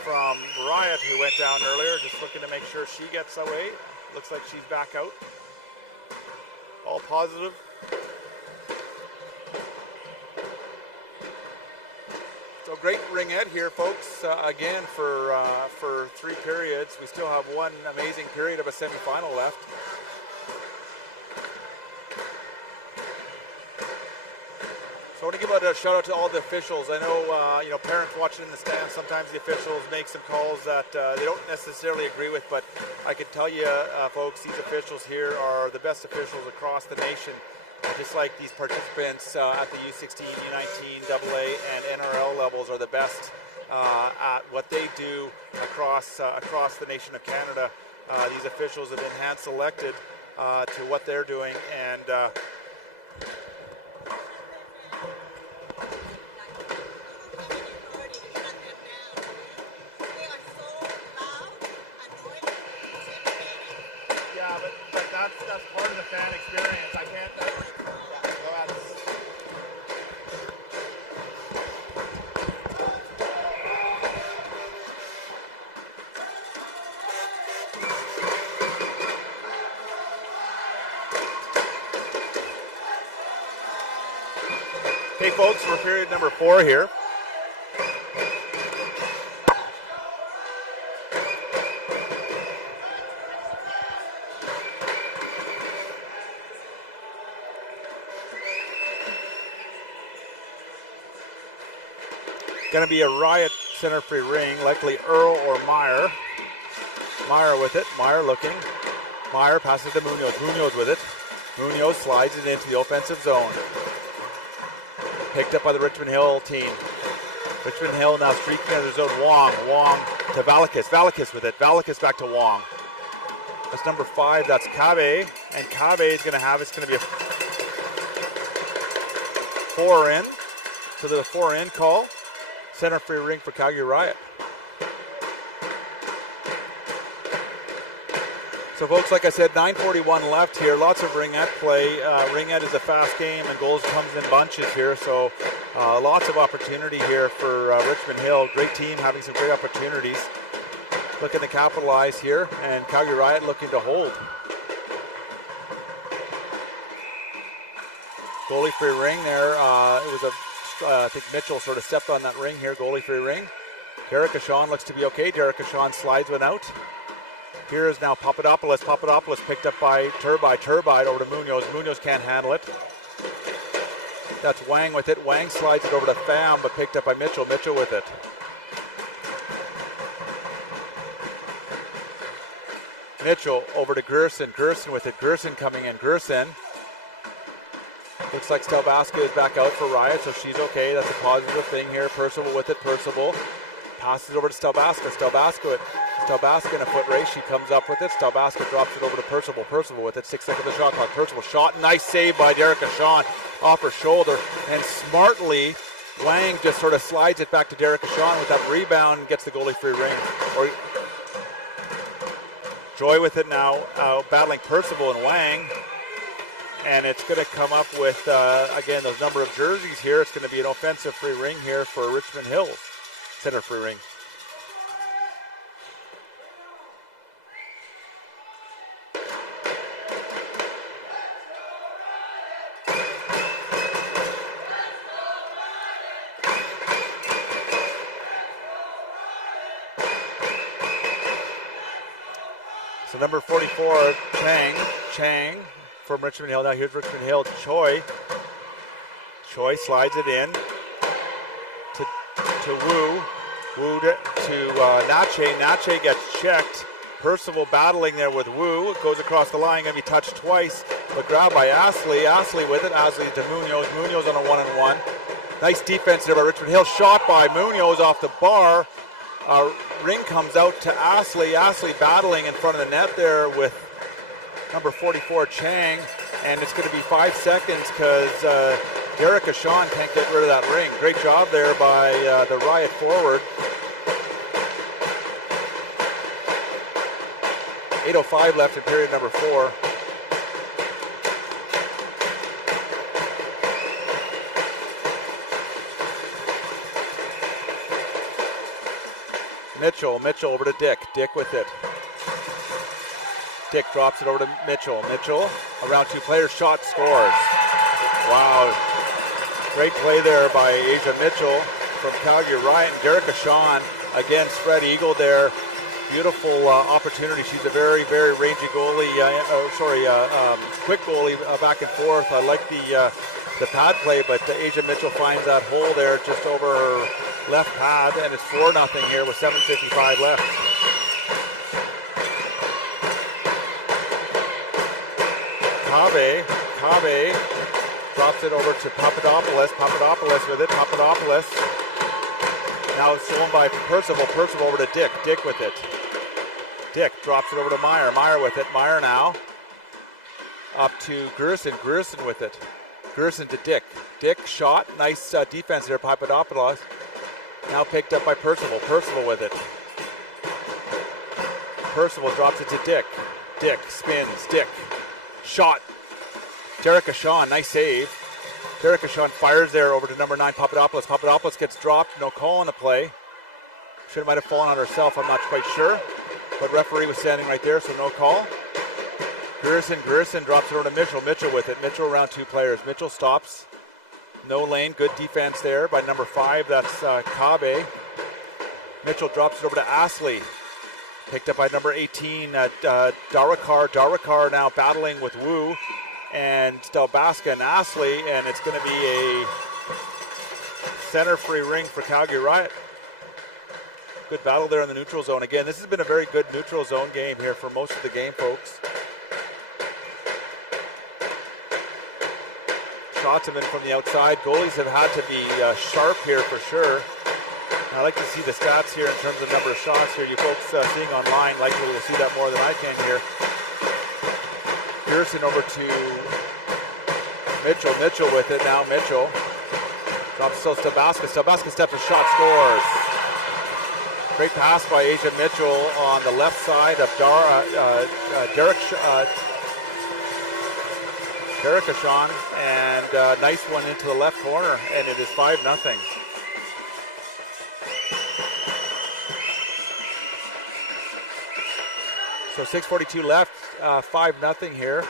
from Riot, who went down earlier. Just looking to make sure she gets away. Looks like she's back out. All positive. So great Ringette here, folks. Again, for 3 periods. We still have one amazing period of a semifinal left. So I want to give a shout out to all the officials. I know, parents watching in the stands, sometimes the officials make some calls that they don't necessarily agree with, but I can tell you, folks, these officials here are the best officials across the nation. Just like these participants at the U16, U19, AA, and NRL levels are the best at what they do across the nation of Canada. These officials have been hand-selected to what they're doing, and that's part of the fan experience. I can't. Okay, folks, we're period number 4 here. Going to be a Riot center free ring, likely Earl or Meyer. Meyer with it. Meyer looking. Meyer passes to Munoz. Munoz with it. Munoz slides it into the offensive zone. Picked up by the Richmond Hill team. Richmond Hill now streaking out of the zone. Wong. Wong to Valakis. Valakis with it. Valakis back to Wong. That's number 5. That's Cabe. And Cabe is going to have, it's going to be a 4 in. So there's a 4 in call. Center free ring for Calgary Riot. So folks, like I said, 9:41 left here. Lots of Ringette play. Ringette is a fast game and goals comes in bunches here. So lots of opportunity here for Richmond Hill. Great team having some great opportunities. Looking to capitalize here, and Calgary Riot looking to hold. Goalie free ring there. It was I think Mitchell sort of stepped on that ring here, goalie free ring. Derica Shawn looks to be okay. Derica Shawn slides one out. Here is now Papadopoulos. Papadopoulos picked up by Turbide. Turbide over to Munoz. Munoz can't handle it. That's Wang with it. Wang slides it over to Pham, but picked up by Mitchell. Mitchell with it. Mitchell over to Gerson. Gerson with it. Gerson coming in. Gerson. Looks like Stelbaska is back out for Riot, so she's okay. That's a positive thing here. Percival with it. Percival passes over to Stelbaska. Stelbaska in a foot race. She comes up with it. Stelbaska drops it over to Percival. Percival with it. 6 seconds of shot clock. Percival shot. Nice save by Derica Shawn off her shoulder. And smartly, Wang just sort of slides it back to Derica Shawn with that rebound and gets the goalie free ring. Joy with it now, battling Percival and Wang. And it's going to come up with, again, those number of jerseys here. It's going to be an offensive free ring here for Richmond Hills. Center free ring. So number 44, Chang from Richmond Hill. Now here's Richmond Hill. Choi slides it in to Wu. Wu to Nache. Nache gets checked. Percival battling there with Wu. It goes across the line. Going to be touched twice, but grabbed by Astley. Astley with it. Astley to Munoz. Munoz on a 1-on-1. Nice defense there by Richmond Hill. Shot by Munoz off the bar. Ring comes out to Astley. Astley battling in front of the net there with number 44, Chang. And it's going to be 5 seconds because Derek Ashawn can't get rid of that ring. Great job there by the Riot forward. 8:05 left in period number 4. Mitchell over to Dick. Dick with it. Dick drops it over to Mitchell. Mitchell around 2 players. Shot, scores. Wow. Great play there by Asia Mitchell from Calgary Riot. And Derek Ashawn, again, spread eagle there. Beautiful opportunity. She's a very, very rangy goalie. Quick goalie back and forth. I like the pad play, but Asia Mitchell finds that hole there just over her left pad, and it's 4-0 here with 7:55 left. Kave drops it over to Papadopoulos. Papadopoulos with it. Papadopoulos. Now it's shown by Percival. Percival over to Dick. Dick with it. Dick drops it over to Meyer. Meyer with it. Meyer now up to Gerson. Gerson with it. Gerson to Dick. Dick shot. Nice defense there, Papadopoulos. Now picked up by Percival. Percival with it. Percival drops it to Dick. Dick spins. Dick. Shot. Derek Ashawn. Nice save. Derek Ashawn fires there over to number 9, Papadopoulos. Papadopoulos gets dropped. No call on the play. Should might have fallen on herself. I'm not quite sure. But referee was standing right there, so no call. Gerson drops it over to Mitchell. Mitchell with it. Mitchell around 2 players. Mitchell stops. No lane. Good defense there by number 5. That's Kabe. Mitchell drops it over to Astley. Picked up by number 18, Darakar. Darakar now battling with Wu and Stelbaska and Astley, and it's going to be a center free ring for Calgary Riot. Good battle there in the neutral zone. Again, this has been a very good neutral zone game here for most of the game, folks. Shots have been from the outside. Goalies have had to be sharp here for sure. I like to see the stats here in terms of number of shots here. You folks seeing online likely will see that more than I can here. Pearson over to Mitchell. Mitchell with it now. Mitchell drops to Stelbaska. Stelbaska steps a shot, scores. Great pass by Asia Mitchell on the left side of Derek Ashawn, and nice one into the left corner, and it is 5-0. So 6:42 left, 5-0 here.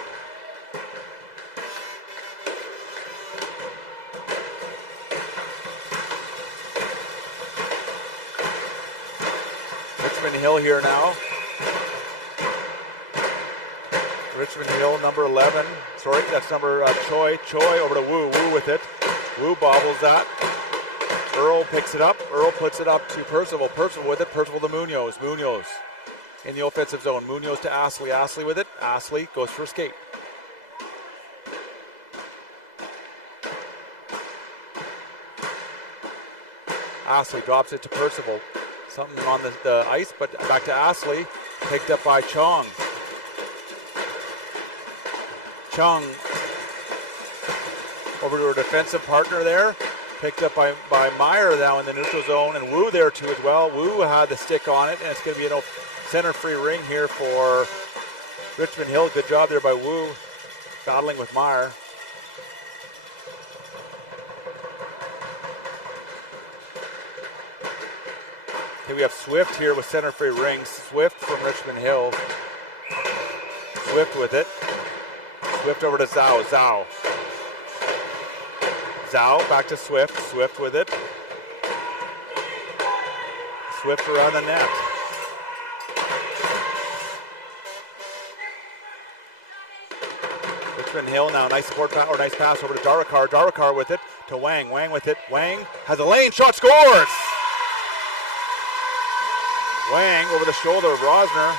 Richmond Hill here now. Richmond Hill, number 11. Sorry, that's number Choi. Choi over to Wu. Wu with it. Wu bobbles that. Earl picks it up. Earl puts it up to Percival. Percival with it. Percival to Munoz. Munoz in the offensive zone. Munoz to Astley. Astley with it. Astley goes for a skate. Astley drops it to Percival. Something on the ice, but back to Astley. Picked up by Chong. Chung over to her defensive partner there. Picked up by Meyer now in the neutral zone, and Wu there too as well. Wu had the stick on it, and it's going to be a center free ring here for Richmond Hill. Good job there by Wu, battling with Meyer. Okay, we have Swift here with center free rings. Swift from Richmond Hill. Swift with it. Swift over to Zhao. Zhao. Zhao back to Swift. Swift with it. Swift around the net. Richmond Hill now. Nice support or nice pass over to Darakar. Darakar with it to Wang. Wang with it. Wang has a lane shot. Scores! Wang over the shoulder of Rosner.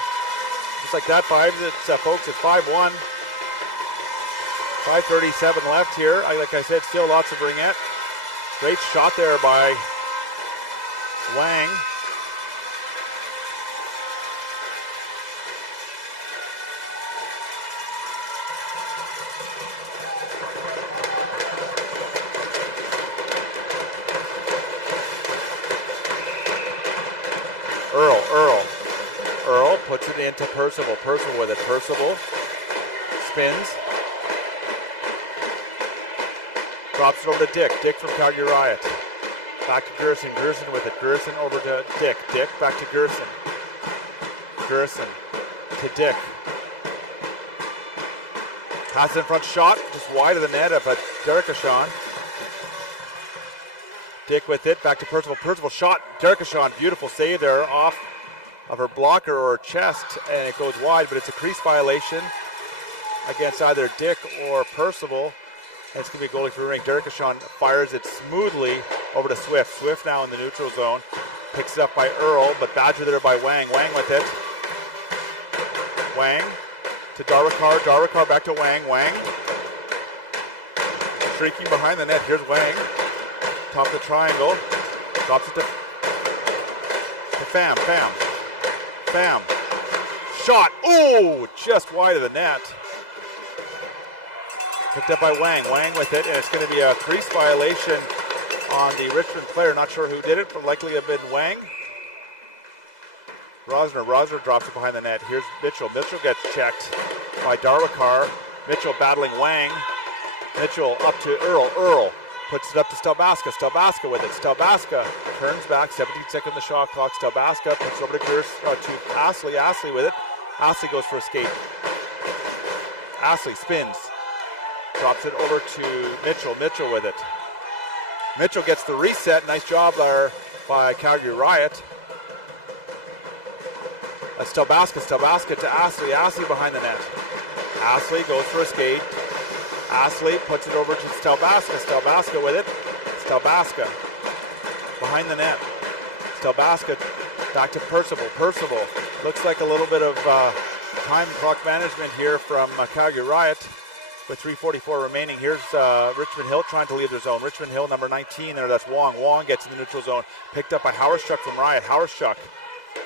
Just like that, folks, it's 5-1. 5:37 left here. Like I said, still lots of Ringette. Great shot there by Wang. puts it into Percival. Percival with it. Percival spins. Drops it over to Dick. Dick from Calgary Riot. Back to Gerson. Gerson with it. Gerson over to Dick. Dick back to Gerson. Gerson to Dick. Pass in front shot. Just wide of the net of Derek Ashawn. Dick with it. Back to Percival. Percival shot. Derek Ashawn. Beautiful save there off of her blocker or her chest. And it goes wide, but it's a crease violation against either Dick or Percival. And it's going to be a goalie for Rink. Derek Ashawn fires it smoothly over to Swift. Swift now in the neutral zone. Picks it up by Earl, but Badger there by Wang. Wang with it. Wang to Darwakar. Darwakar back to Wang. Wang. Streaking behind the net. Here's Wang. Top of the triangle. Drops it to Pham. Pham. Pham. Shot. Ooh, just wide of the net. Picked up by Wang. Wang with it, and it's going to be a crease violation on the Richmond player. Not sure who did it, but likely have been Wang. Rosner. Rosner drops it behind the net. Here's Mitchell. Mitchell gets checked by Darwakar. Mitchell battling Wang. Mitchell up to Earl. Earl puts it up to Stelbaska. Stelbaska with it. Stelbaska turns back. 17-second the shot clock. Stelbaska puts it over to Astley. Astley with it. Astley goes for a skate. Astley spins. Drops it over to Mitchell. Mitchell with it. Mitchell gets the reset. Nice job there by Calgary Riot. That's Stelbaska. Stelbaska to Astley. Astley behind the net. Astley goes for a skate. Astley puts it over to Stelbaska. Stelbaska with it. Stelbaska behind the net. Stelbaska back to Percival. Percival looks like a little bit of time clock management here from Calgary Riot. With 3:44 remaining, here's Richmond Hill trying to leave their zone. Richmond Hill, number 19 there, that's Wong. Wong gets in the neutral zone. Picked up by Howerschuk from Riot. Howerschuk.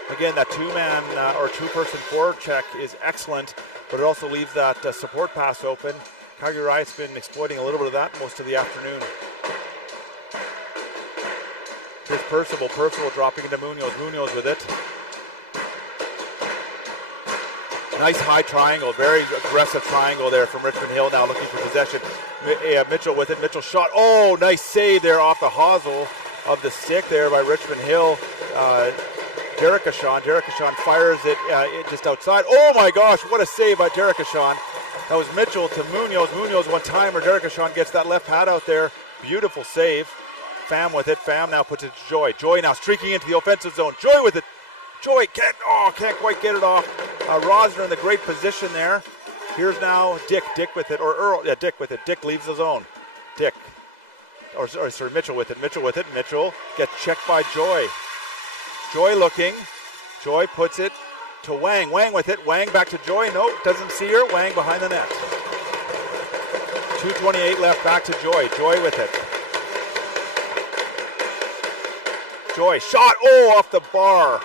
Again, that two-man or two-person forward check is excellent, but it also leaves that support pass open. Calgary Riot's been exploiting a little bit of that most of the afternoon. Here's Percival. Percival dropping into Munoz. Munoz with it. Nice high triangle, very aggressive triangle there from Richmond Hill now looking for possession. Mitchell with it, Mitchell shot. Oh, nice save there off the hosel of the stick there by Richmond Hill. Derek Ashawn fires it just outside. Oh my gosh, what a save by Derek Ashawn. That was Mitchell to Munoz. Munoz one timer. Derek Ashawn gets that left pad out there. Beautiful save. Pham with it. Pham now puts it to Joy. Joy now streaking into the offensive zone. Joy with it. Joy can't quite get it off. Rosner in the great position there. Here's now Dick with it, or Earl, yeah, Dick with it. Dick leaves the zone. Dick, Mitchell with it. Mitchell gets checked by Joy. Joy looking. Joy puts it to Wang. Wang with it. Wang back to Joy. Nope, doesn't see her. Wang behind the net. 2:28 left. Back to Joy. Joy with it. Joy shot. Oh, off the bar.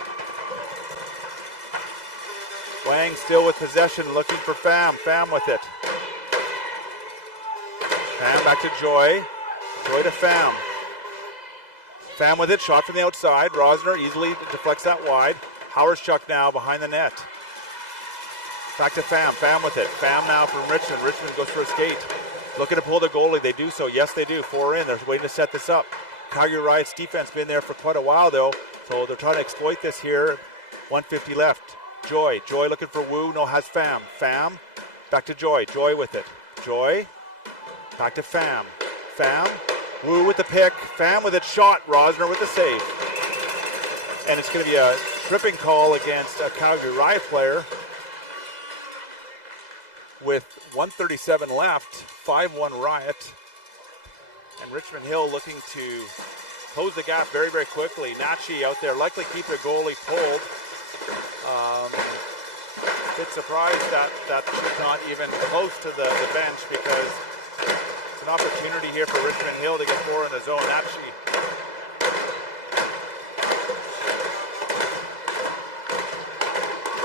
Wang still with possession, looking for Pham. Pham with it. Pham back to Joy. Joy to Pham. Pham with it, shot from the outside. Rosner easily deflects that wide. Howerschuk now behind the net. Back to Pham. Pham with it. Pham now from Richmond. Richmond goes for a skate. Looking to pull the goalie. They do so. Yes, they do. 4 in. They're waiting to set this up. Calgary Riot's defense been there for quite a while, though, so they're trying to exploit this here. 1:50 left. Joy looking for Wu, no, has Pham. Pham, back to Joy. Joy with it. Joy, back to Pham. Pham, Wu with the pick. Pham with it, shot. Rosner with the save. And it's going to be a tripping call against a Calgary Riot player. With 1:37 left, 5-1 Riot. And Richmond Hill looking to close the gap very, very quickly. Nachi out there, likely keep the goalie pulled. Bit surprised that she's not even close to the bench, because it's an opportunity here for Richmond Hill to get 4 in the zone. Nachi.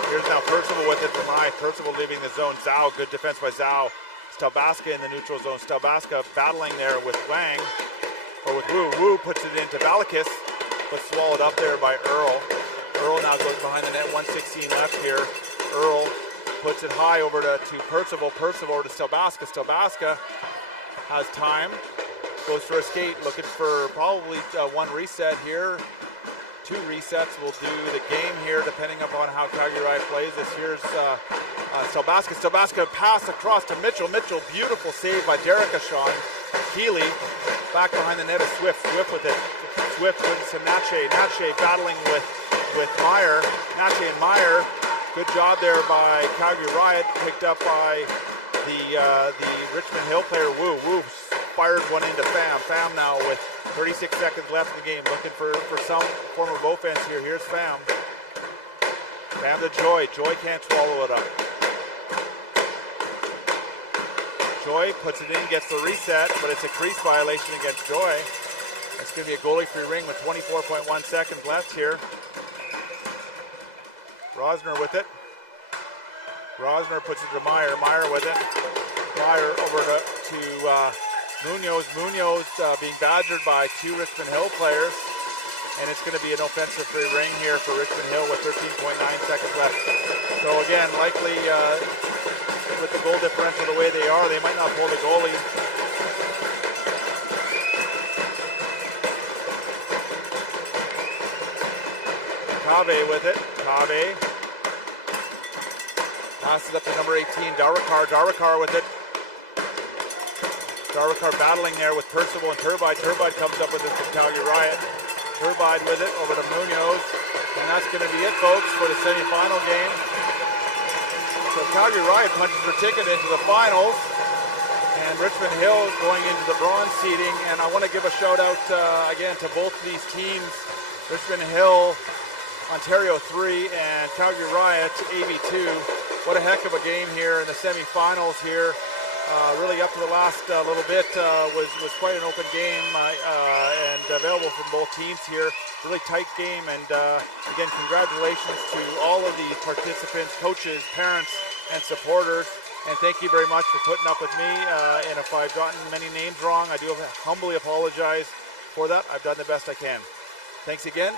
Here's now Percival with it from Riot. Percival leaving the zone. Zhao, good defense by Zhao. Stelbaska in the neutral zone. Stelbaska battling there with Wang, or with Wu. Wu puts it into Valakis, but swallowed up there by Earl. Earl now goes behind the net, 1:16 left here. Earl puts it high over to Percival. Percival over to Stelbaska. Stelbaska has time. Goes for a skate, looking for probably one reset here. 2 resets will do the game here, depending upon how Calgary Riot plays this. Here's Stelbaska. Stelbaska pass across to Mitchell. Mitchell, beautiful save by Derek Ashon. Keeley back behind the net is Swift. Swift with it. Swift with some Natche. Natche battling with Meyer. Natche and Meyer. Good job there by Calgary Riot. Picked up by the Richmond Hill player. Woo. Fired one into Pham. Pham now with 36 seconds left in the game. Looking for some form of offense here. Here's Pham. Pham to Joy. Joy can't swallow it up. Joy puts it in, gets the reset, but it's a crease violation against Joy. That's going to be a goalie-free ring with 24.1 seconds left here. Rosner with it. Rosner puts it to Meyer. Meyer with it. Meyer over to Munoz. Munoz being badgered by 2 Richmond Hill players. And it's going to be an offensive free ring here for Richmond Hill with 13.9 seconds left. So again, likely with the goal differential the way they are, they might not pull the goalie. Cave with it. Cave passes up to number 18, Darwakar. Darwakar with it. Darwakar battling there with Percival and Turbide. Turbide comes up with it from Calgary Riot. Turbide with it over to Munoz. And that's going to be it, folks, for the semifinal game. So Calgary Riot punches their ticket into the finals. And Richmond Hill going into the bronze seeding. And I want to give a shout out again to both these teams. Richmond Hill, Ontario 3, and Calgary Riot, AB2. What a heck of a game here in the semifinals here. Really up to the last little bit was quite an open game and available from both teams here. Really tight game, and again, congratulations to all of the participants, coaches, parents, and supporters. And thank you very much for putting up with me. And if I've gotten many names wrong, I do humbly apologize for that. I've done the best I can. Thanks again.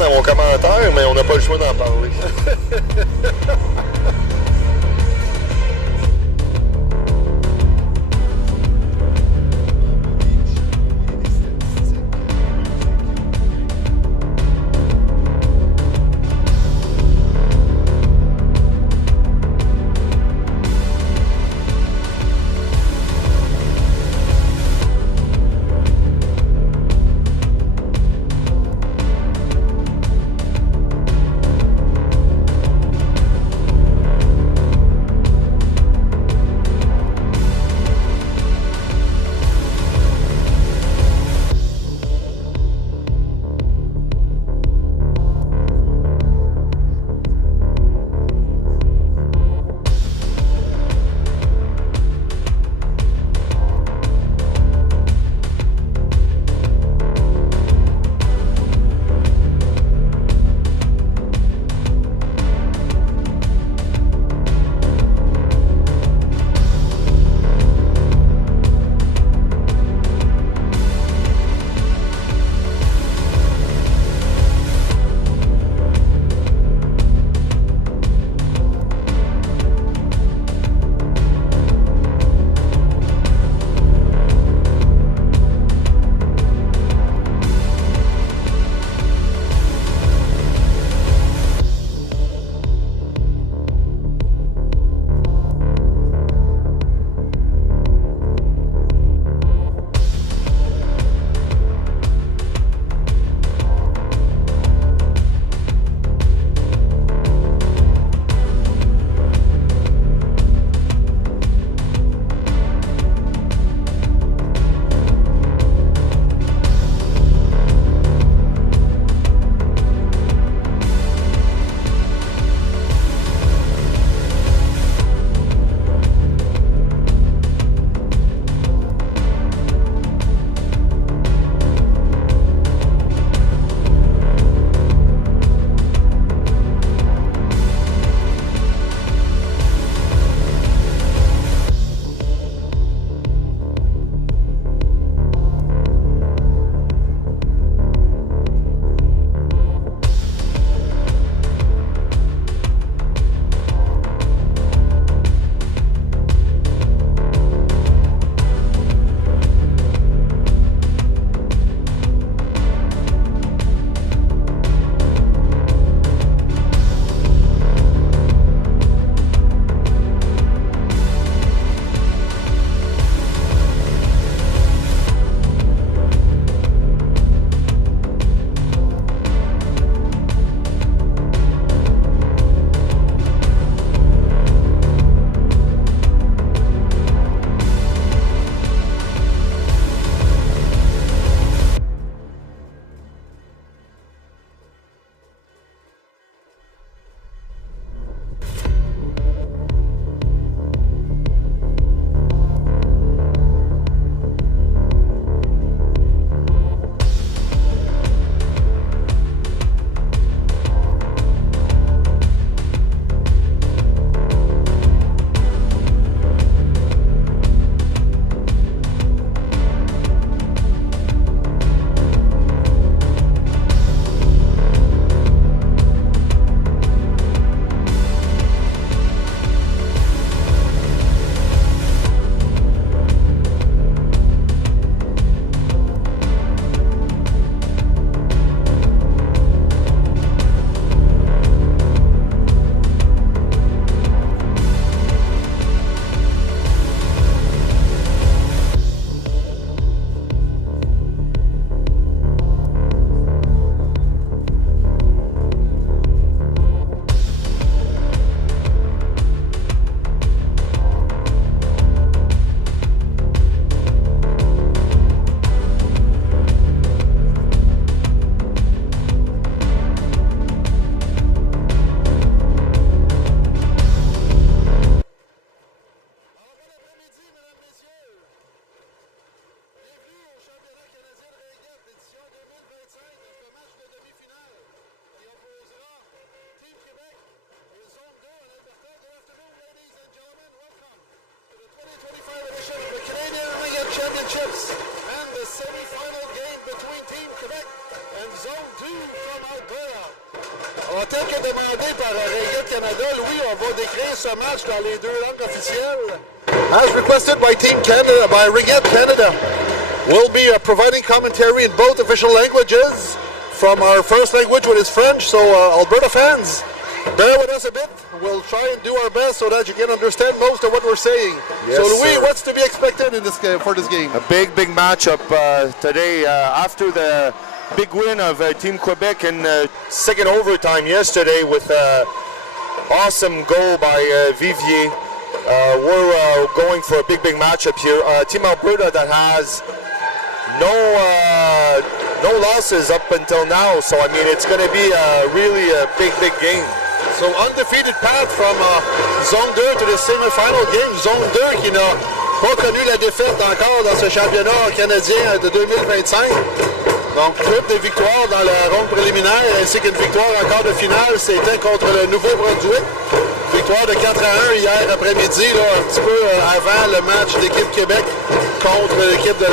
dans mon commentaire, mais on n'a pas le choix d'en parler. Championships and the semi-final game between Team Quebec and Zone 2 from Alberta. demandé par Ringette Canada, Louis, on va décrire ce match dans les 2 langues officielles. As requested by Team Canada, by Ringette Canada, we'll be providing commentary in both official languages. From our first language, which is French, so Alberta fans, bear with us a bit. We'll try and do our best so that you can understand most of what we're saying. Yes, so, Louis, sir. what's to be expected in this game, for this game? A big matchup today after the big win of Team Quebec in second overtime yesterday with awesome goal by Vivier. We're going for a big matchup here. Team Alberta that has no losses up until now, so I mean it's going to be really a big game. So undefeated path from Zone 2 to the semi-final game. Zone 2 qui n'a pas connu la défaite encore dans ce championnat canadien de 2025. Donc triple de victoires dans la ronde préliminaire ainsi qu'une victoire encore de finale. C'était contre le Nouveau-Brunswick. Victoire de 4-1 hier après-midi, là, un petit peu avant le match d'équipe Québec contre l'équipe de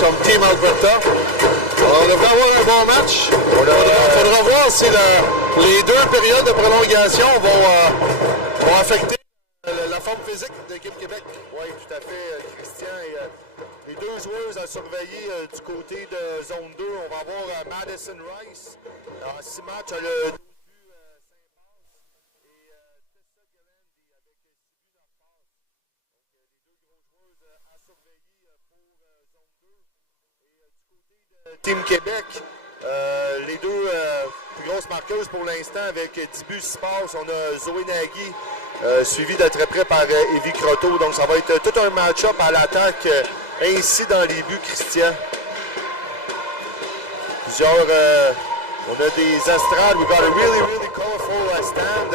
comme Team Alberta. Alors, on devrait avoir un bon match. Il faudra voir si les 2 périodes de prolongation vont affecter la forme physique de l'équipe Québec. Oui, tout à fait, Christian. Et, les 2 joueuses à surveiller du côté de zone 2. On va avoir Madison Rice. 6 matchs à le Team Québec, les 2 plus grosses marqueuses pour l'instant avec 10 buts 6 passes. On a Zoé Nagy, suivi de très près par Evie Croteau. Donc ça va être tout un match-up à l'attaque, ainsi dans les buts, Christian. Plusieurs, on a des estrades. We've got a really colorful stand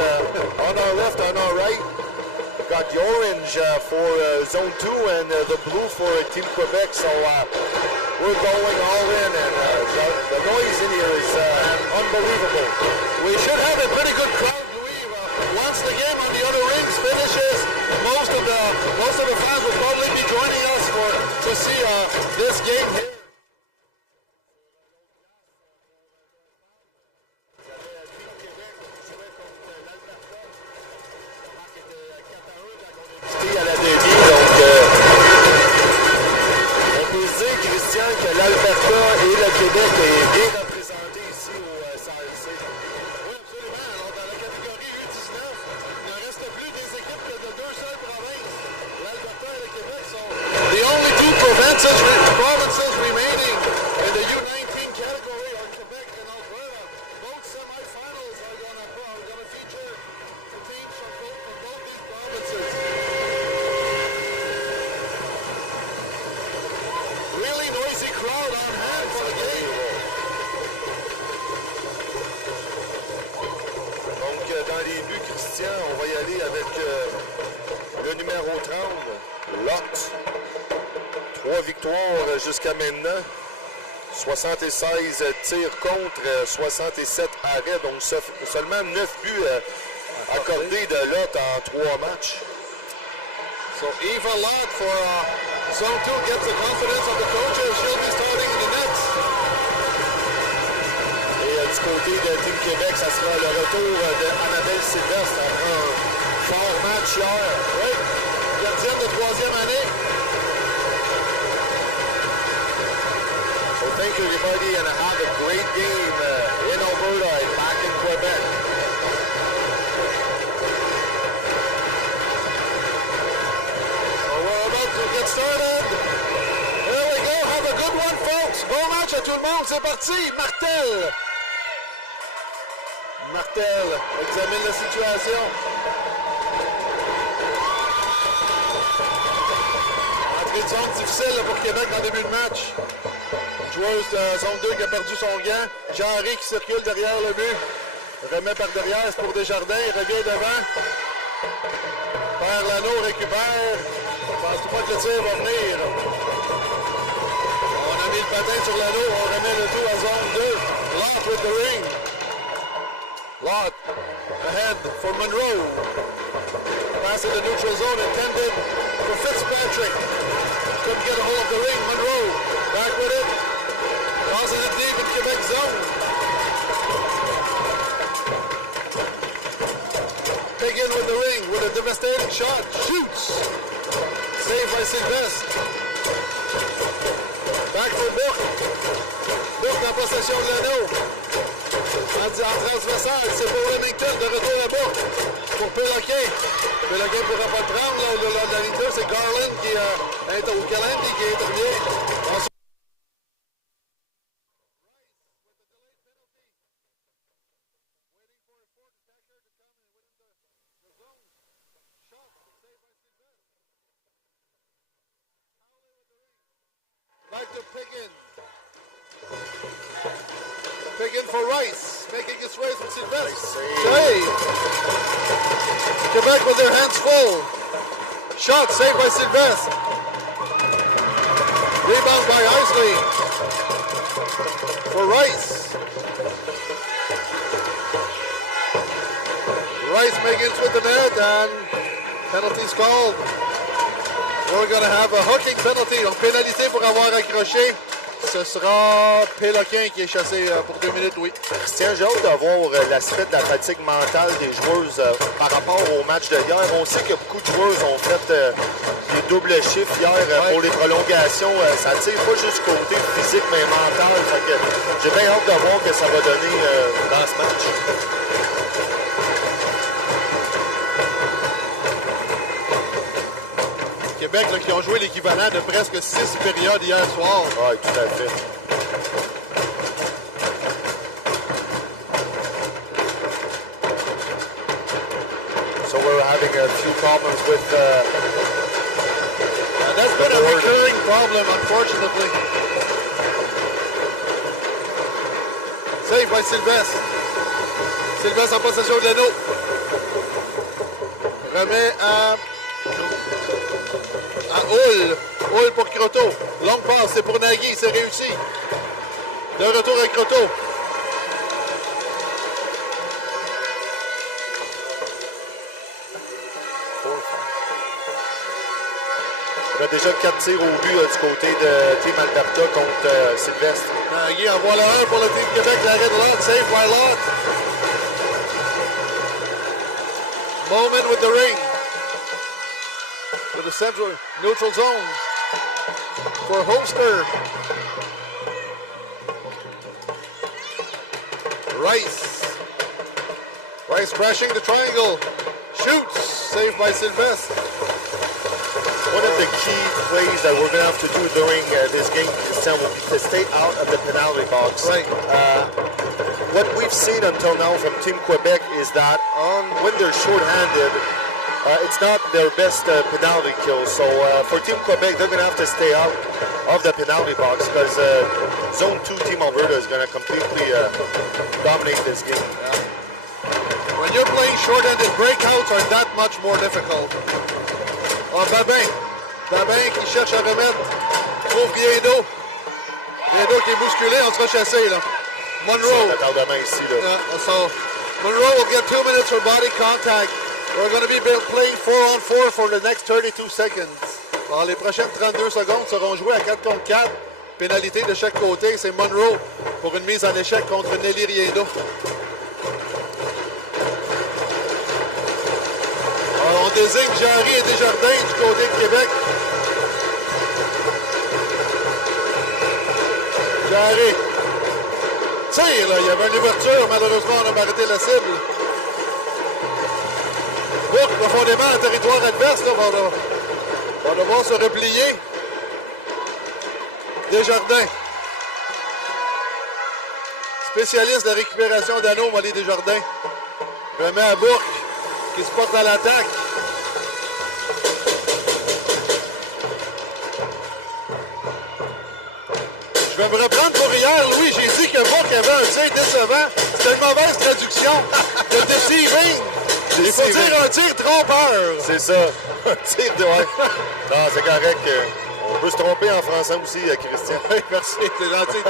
on our left, on our right. We've got the orange for Zone 2 and the blue for Team Quebec. So we're going all in, and the noise in here is unbelievable. We should have a pretty good crowd, Louis. Once the game on the other rings finishes, most of the fans will probably be joining us to see this game here. À la demi, donc on peut se dire, Christian, que l'Alberta et le Québec est bien représenté ici au CRC. Oui, absolument. Alors, dans la catégorie U19, il ne reste plus des équipes que de 2 seules provinces. L'Alberta et le Québec sont the only 2 provinces remaining in the U19 category are Quebec and Alberta. Both semifinals are going to feature the teams from both these provinces. Really noisy crowd on hand for the game. Donc, dans les buts, Christian, on va y aller avec le numéro 30, Lot. 3 victoires jusqu'à maintenant. 76 tirs contre, 67 arrêts. Donc, seulement 9 buts accordés de Lot en 3 matchs. So Eva Lott for Zone 2 gets the confidence of the coaches. She'll be starting in the nets. Et du côté de Team Québec, ça sera le retour d'Annabelle Sylvestre après un fort match hier. Oui, gardienne de 3e année. So thank you everybody and have a great game in Alberta and back in Quebec. Get started. There we go. Have a good one, folks. Bon match à tout le monde. C'est parti. Martel examine la situation. Entrée de zone difficile là, pour Québec en début de match. Joueuse de zone 2 qui a perdu son gant. Jarry qui circule derrière le but. Remet par derrière, c'est pour Desjardins. Il revient devant. Perd l'anneau, récupère. Pense-tu pas que le tir va venir? On a mis le patin sur l'anneau, on remet le tout à zone 2. Lott with the ring. Lott ahead for Monroe. Pass in the neutral zone intended for Fitzpatrick. Couldn't get a hold of the ring. Monroe back with it. Tosses it deep in Quebec zone. devastating shot. Shoots. Save by Sylvestre. Back for Bourque. Bourque en possession de l'anneau. En transversal, c'est pour Remington. De retour à Bourque. Pour Péloquin. Péloquin ne pourra pas le prendre. Là, le long de la ligne bleue, c'est Garland qui est au Calamity qui intervient. Ensuite, back to Piggin. Piggin for Rice. Making his race with Sylvestre. Save. Quebec with their hands full. Shot saved by Sylvestre. Rebound by Isley. For Rice. Rice making it with the net and penalties called. We're going to have a hooking penalty. Donc pénalité pour avoir accroché. Ce sera Péloquin qui est chassé pour 2 minutes, oui. Christian, j'ai hâte de voir l'aspect de la fatigue mentale des joueuses par rapport au match de hier. On sait que beaucoup de joueuses ont fait des doubles chiffres hier pour les prolongations. Ça tire pas juste côté physique, mais mental. Fait que j'ai bien hâte de voir que ça va donner dans ce match. Québec là, qui ont joué l'équivalent de presque 6 périodes hier soir. Oui, tout à fait. So we're having a few problems with that's been a recurring problem, unfortunately. Save by Sylvestre. Sylvestre en possession de l'anneau. Remet à Hull. Hull pour Croteau. Longue passe, c'est pour Nagui, c'est réussi. De retour à Croteau. On a déjà 4 tirs au but du côté de Team Alberta contre Sylvestre. Nagui envoie le 1 pour le Team Québec. L'arrêt de Lott, save by Lott. Moment with the ring. To the central neutral zone for Holster. Rice. Rice crashing the triangle. Shoots. Saved by Sylvestre. One of the key plays that we're going to have to do during this game, Christian, will be to stay out of the penalty box. Right. What we've seen until now from Team Quebec is that when they're short-handed, it's not their best penalty kill. So for Team Quebec, they're going to have to stay out of the penalty box because Zone 2 Team Alberta is going to completely dominate this game. When you're playing short-handed, breakouts are that much more difficult. Oh, Babin. Babin qui cherche à remettre. Trouve Guiendo. Guiendo qui est bousculé, on sera chassé là. Monroe. So Monroe will get 2 minutes for body contact. We're going to be playing 4-on-4 for the next 32 seconds. Alors, les prochaines 32 secondes seront jouées à 4 contre 4. Pénalité de chaque côté, c'est Monroe pour une mise en échec contre Nelly Riendo. Alors, on désigne Jarry et Desjardins du côté de Québec. Jarry. Tire, là, il y avait une ouverture. Malheureusement, on a arrêté la cible. Bourque profondément en territoire adverse, là, va devoir se replier. Desjardins. Spécialiste de la récupération d'anneaux, Molly Desjardins. Remet à Bourque, qui se porte à l'attaque. Je vais me reprendre pour hier. Oui, j'ai dit que Bourque avait un tir décevant. C'était une mauvaise traduction de deceiving. Il faut dire un tir trompeur. C'est ça. Un tir de... Ouais. Non, c'est correct. On peut se tromper en français aussi, Christian. Merci, t'es gentil.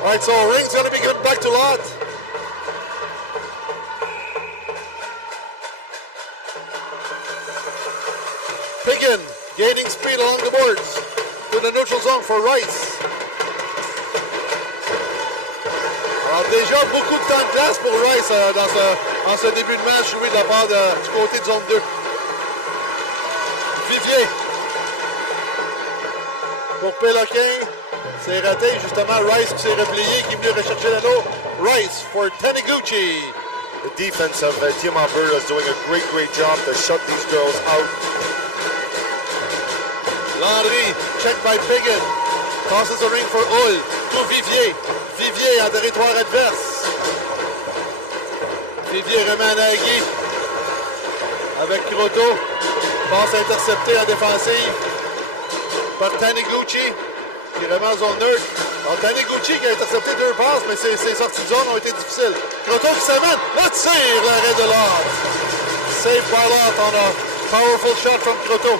All right, so Rink's going to be good back to Lott. Piggin gaining speed along the boards to the neutral zone for Rice. Alors déjà, beaucoup de temps de glace pour Rice en ce début de match, Louis, de la part du côté de zone 2. Vivier. Pour Péloquin. C'est raté, justement. Rice qui s'est replié, qui est venu rechercher l'anneau. Rice for Taniguchi. The defense of Team Alberta is doing a great job to shut these girls out. Landry, check by Piggin. Passes the ring for Hull. To Vivier. Vivier en territoire adverse. Vivier remet à Nagui. Avec Croteau. Passe interceptée en défensive par Taniguchi. Qui remet en zone neutre. Alors Taniguchi qui a intercepté 2 passes, mais ses sorties de zone ont été difficiles. Croteau qui s'amène. Le tir, l'arrêt de Lott. Save by Lott on a powerful shot from Croteau.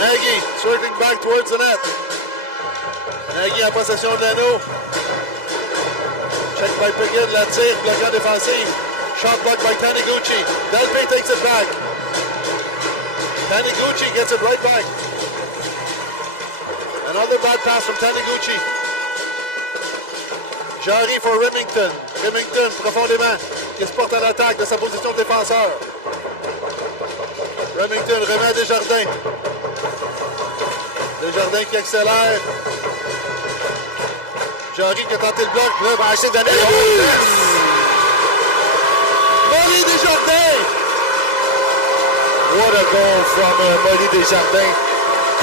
Nagy circling back towards the net. Nagy en possession de l'anneau. Check by Piggin, la tire, bloquant défensive. Shot blocked by Taniguchi. Delpé takes it back. Taniguchi gets it right back. Another bad pass from Taniguchi. Jarry for Remington. Remington profondément qui se porte à l'attaque de sa position de défenseur. Remington remet à Desjardins. Desjardins qui accélère. Jarry qui a tenté le bloc. Là, va essayer de donner le but. Molly Desjardins. What a goal from Molly Desjardins.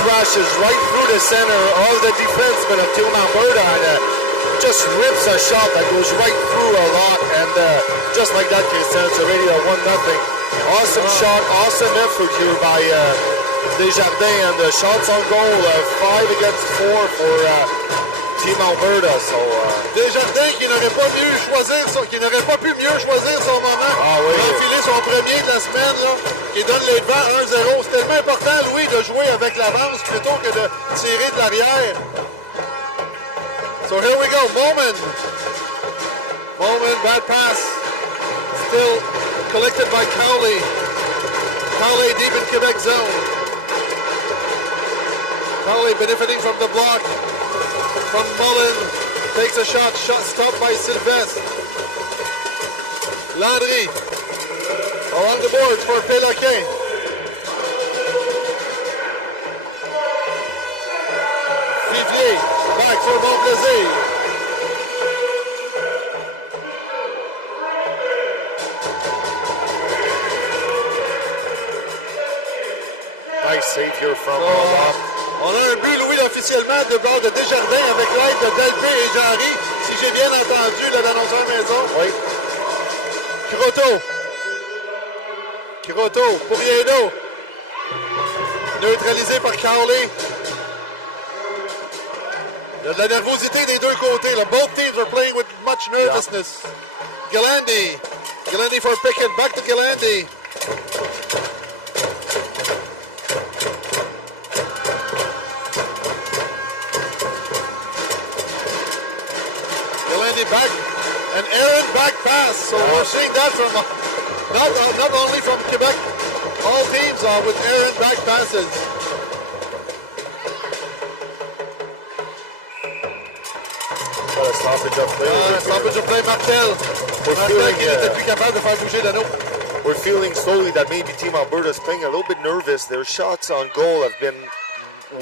Crashes right through the center of the defenseman of Team Alberta and just rips a shot that goes right through a lot. And just like that, Christian, it's already a 1-0. Awesome shot, awesome effort here by Desjardins, and the shots on goal, 5 against 4 for Team Alberta. So Desjardins qui n'aurait pas pu mieux choisir son moment. Ah oui. Enfiler son premier de la semaine, là, qui donne les devants 1-0. C'est tellement important, Louis, de jouer avec l'avance plutôt que de tirer de l'arrière. So here we go, Bowman, bad pass. Still collected by Cowley. Cowley deep in Quebec zone. Cowley benefiting from the block from Mullen. Takes a shot stopped by Sylvestre. Landry along the boards for Péloquin. Vivier back for Montplaisir. nice save here from On a un but, Louis, officiellement de bord de Desjardins avec l'aide de Delpé et Jarry. Si j'ai bien entendu l'annonceur maison. Oui. Croteau pour Yeno. Neutralisé par Cowley. Il y a de la nervosité des deux côtés. Là. Both teams are playing with much nervousness. Yeah. Gillandi for Pickett. Back to Gillandi. Back, an errant back pass. So we're seeing that from not only from Quebec, all teams are with errant back passes. Stoppage of play. Stoppage of play, Martel. Martel qui n'était plus capable de faire bouger l'anneau. We're feeling slowly that maybe Team Alberta is playing a little bit nervous. Their shots on goal have been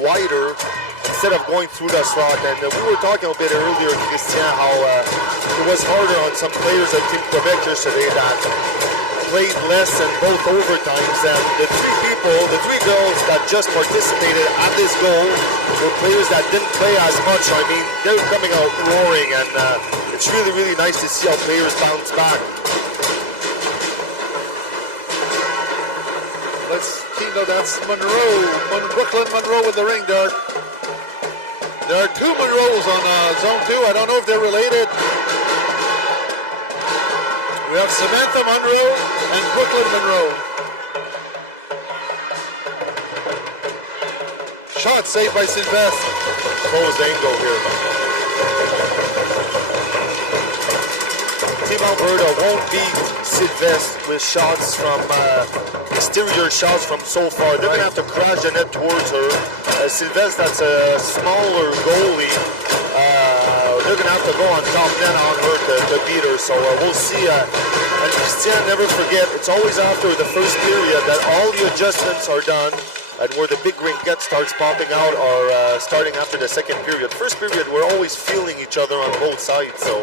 wider instead of going through the slot. And we were talking a bit earlier, Christian, how it was harder on some players at Team Quebec yesterday that played less in both overtimes. And the three girls that just participated at this goal were players that didn't play as much. I mean, they're coming out roaring, and it's really, really nice to see how players bounce back. Let's keep though. That's Monroe. Brooklyn Monroe with the ring, Dirk. There are two Monroes on zone 2. I don't know if they're related. We have Samantha Monroe and Brooklyn Monroe. Shot saved by Sylvestre. Closed angle here. Team Alberta won't beat Sylvestre with shots from exterior shots from so far. They're going to have to crash the net towards her. Sylvester, that's a smaller goalie. They're going to have to go on top net on her to beat her. So we'll see. And Christian, never forget, it's always after the first period that all the adjustments are done and where the big Ringette starts popping out are starting after the second period. First period, we're always feeling each other on both sides. So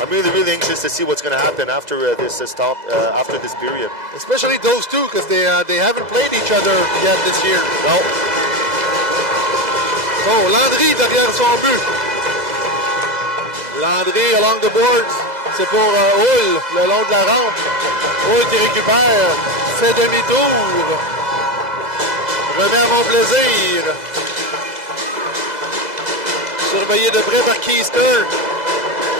I'm really, really anxious to see what's going to happen after this stop, after this period. Especially those two, because they haven't played each other yet this year. No. So, Landry derrière son but. Landry along the boards. C'est pour Hull, le long de la rampe. Hull qui récupère, fait demi-tour. Remet à mon plaisir. Surveillé de près par Keister.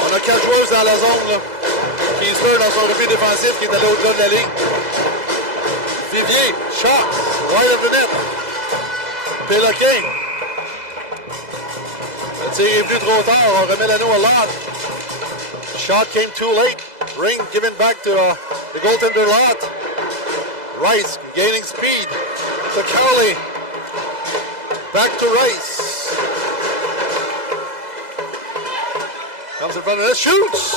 On a 4 joueurs dans la zone. Là. Keister dans son repli défensif qui est à l'autre bout de la ligne. Vivier, shot, wide of the net. Péloquin. Le tir est venu trop tard. On remet l'anneau à Lott. Shot came too late. Ring given back to the goaltender Lott. Rice gaining speed to Cowley. Back to Rice. Comes in front of it, shoots!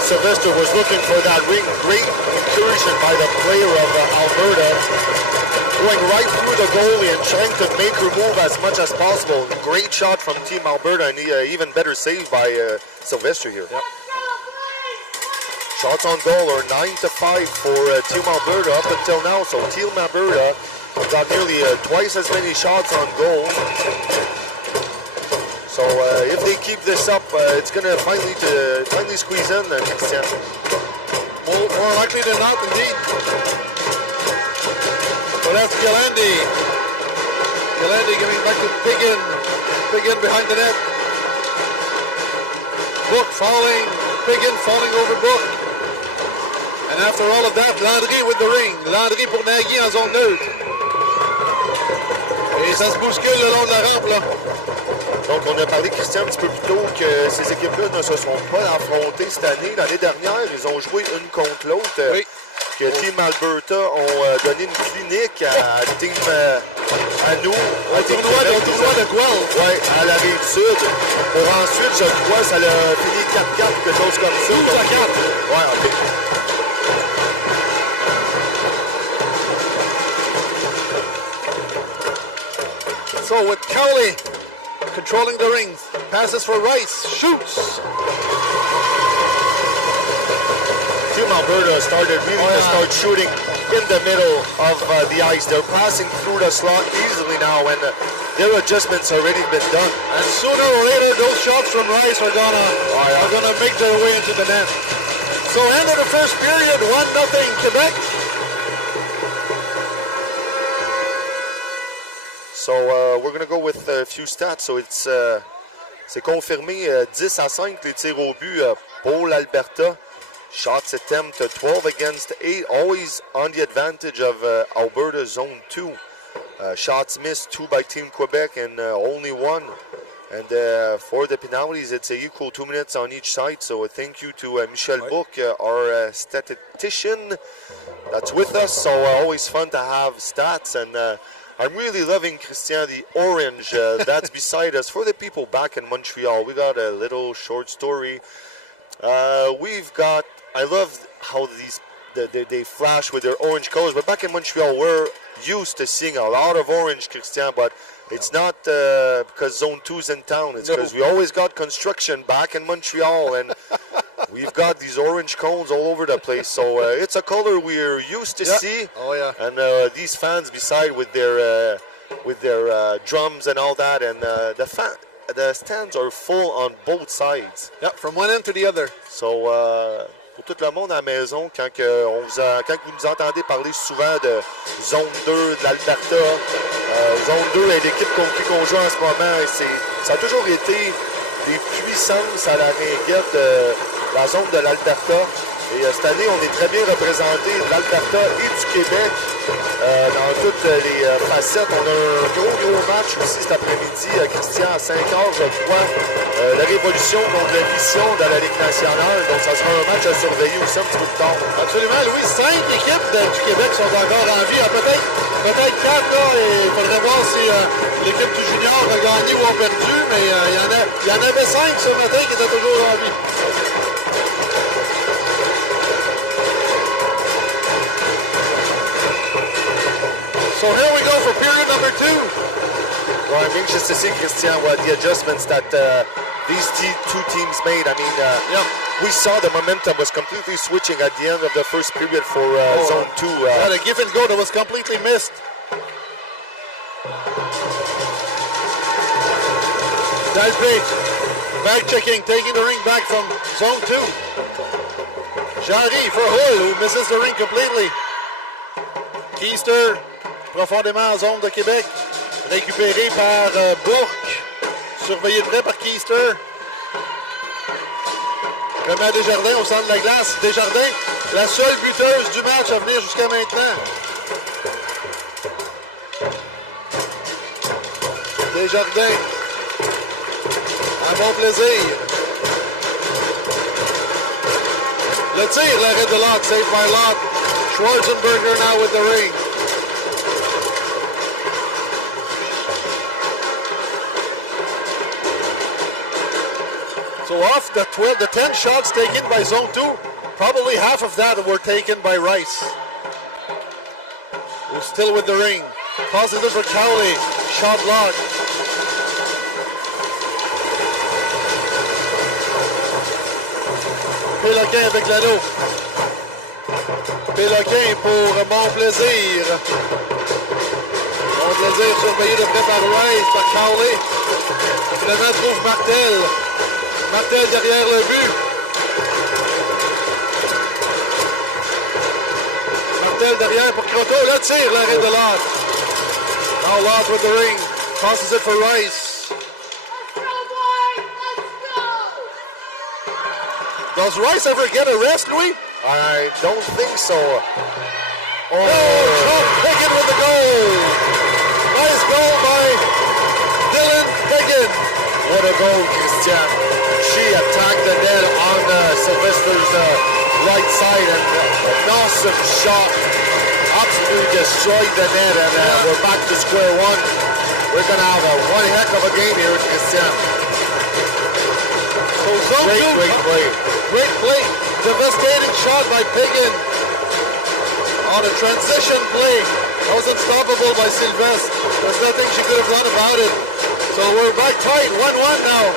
Sylvester was looking for that ring. Great incursion by the player of Alberta. Going right through the goalie and trying to make her move as much as possible. Great shot from Team Alberta and even better save by Sylvester here. Yep. Shots on goal are 9-5 for Team Alberta up until now. So Team Alberta got nearly twice as many shots on goal. So if they keep this up, it's going to finally squeeze in and extend. More likely than not, indeed. So that's Galandi. Galandi giving back to Piggin. Piggin behind the net. Book falling. Piggin falling over Book. And after all of that, Landry with the ring. Landry pour Nagy en zone neutre. Et ça se bouscule le long de la rampe, là. Donc, on a parlé, Christian, un petit peu plus tôt que ces équipes-là ne se sont pas affrontées cette année. L'année dernière, ils ont joué une contre l'autre. Oui. Que Team Alberta ont donné une clinique à Team à nous. Au tournoi de Guelph. Oui, à la Rive-Sud. Pour ensuite, je crois, ça a fini 4-4, quelque chose comme ça. 12-4. Oui, OK. So with Cowley controlling the rings, passes for Rice, shoots. Team Alberta started really to start shooting in the middle of the ice. They're passing through the slot easily now, and their adjustments already been done. And sooner or later, those shots from Rice are gonna make their way into the net. So end of the first period, 1-0 Quebec. So we're going to go with a few stats. So c'est confirmé 10-5 les tirs au but pour l'Alberta. Shots attempt 12 against 8, always on the advantage of Alberta Zone 2. Shots missed 2 by Team Quebec and only 1. And for the penalties, it's equal 2 minutes on each side. So thank you to Michel Book, our statistician that's with us. So always fun to have stats. And I'm really loving, Christian, the orange that's beside us. For the people back in Montreal, we got a little short story. I love how they flash with their orange colors, but back in Montreal, we're used to seeing a lot of orange, Christian, but it's not because Zone 2's in town. It's because we always got construction back in Montreal, and we've got these orange cones all over the place. So it's a color we're used to see. Oh, yeah. And these fans beside with their drums and all that, and the stands are full on both sides. Yeah, from one end to the other. So, pour tout le monde à la maison, quand vous nous entendez parler souvent de Zone 2, de l'Alberta, Zone 2 est l'équipe contre qui on joue en ce moment. Ça a toujours été des puissances à la Ringette, la zone de l'Alberta. Et cette année, on est très bien représenté de l'Alberta et du Québec. dans toutes les facettes. On a un gros match aussi cet après-midi. Christian, à 5h, je crois. La Révolution contre la Mission dans la Ligue nationale. Donc, ça sera un match à surveiller aussi un petit peu plus tard. Absolument, Louis. 5 équipes du Québec sont encore en vie. Peut-être 4, là. Il faudrait voir si l'équipe du junior a gagné ou a perdu. Mais il y en avait 5 ce matin qui étaient toujours en vie. So here we go for period number 2. Well, I'm anxious to see, Christian, what the adjustments that these two teams made. I mean, we saw the momentum was completely switching at the end of the first period for Zone 2. A give and go that was completely missed. Dalpe, back checking, taking the ring back from Zone 2. Jarry for Hull, who misses the ring completely. Keister, profondément en zone de Québec. Récupéré par Bourque. Surveillé de près par Keister. Remet à Desjardins au centre de la glace. Desjardins, la seule buteuse du match à venir jusqu'à maintenant. Desjardins. À bon plaisir. Le tir, l'arrêt de Locke, saved by Locke. Schwarzenberger now with the ring. So off the 10 shots taken by Zone 2, probably half of that were taken by Rice, who's still with the ring. Positive for Cowley, shot blocked. Péloquin avec l'anneau. Péloquin pour Mon Plaisir. Mon Plaisir surveillé de près par Rice, par Cowley. Finalement trouve Martel. Martel derrière le but. Martel derrière pour Croteau. Le tir, l'arrêt de Lott. Now Lott with the ring. Tosses it for Rice. Does Rice ever get a rest, Louis? I don't think so. Oh, Higgin with the goal. Nice goal by Dylan Higgin. What a goal, Christian. She attacked the net on Sylvester's right side and an awesome shot. Absolutely destroyed the net and we're back to square one. We're going to have one heck of a game here, Christian. So Great play. Great play. Devastating shot by Higgin on a transition play. That was unstoppable by Sylvestre. There's nothing she could have done about it. So we're back tight, 1-1 now.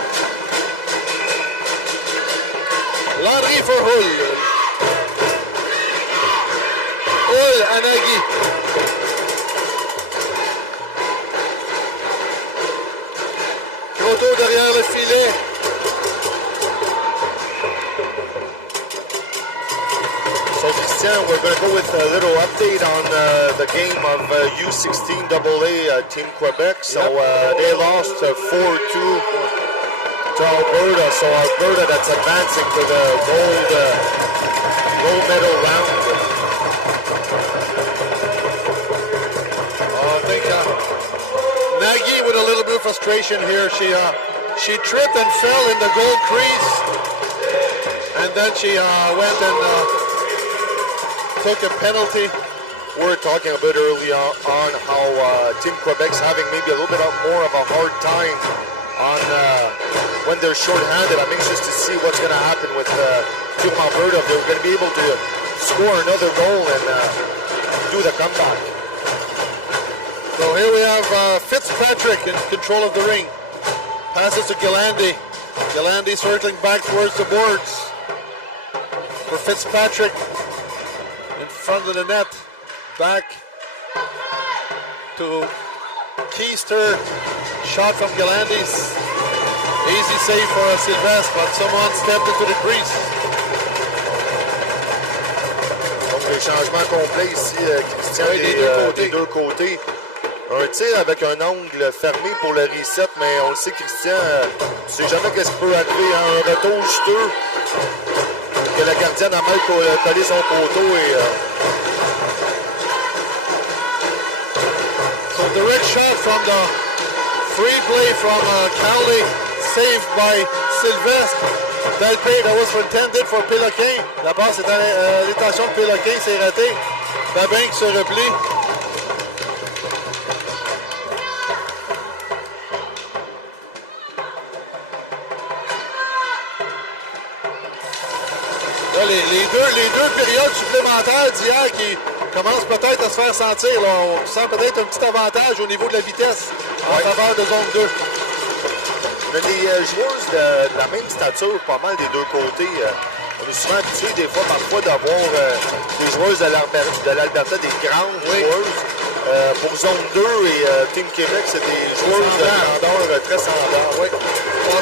Landry for Hull. Hull and Aggie. Croteau derrière le filet. So Christian, we're going to go with a little update on the game of U16 AA Team Quebec. So they lost 4-2 to Alberta. So Alberta that's advancing to the gold medal round. I think Nagy with a little bit of frustration here. She tripped and fell in the goal crease. And then she went and took a penalty. We were talking a bit early on how Team Quebec's having maybe a little bit more of a hard time on when they're short-handed. I'm anxious to see what's going to happen with Team Alberta. If they're going to be able to score another goal and do the comeback. So here we have Fitzpatrick in control of the ring. Passes to Galandi. Galandi circling back towards the boards. For Fitzpatrick in front of the net. Back to Keister. Shot from Galandis. Easy save for Sylvestre, but someone stepped into the crease. Donc les changements complets ici, Christian, des deux côtés. Un tir avec un angle fermé pour le reset, mais on le sait, Christian, tu sais jamais qu'est-ce qui peut arriver. Un retour juteux, que la gardienne a mal collé son poteau et direct shot from the free play from Cowley, saved by Sylvestre. That play that was intended for Péloquin. La passe est à l'intention de Péloquin, c'est raté. Babin qui se replie. Là, les deux périodes supplémentaires d'hier qui commencent peut-être à se faire sentir. Là. On sent peut-être un petit avantage au niveau de la vitesse en faveur de zone 2. Mais les joueuses de la même stature, pas mal des deux côtés. On est souvent habitué des fois parfois d'avoir des joueuses de l'Alberta, des grandes joueuses. Pour zone 2 et Team Québec, c'est des joueuses de grandeur très semblables. Oui. Bon,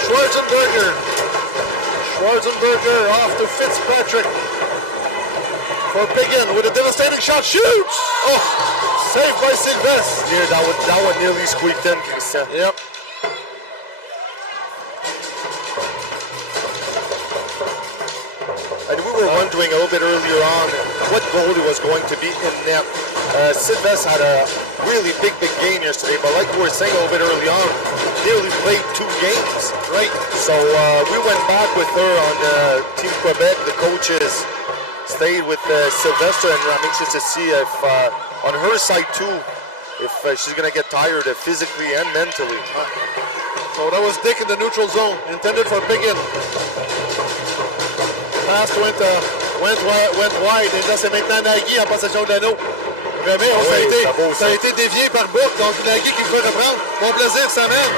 Schwarzenberger off to Fitzpatrick. For Biggin with a devastating shot. Shoots! Oh! Saved by Sylvestre. Yeah, that one nearly squeaked in, Christian. Yep. And we were wondering a little bit earlier on what goalie was going to be in net. Sylvestre had a really big game yesterday, but like we were saying a little bit early on, nearly played 2 games. Right. So we went back with her on Team Quebec. The coaches stayed with Sylvestre, and I'm anxious to see if on her side too, if she's going to get tired physically and mentally. So that was Dick in the neutral zone, intended for Biggin. Pass went wide, et là c'est maintenant Nagy en possession de l'anneau. Vraiment, ça a été dévié par Book, donc Nagy qui veut reprendre. Mon plaisir s'amène.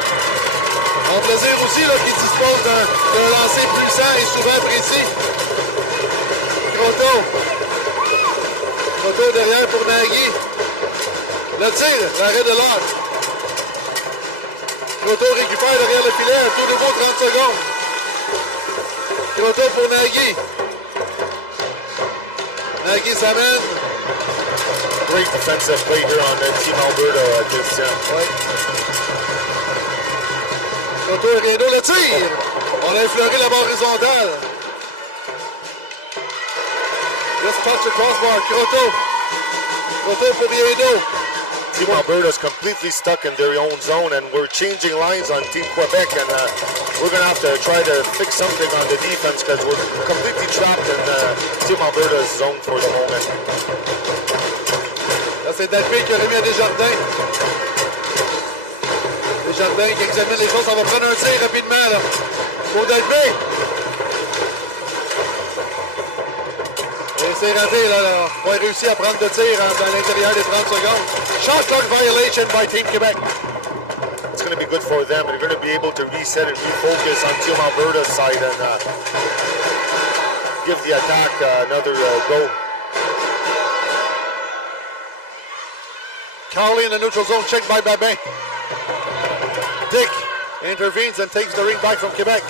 Mon plaisir aussi là, qui dispose d'un lancer puissant et souvent précis. Croteau derrière pour Nagy. Le tir, l'arrêt de l'ordre. Croteau récupère derrière le filet, à tout nouveau 30 secondes. Croteau pour Nagy. Nagy s'amène. Great defensive play here on Team Alberta this ouais. Croteau et Reno, le tir. On a effleuré la barre horizontale. Just touch the crossbar. Croteau pour Reno. Team Alberta is completely stuck in their own zone, and we're changing lines on Team Quebec, and we're going to have to try to fix something on the defense because we're completely trapped in Team Alberta's zone for the moment. Là, c'est Dalpé qui a remis à Desjardins. Desjardins qui examine les choses. On va prendre un tir rapidement là, pour Dalpé. Et c'est raté, là. On va réussir à prendre de tir dans l'intérieur des 30 secondes. Shot clock violation by Team Quebec. It's going to be good for them. They're going to be able to reset and refocus on Team Alberta's side and give the attack another go. Cowley in the neutral zone, checked by Babin. Dick intervenes and takes the ring back from Quebec.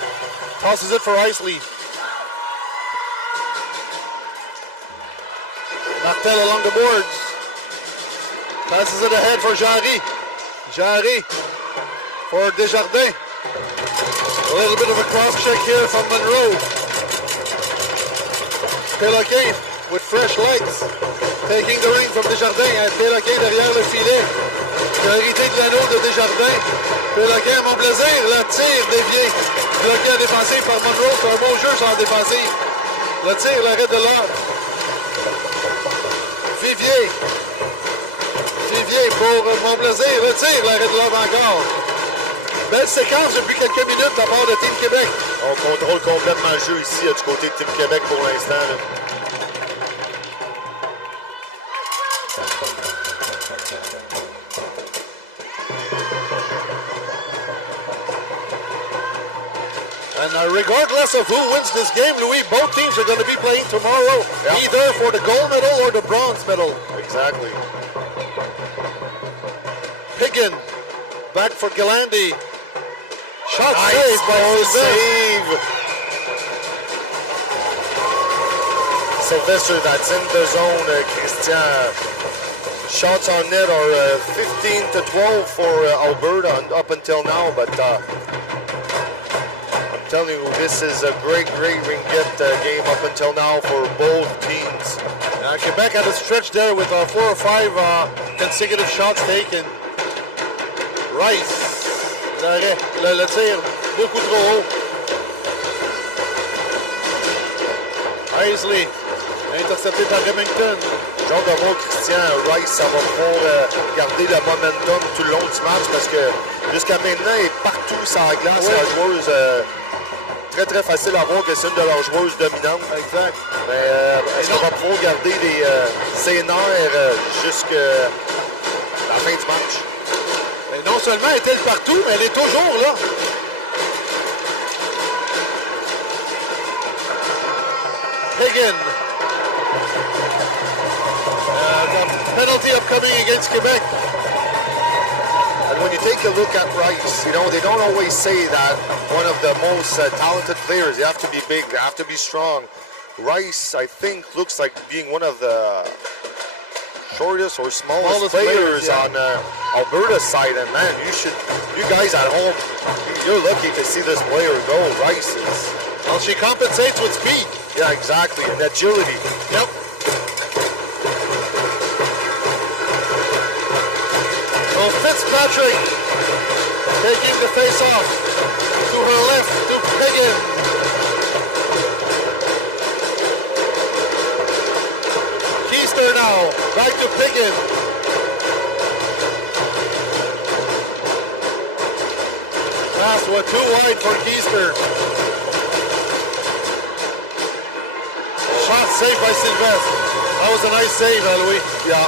Tosses it for Isley. Martel along the boards. Passes it ahead for Jarry. Jarry for Desjardins. A little bit of a cross check here from Monroe. Péloquin with fresh legs. Taking the ring from Desjardins. Péloquin derrière le filet. Priorité de l'anneau de Desjardins. Péloquin à mon plaisir. Le tir dévié. Bloqué à défensif par Monroe. C'est un beau jeu sur la défensive. Le tir, l'arrêt de l'ordre. Vivier pour mon plaisir. Le tir, l'arrêt de l'ordre encore. Belle séquence depuis quelques minutes de la part de Team Québec. On contrôle complètement le jeu ici du côté de Team Québec pour l'instant. And regardless of who wins this game, Louis, both teams are going to be playing tomorrow, either for the gold medal or the bronze medal. Exactly. Piggin, back for Galandi. Shot nice saved by save. Sylvestre, that's in the zone, Christian. Shots on net are 15 to 12 for Alberta up until now, but telling you, this is a great Ringette game up until now for both teams. Quebec had a stretch there with 4 or 5 consecutive shots taken. Rice. L'arrêt. Le tir beaucoup trop haut. Isley. Intercepté par Remington. Genre de voir Christian Rice, ça va pouvoir garder le momentum tout le long du match parce que jusqu'à maintenant, elle est partout sur la glace. Oui. La joueuse, très très facile à voir que c'est une de leurs joueuses dominantes. Exact. Mais est-ce qu'on va pouvoir garder ses nerfs jusqu'à la fin du match? Mais non seulement est-elle partout, mais elle est toujours là. Higgin. Penalty upcoming against Quebec. And when you take a look at Rice, you know, they don't always say that one of the most talented players, they have to be big, they have to be strong. Rice, I think, looks like being one of the shortest or smallest players yeah. on Alberta's side. And man, you guys at home, you're lucky to see this player go. Rice is... Well, she compensates with speed. Yeah, exactly, and agility. Yep. So Fitzpatrick taking the face off to her left to Higgin. Keister now back to Piggin. Pass was too wide for Keister. Shot saved by Sylvestre. That was a nice save, Louis. Yeah.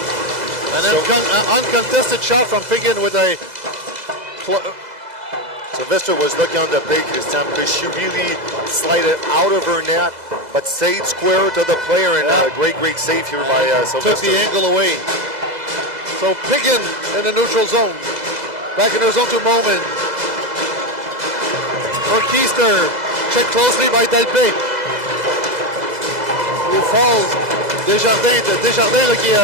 And then uncontested shot from Piggin with a... Sylvester was looking on the play, Christian, because she really slided out of her net, but stayed square to the player, and a great save here by Sylvester. Took the angle away. So Piggin in the neutral zone. Back in their zone to Moman. For Keister. Checked closely by Delpé. Who falls. Desjardins là, qui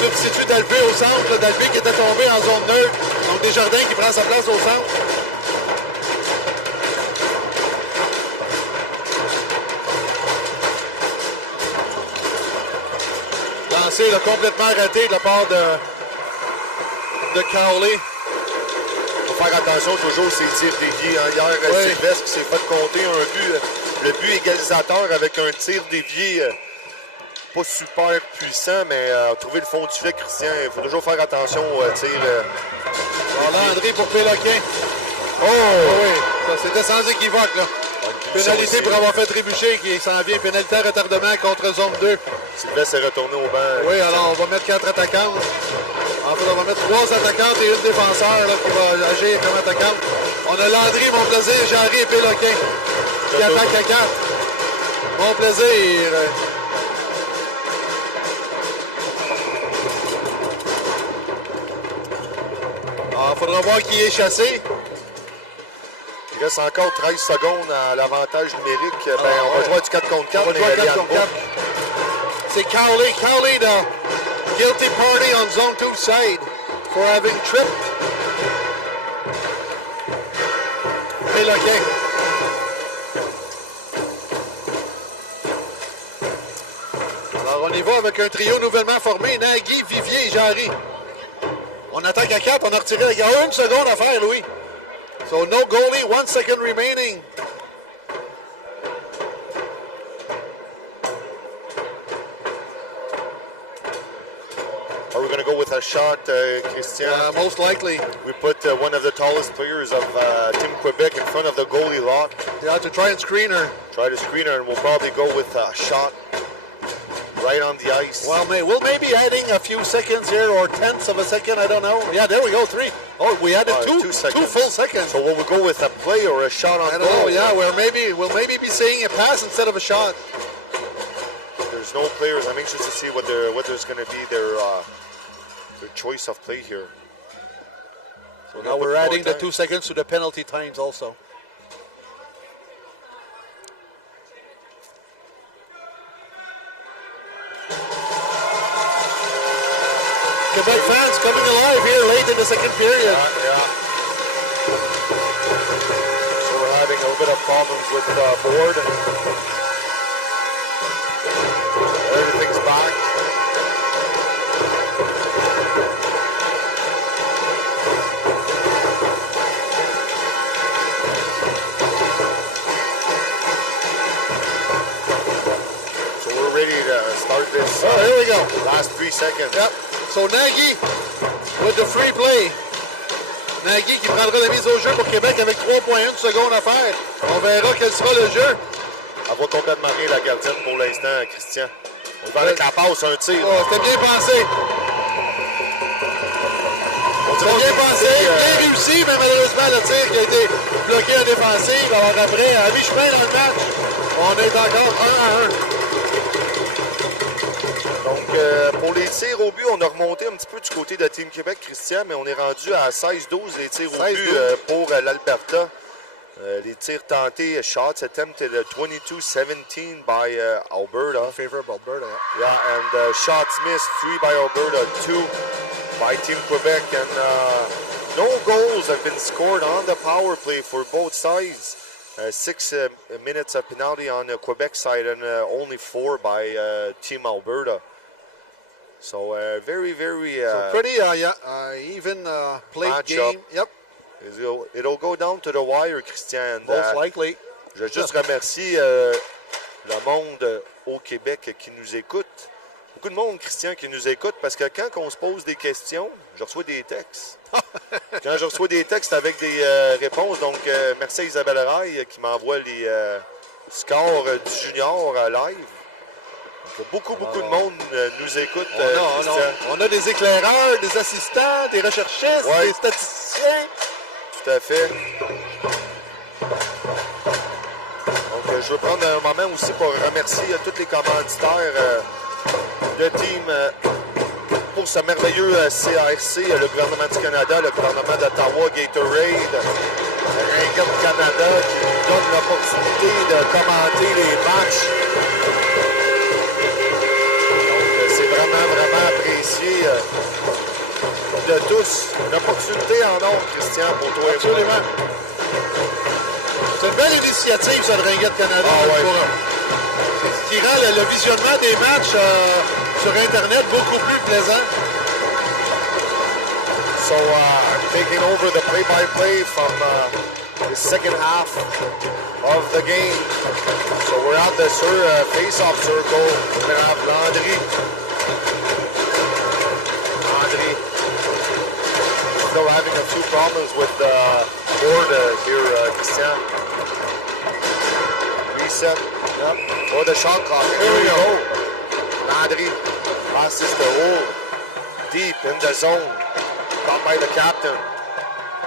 substitue Delpé au centre. Delpé qui était tombé en zone neutre. Donc Desjardins qui prend sa place au centre. Lancé là, complètement raté de la part de Cowley. Il faut faire attention toujours ces tirs déviés. Hein. Hier, Sylvestre s'est fait compter un but. Le but égalisateur avec un tir dévié pas super puissant, mais trouver le fond du filet, Christian, il faut toujours faire attention au tir. Landry pour Péloquin. Oh oui, ça c'était sans équivoque là. Pénalité pour avoir fait trébucher qui s'en vient. Pénalité à retardement contre zone 2. Sylvestre est retourné au banc. Oui, alors on va mettre 4 attaquantes. En fait, on va mettre 3 attaquantes et une défenseur là, qui va agir comme attaquante. On a Landry, Mon Plaisir, Jarry et Péloquin qui attaquent à 4. Mon Plaisir. Il faudra voir qui est chassé. Il reste encore 13 secondes à l'avantage numérique. On va jouer du 4 contre 4. On va jouer 4 contre 4. C'est Cowley. Cowley, the guilty party on zone 2 side for having tripped. Péloquin. Alors on y va avec un trio nouvellement formé. Nagui, Vivier et Jarry. On attaque à 4, on a retiré la garde. 1 seconde à faire, Louis. So no goalie, 1 second remaining. Are we going to go with a shot, Christian? Most likely. We put one of the tallest players of Team Quebec in front of the goalie lock. Yeah, to try and screen her. Try to screen her, and we'll probably go with a shot right on the ice. Well, we'll maybe adding a few seconds here, or tenths of a second, I don't know. Yeah, there we go, 3. Oh, we added 2 full seconds. So will we go with a play or a shot on goal? I don't know, yeah, we'll maybe be seeing a pass instead of a shot. There's no players. I'm anxious to see what there's going to be their choice of play here. So now we're adding the 2 seconds to the penalty times also. Quebec fans coming alive here late in the second period. Yeah. So we're having a little bit of problems with board. Everything's back. start this Oh, here we go. last 3 seconds. Yep. So Nagy with the free play. Nagy qui prendra la mise au jeu pour Québec avec 3,1 secondes à faire. On verra quel sera le jeu. Elle va complètement marrer la gardienne pour l'instant, Christian. On va avec la passe, un tir. Oh, c'était bien pensé. C'était bien pensé, bien réussi, mais malheureusement, le tir qui a été bloqué en défensive. Alors après, à mi-chemin dans le match, on est encore 1-1. Donc, pour les tirs au but, on a remonté un petit peu du côté de Team Québec, Christian, mais on est rendu à 16-12 les tirs au but pour l'Alberta. Les tirs tentés, shots attempted 22-17 by Alberta. In favor of Alberta. Yeah, and shots missed, 3 by Alberta, 2 by Team Quebec, and no goals have been scored on the power play for both sides. 6 minutes of penalty on the Quebec side and only 4 by Team Alberta. So very, very Pretty even played game. Yep. It'll go down to the wire, Christian. Most likely. Je veux juste remercier le monde au Québec qui nous écoute. Beaucoup de monde, Christian, qui nous écoute parce que quand on se pose des questions, je reçois des textes. Quand je reçois des textes avec des réponses, donc merci à Isabelle Rail qui m'envoie les scores du junior live. Donc, beaucoup de monde nous écoute. On a des éclaireurs, des assistants, des recherchistes, des statisticiens. Tout à fait. Donc, je veux prendre un moment aussi pour remercier tous les commanditaires de team pour ce merveilleux CRC, le gouvernement du Canada, le gouvernement d'Ottawa, Gatorade, Ringette Canada, qui nous donne l'opportunité de commenter les matchs. Donc, c'est vraiment apprécié de tous. Une opportunité en or, Christian, pour toi. Absolument. C'est une belle initiative, ça, de Ringette Canada. Qui rend le visionnement des matchs sur Internet beaucoup plus plaisant. So, taking over the play-by-play from the second half of the game. So, we're at the face-off circle. We're going to have Landry. Still having a few problems with the board here, Christian. Reset. Yep. Or the shot clock. Here we go. Landry passes the hole deep in the zone. Caught by the captain.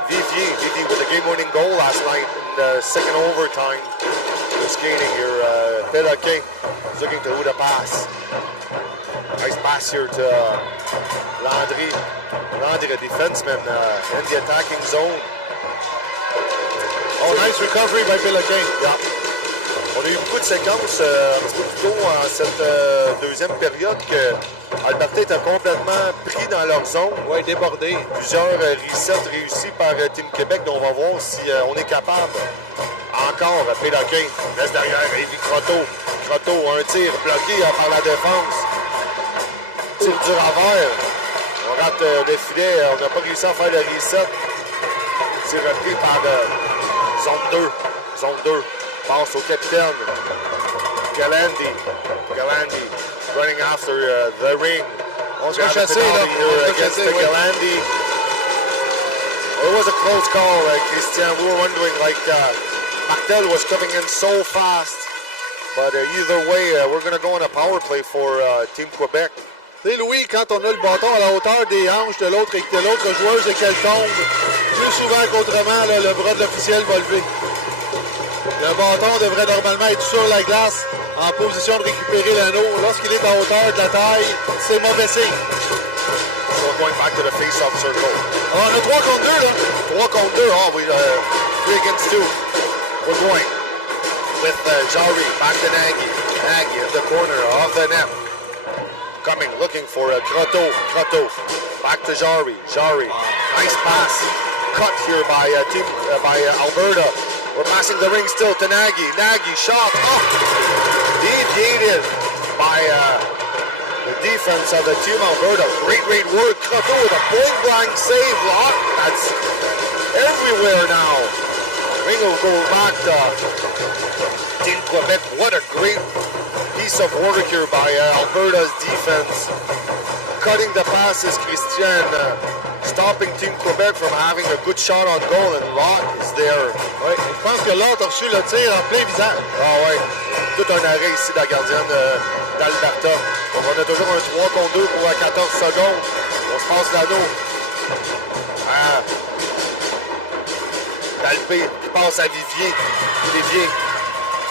Vivier with the game-winning goal last night in the second overtime. Just skating here. Péloquin is looking to who to pass. Nice pass here to Landry. Landry, a defenseman in the attacking zone. Oh, nice recovery by Péloquin. Yeah. On a eu beaucoup de séquences un petit peu plus tôt en cette deuxième période que Alberta était complètement pris dans leur zone. Oui, débordé. Plusieurs resets réussis par Team Québec, dont on va voir si on est capable. Encore, Péloquin reste derrière, Evie Croteau. Croteau, un tir bloqué par la défense. Tir dur à verre. On rate le filet, on n'a pas réussi à faire le reset. C'est repris par zone 2. Zone 2. Passe au capitaine. Galandi running after the ring. On se fait chasser là. Against Galandi. It was a close call, Christian. We were wondering, Martel was coming in so fast. But either way, we're going to go on a power play for Team Quebec. Tu sais, Louis, quand on a le bâton à la hauteur des hanches de l'autre et que l'autre joueuse et qu'elle tombe, plus souvent qu'autrement, là, le bras de l'officiel va lever. Le bâton devrait normalement être sur la glace, en position de récupérer l'anneau. Lorsqu'il est à hauteur de la taille, c'est mauvais signe. So we're going back to the face-off circle. On a 3 contre 2, là. 3 contre 2. Oh, we 3 against 2. We're going with Jari back to Nagy. Nagy in the corner of the net. Coming, looking for Croteau. Back to Jari. Nice pass. Cut here by Alberta. We're passing the ring still to Nagy. Nagy shot. Deviated by the defense of the Team Alberta. Great work. Croteau with a point-blank save block. That's everywhere now. Ring will go back to Team Quebec. What a great piece of work here by Alberta's defense. Cutting the passes, Christian, stopping Team Quebec from having a good shot on goal, and Locke is there. Ouais, je pense que l'autre a reçu le tir en plein visage. Ah ouais, tout un arrêt ici de la gardienne d'Alberta. Donc on a toujours un 3 contre 2 pour 14 secondes. On se passe l'anneau. Dalpé qui passe à Vivier. Vivier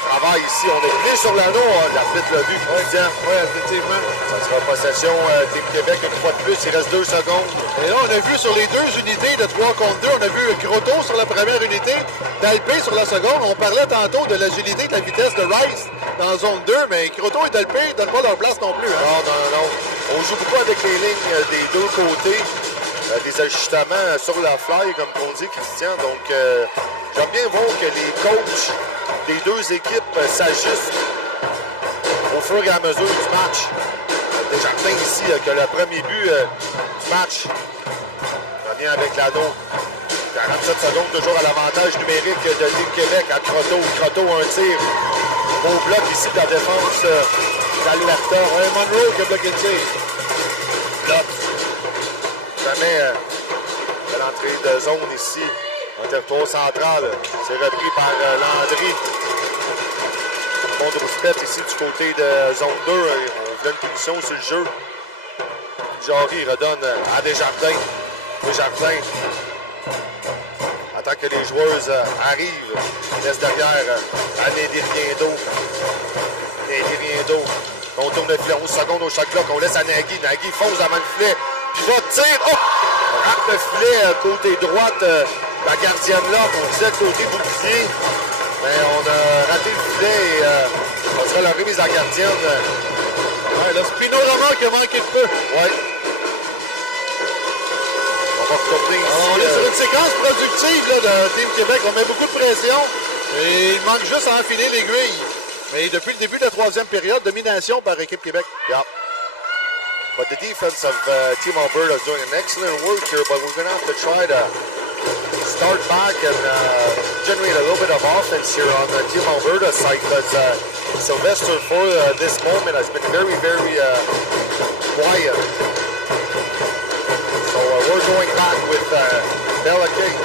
travaille ici. On est venu sur l'anneau. L'arbitre l'a vu. Oui, effectivement. Ça sera possession Team Québec une fois de plus. Il reste 2 secondes. Et là, on a vu sur les deux unités de 3 contre 2, on a vu Grotto sur la première unité, Dalpé sur la seconde. On parlait tantôt de l'agilité, de la vitesse de Rice dans zone 2, mais Grotto et Dalpé ne donnent pas leur place non plus. Hein? Non. On joue beaucoup avec les lignes des deux côtés. Des ajustements sur la fly, comme on dit, Christian. Donc, j'aime bien voir que les coachs des deux équipes s'ajustent au fur et à mesure du match. Desjardins ici, que le premier but du match revient avec l'anneau. 47 secondes, toujours à l'avantage numérique de Team Québec à Croteau. Croteau, un tir. Beau bloc ici de la défense d'Alberta. Monroe qui a bloqué le tir. Bloc. Jamais de l'entrée de zone ici. En territoire central. C'est repris par Landry. Monde Rouspette ici du côté de zone 2. On donne une punition sur le jeu. Jarry redonne à Desjardins. Desjardins. Attend que les joueuses arrivent. Laisse derrière à Nédy Riendo. Nédy Riendo. On tourne le filet 11 secondes au chaque bloc. On laisse à Nagui. Nagui fonce avant le filet. Puis va tirer. Oh! On rate le filet côté droite. La gardienne là. On disait côté bouclier. Mais on a raté le filet et on sera la remise à la gardienne. Ouais, le Spinorama qui a manqué de peu. Ouais. On va retourner ici. On est sur une séquence productive là, de Team Québec. On met beaucoup de pression. Et il manque juste à enfiler l'aiguille. Mais depuis le début de la troisième période, domination par équipe Québec. Yeah. But the defense of Team Alberta is doing an excellent work here, but we're going to have to try to start back and generate a little bit of offense here on the Team Alberta side, because Sylvester for this moment has been very, very quiet. So we're going back with Bella King.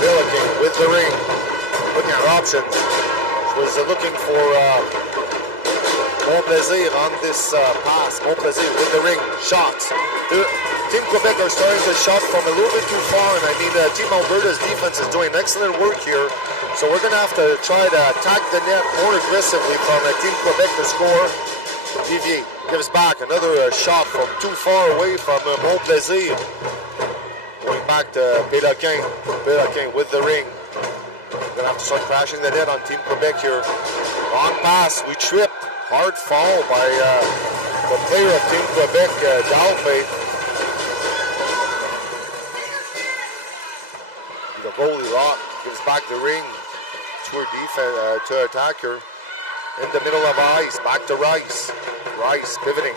Bella King with the ring. Looking at options. She was looking for Mon Plaisir on this pass. Mon Plaisir with the ring. Shots. Team Quebec are starting to shot from a little bit too far, and I mean, Team Alberta's defense is doing excellent work here. So we're going to have to try to attack the net more aggressively from Team Quebec to score. Vivier gives back another shot from too far away from Mon Plaisir. Going back to Péloquin. Péloquin with the ring. We're going to have to start crashing the net on Team Quebec here. Long pass. We tripped. Hard fall by the player of Team Quebec, Dalpé. The goalie Rock gives back the ring to her defense, to attacker. In the middle of ice, back to Rice. Rice pivoting.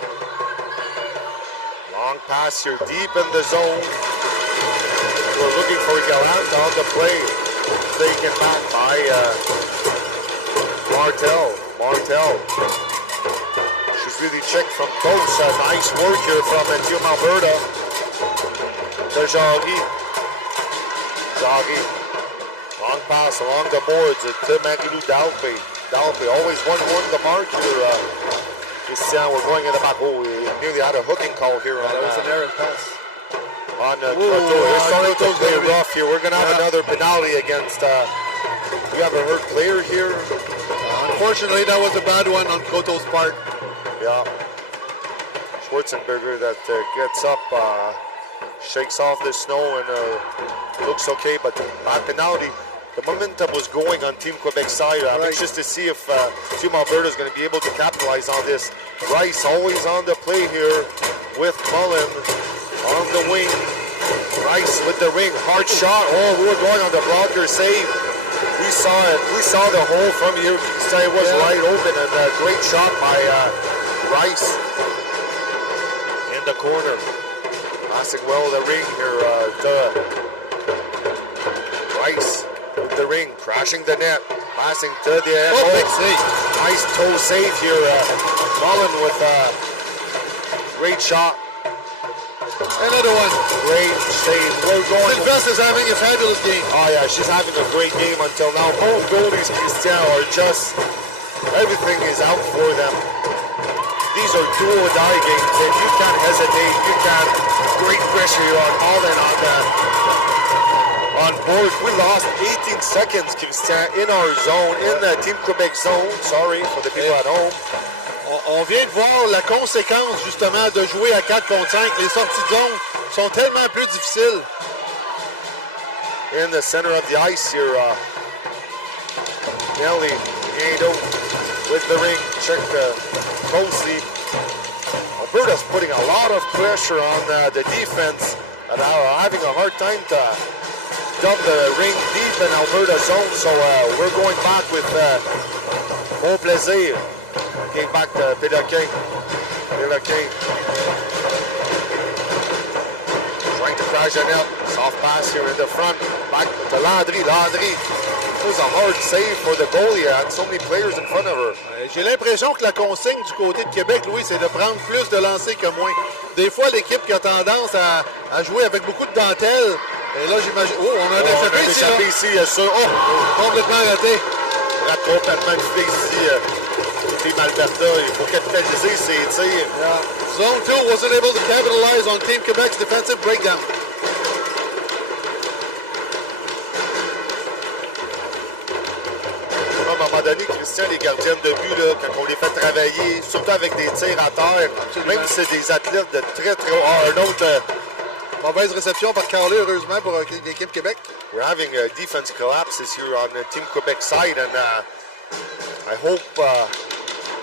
Long pass here, deep in the zone. We're looking for Gallant on the play. Taken back by Martel. She's really checked from close. Nice work here from Team Alberta. To Jarry. Long pass along the boards to Marilou Dalpé. Dalpé always 1-1 the mark here. Christian, we're going in the back. Oh, we nearly had a hooking call here. That was an errant pass. On Croteau. They're starting to play rough here. We're going to have another penalty against... we have a hurt player here. Unfortunately, that was a bad one on Croteau's part. Yeah. Schwarzenberger that gets up, shakes off the snow and looks okay, but bad penalty. The momentum was going on Team Quebec side. I'm anxious to see if Team Alberta is going to be able to capitalize on this. Rice always on the play here with Cullen on the wing. Rice with the ring, hard shot. Oh, we were going on the blocker save. We saw it. We saw the hole from here. It was right open, and a great shot by Rice in the corner. Passing well the ring here to Rice with the ring, crashing the net. Passing to the end. Oh, big save. Nice toe save here. Mullen with a great shot. Another one. Great save. We're going. Sylvester is having a fabulous game. Oh yeah, she's having a great game until now. Both goalies, Christian, are just, everything is out for them. These are do or die games, and you can't hesitate. You can't. Great pressure here on Mullen on that. On board, we lost 18 seconds, Christian, in our zone, in the Team Quebec zone. Sorry for the people at home. On vient de voir la conséquence, justement, de jouer à 4 contre 5. Les sorties de zone sont tellement plus difficiles. In the center of the ice here, Nelly Gado with the ring, checked closely. Alberta's putting a lot of pressure on the defense and are having a hard time to dump the ring deep in Alberta zone, so we're going back with Bon Plaisir. Getting back to Péloquin. Péloquin. Trying to crash it up. Soft pass here in the front. Back to Landry. Landry. It was a hard save for the goalie. Had so many players in front of her. J'ai l'impression que la consigne du côté de Québec, Louis, c'est de prendre plus de lancers que moins. Des fois, l'équipe qui a tendance à jouer avec beaucoup de dentelle. Et là, j'imagine... Oh, on a un échappé ici, sûr. Oh! Complètement raté. Rate complètement fait ici. Team Alberta, il faut capitaliser ses tirs. Yeah. Zone 2 wasn't able to capitalize on Team Quebec's defensive breakdown. À un moment donné, Christian, les gardiennes de but, là, quand on les fait travailler, surtout avec des tirs à terre, même si c'est des athlètes de très très haut. Ah, un autre. Mauvaise réception par Carly, heureusement, pour l'équipe Québec. We're having defense collapses here on the Team Quebec side, and I hope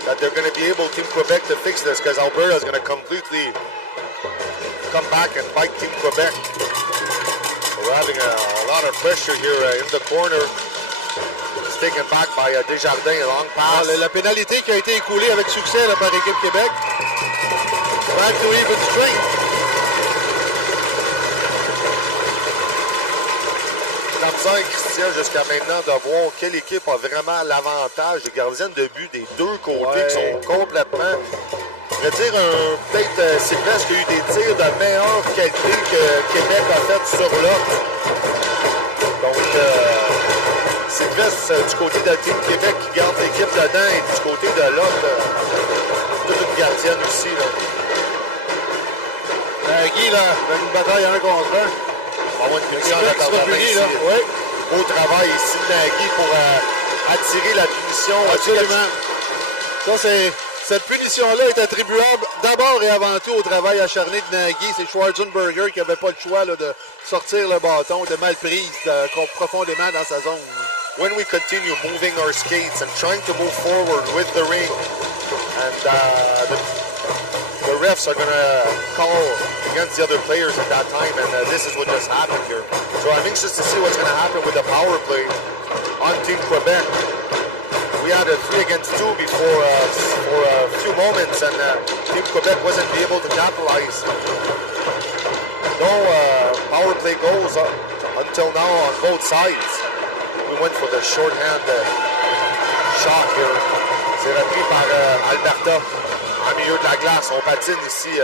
that they're going to be able, Team Quebec, to fix this, because Alberta is going to completely come back and fight Team Quebec. We're having a lot of pressure here in the corner. It's taken back by Desjardins, a long pass. La pénalité qui a été écoulée avec succès là, par l'équipe Québec. Back to even strength. La misère, Christian, jusqu'à maintenant, de voir quelle équipe a vraiment l'avantage des gardiennes de but des deux côtés qui sont complètement... Je vais dire, peut-être Sylvestre qui a eu des tirs de meilleure qualité que Québec a fait sur l'autre. Donc, Sylvestre du côté de Team Québec qui garde l'équipe dedans et du côté de l'autre, toute une gardienne aussi. Là. Guy, là, avec une bataille 1 contre 1. On va avoir une punition ici. Oui. Beau travail ici de Nagui pour attirer la punition. Absolument. Ça, cette punition-là est attribuable d'abord et avant tout au travail acharné de Nagui. C'est Schwarzenberger qui n'avait pas le choix là, de sortir le bâton, de mal prise profondément dans sa zone. When we continue moving our skates and trying to move forward with the ring, and the refs are going to call against the other players at that time, and this is what just happened here. So I'm anxious to see what's going to happen with the power play on Team Quebec. We had a 3 against 2 before for a few moments, and Team Quebec wasn't able to capitalize. No power play goals until now on both sides. We went for the shorthand shot here. C'est repris par Alberta. En milieu de la glace, on patine ici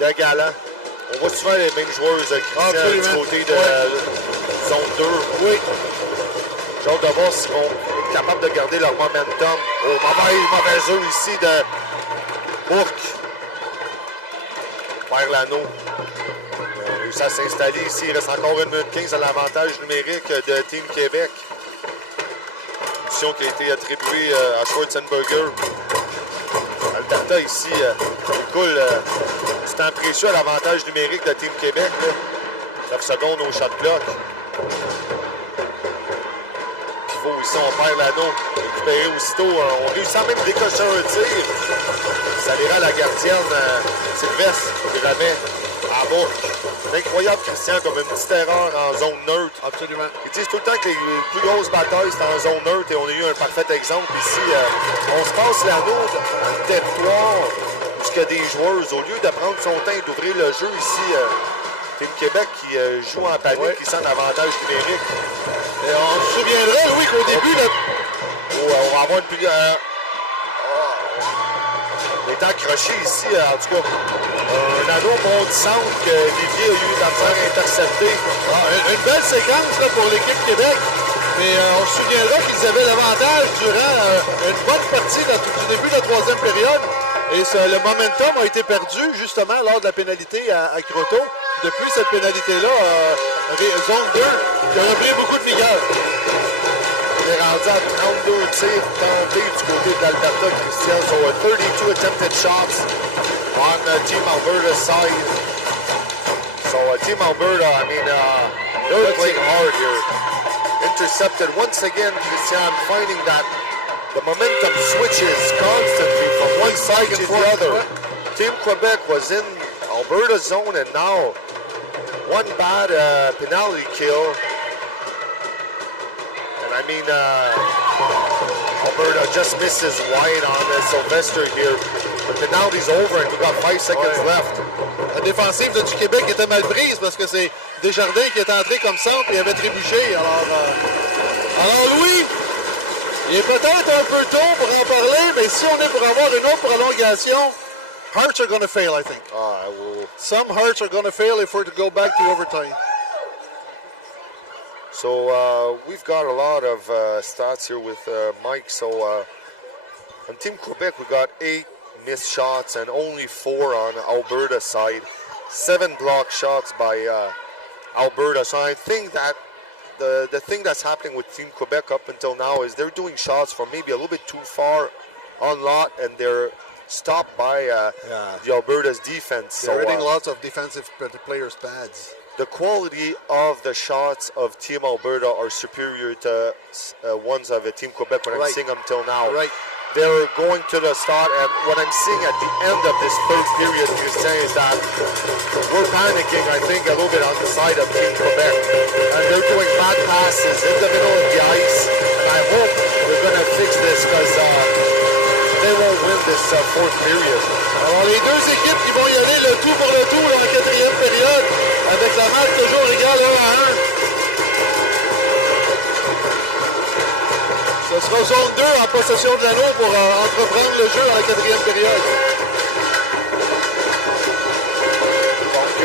de galant. On voit souvent les mêmes joueuses qui du côté de zone 2. Oui. J'ai hâte de voir s'ils vont être capables de garder leur momentum. Oh, mauvais jeu ici de Bourque. Vers l'anneau. Ça à s'installer ici. Il reste encore 1 minute 15 à l'avantage numérique de Team Québec. Mission qui a été attribuée à Schwarzenberger. Alberta ici coule du temps précieux à l'avantage numérique de Team Québec. Là. 9 secondes au shot clock. Pivot ici, on perd l'anneau. Récupéré aussitôt. On réussit à même décocher un tir. Ça ira à la gardienne Sylvestre qui remet à bas. C'est incroyable, Christian, comme une petite erreur en zone neutre. Absolument. Ils disent tout le temps que les plus grosses batailles, c'est en zone neutre et on a eu un parfait exemple ici. On se passe l'anneau dans le territoire jusqu'à des joueuses. Au lieu de prendre son temps et d'ouvrir le jeu ici, Team Québec qui joue en panique, qui sent un avantage numérique. Et on se souviendra, Louis, qu'au début, On va avoir une plus... il est accroché ici, en tout cas. Un anneau bondissant que Vivier a eu la misère à intercepter. une belle séquence là, pour l'équipe Québec. Mais on se souviendra qu'ils avaient l'avantage durant une bonne partie du début de la troisième période. Et le momentum a été perdu justement lors de la pénalité à Croteau. Depuis cette pénalité-là, zone 2, qui a repris beaucoup de vigueur. On est rendu à 32 tirs tentés du côté de l'Alberta, Christian. So 32 attempted shots on Team Alberta's side. So Team Alberta, I mean, they're playing hard here. Intercepted once again, Christian, finding that the momentum switches constantly from one side to the other. Team Quebec was in Alberta's zone, and now one bad penalty kill. And I mean, Alberta just misses wide on Sylvester here. The penalty's over, and we've got 5 seconds left. La défensive du Québec était mal prise parce que c'est Desjardins qui est entré comme centre et avait trébuché. Alors Louis, il est peut-être un peu tôt pour en parler, mais si on est pour avoir une autre prolongation, hearts are going to fail, I think. Some hearts are going to fail if we're to go back to overtime. So we've got a lot of stats here with Mike. So on Team Quebec, we got 8 missed shots and only 4 on Alberta's side. 7 block shots by Alberta. So I think that the thing that's happening with Team Quebec up until now is they're doing shots from maybe a little bit too far on lot, and they're stopped by the Alberta's defense. They're hitting lots of defensive players' pads. The quality of the shots of Team Alberta are superior to ones of Team Quebec when I'm seeing them till now. Right. They're going to the start, and what I'm seeing at the end of this third period, you're saying, is that we're panicking, I think, a little bit on the side of Team Quebec. And they're doing bad passes in the middle of the ice. And I hope we're going to fix this because they won't win this fourth period. Alors, les deux équipes qui vont y aller le tout pour le tout dans la quatrième période, avec la marque toujours égale 1-1. Ce sera zone 2 en possession de l'anneau pour entreprendre le jeu dans la quatrième période. Donc,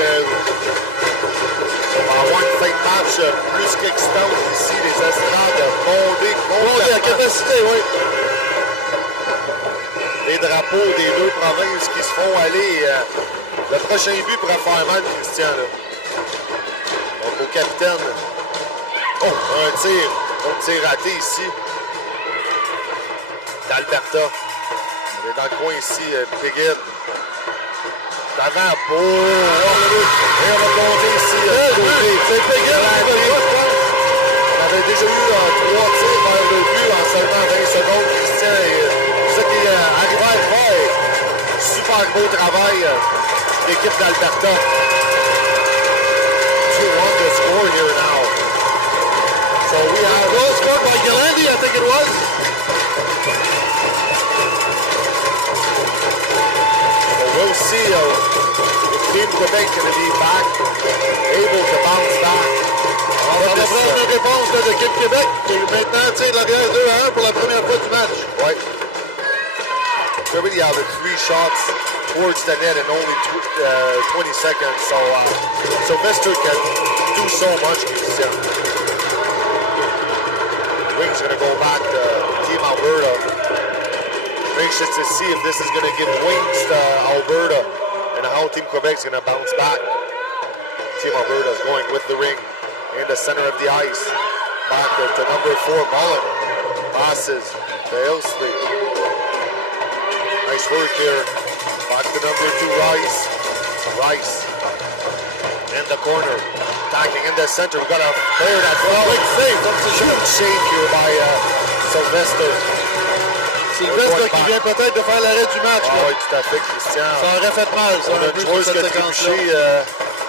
on va avoir une fin de match plus qu'excitante ici. Les estrades bondées à capacité, oui. Les drapeaux des deux provinces qui se font aller. Le prochain but pourrait faire mal, Christian. Là. Donc, au capitaine. Oh, un tir raté ici. D'Alberta. On est dans le coin ici, Piguet. D'avant, et on va monter ici, c'est Piguet. On avait déjà eu 3 tirs vers le but en seulement 20 secondes, Christian. C'est ça qui arrive à faire. Super beau travail, l'équipe d'Alberta. 2-1 to score here now. So we have goal scored by Galandi, I think it was. We'll see if Team Quebec going to be back, able to bounce back. On va prendre une réponse de l'équipe Québec qui maintenant tire l'arrière 2-1 pour la première fois du match. Right. They already have 3 shots towards the net in only 20 seconds, so Sylvester can do so much. Ring's going to go back to Team Alberta. Anxious to see if this is going to give wings to Alberta and how Team Quebec is going to bounce back. Team Alberta is going with the ring in the center of the ice. Back to number 4, Mullen. Passes to Ilsley. Nice work here. Back to number 2, Rice. Rice in the corner. Attacking in the center. We've got a player that's quick save. That's a huge save here by Sylvester. Sylvester qui vient peut-être de faire l'arrêt du match. Ah oui, tout à fait, Christian. Ça aurait fait mal, ça, un peu sur cette séquence-là.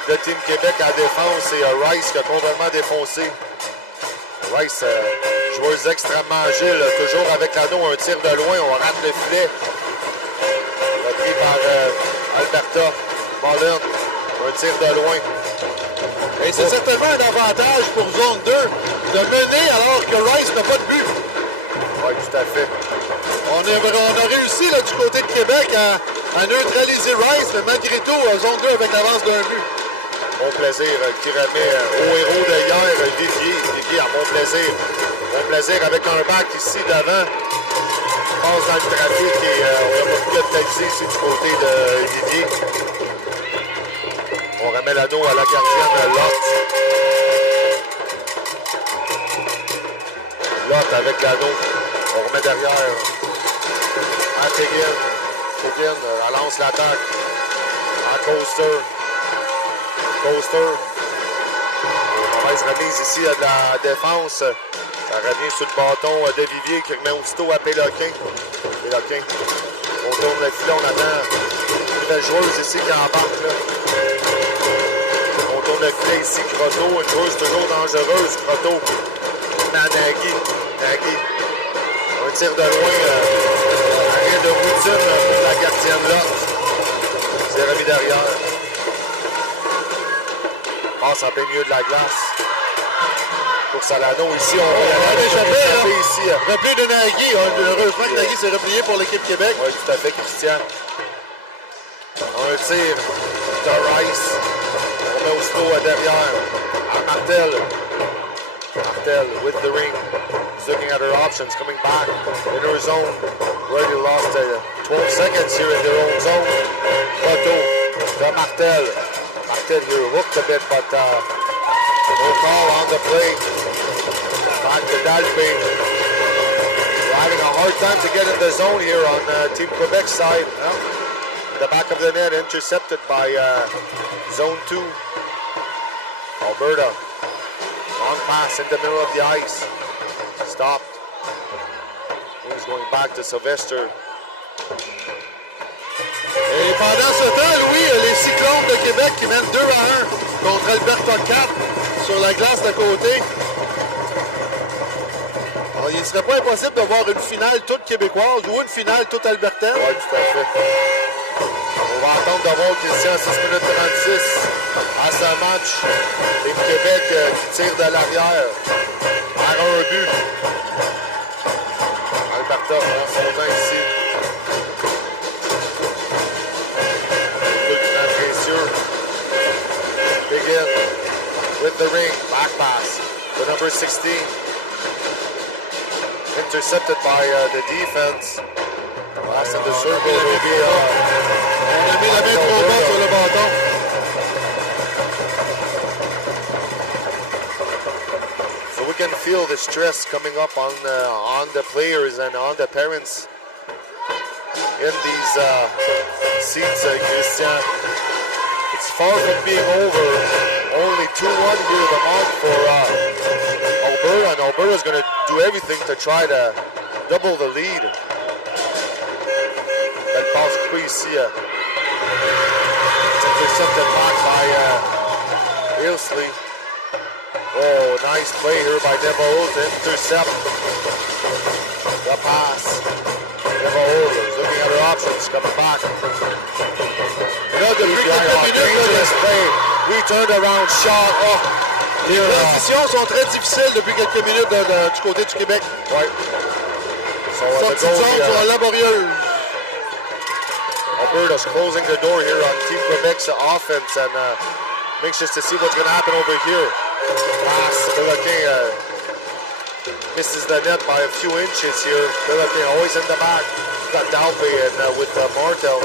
De Team Québec à défense, c'est Rice qui a complètement défoncé. Rice, joueuse extrêmement agile, toujours avec l'anneau, un tir de loin, on rate le filet. Repris par Alberta. Mullen Un tir de loin. Et c'est certainement un avantage pour Zone 2 de mener alors que Rice n'a pas de but. Oui, tout à fait. On a réussi là, du côté de Québec à neutraliser Rice, mais malgré tout, Zone 2 avec l'avance d'un but. Mon plaisir qui remet au héros de hier, Vivier. Vivier à mon plaisir. Mon plaisir avec un bac ici devant. Passe dans le trafic et on n'a pas pu capitaliser ici du côté de Vivier. On remet l'anneau à la gardienne Lotte. Lotte avec l'anneau. On remet derrière. À Tegan. Tegan relance l'attaque. À Coaster. Coaster. Mauvaise remise ici de la défense. Ça revient sur le bâton de Vivier qui remet aussitôt à Péloquin. Péloquin. On tourne le filet, on attend une nouvelle joueuse ici qui embarque. Là. On tourne le filet ici, Croteau. Une joueuse toujours dangereuse, Croteau. Nagui. Nagui. Un tir de loin. Arrêt de routine pour la gardienne là. C'est remis derrière. Passe en plein milieu de la glace. Pour Salano ici, on va y aller avec l'échappé ici. Replay de Nagui. Heureusement que Nagui s'est replié pour l'équipe Québec. Oui, tout à fait, Christian. Un tir de Rice. On met aussitôt derrière. À Martel. Martel with the ring. He's looking at her options, coming back in her zone. Already lost 12 seconds here in their own zone. Photo de Martel. Martel here hooked a bit, but no call on the play. Back to Dalby. Having a hard time to get in the zone here on Team Quebec's side. In the back of the net, intercepted by Zone 2. Alberta. Long pass in the middle of the ice. Stopped. He's going back to Sylvester. Et pendant ce temps, Louis, les Cyclones de Québec qui mènent 2-1 contre Alberta 4 sur la glace d'à côté. Alors, il ne serait pas impossible de voir une finale toute québécoise ou une finale toute albertaine. Oui, tout à fait. On va attendre de voir Christian 6 minutes 36 à ce match. Team Québec qui tire de l'arrière par un but. Alberta prend son temps ici. Begin with the ring, back pass to number 16. Intercepted by the defense. Pass in the circle will be On a mis la main trop bas sur le bâton. So we can feel the stress coming up on the players and on the parents in these seats, Christian. It's far from being over. Only 2-1 here the mark for Alberta, and Alberta's going to do everything to try to double the lead. That passe quick ici. It's intercepted back by Ilsley. Oh, nice play here by Devereaux to intercept the pass. Devereaux is looking at her options, coming back. Dangerous play. We turned around shot. Oh, les transitions sont très difficiles depuis quelques minutes du côté du Québec. Ouais. Sortie de zone sont laborieuses. Alberta's closing the door here on Team Quebec's offense and anxious to see what's going to happen over here. Pass, Péloquin misses the net by a few inches here. Péloquin always in the back. Got Dalby and with Martel.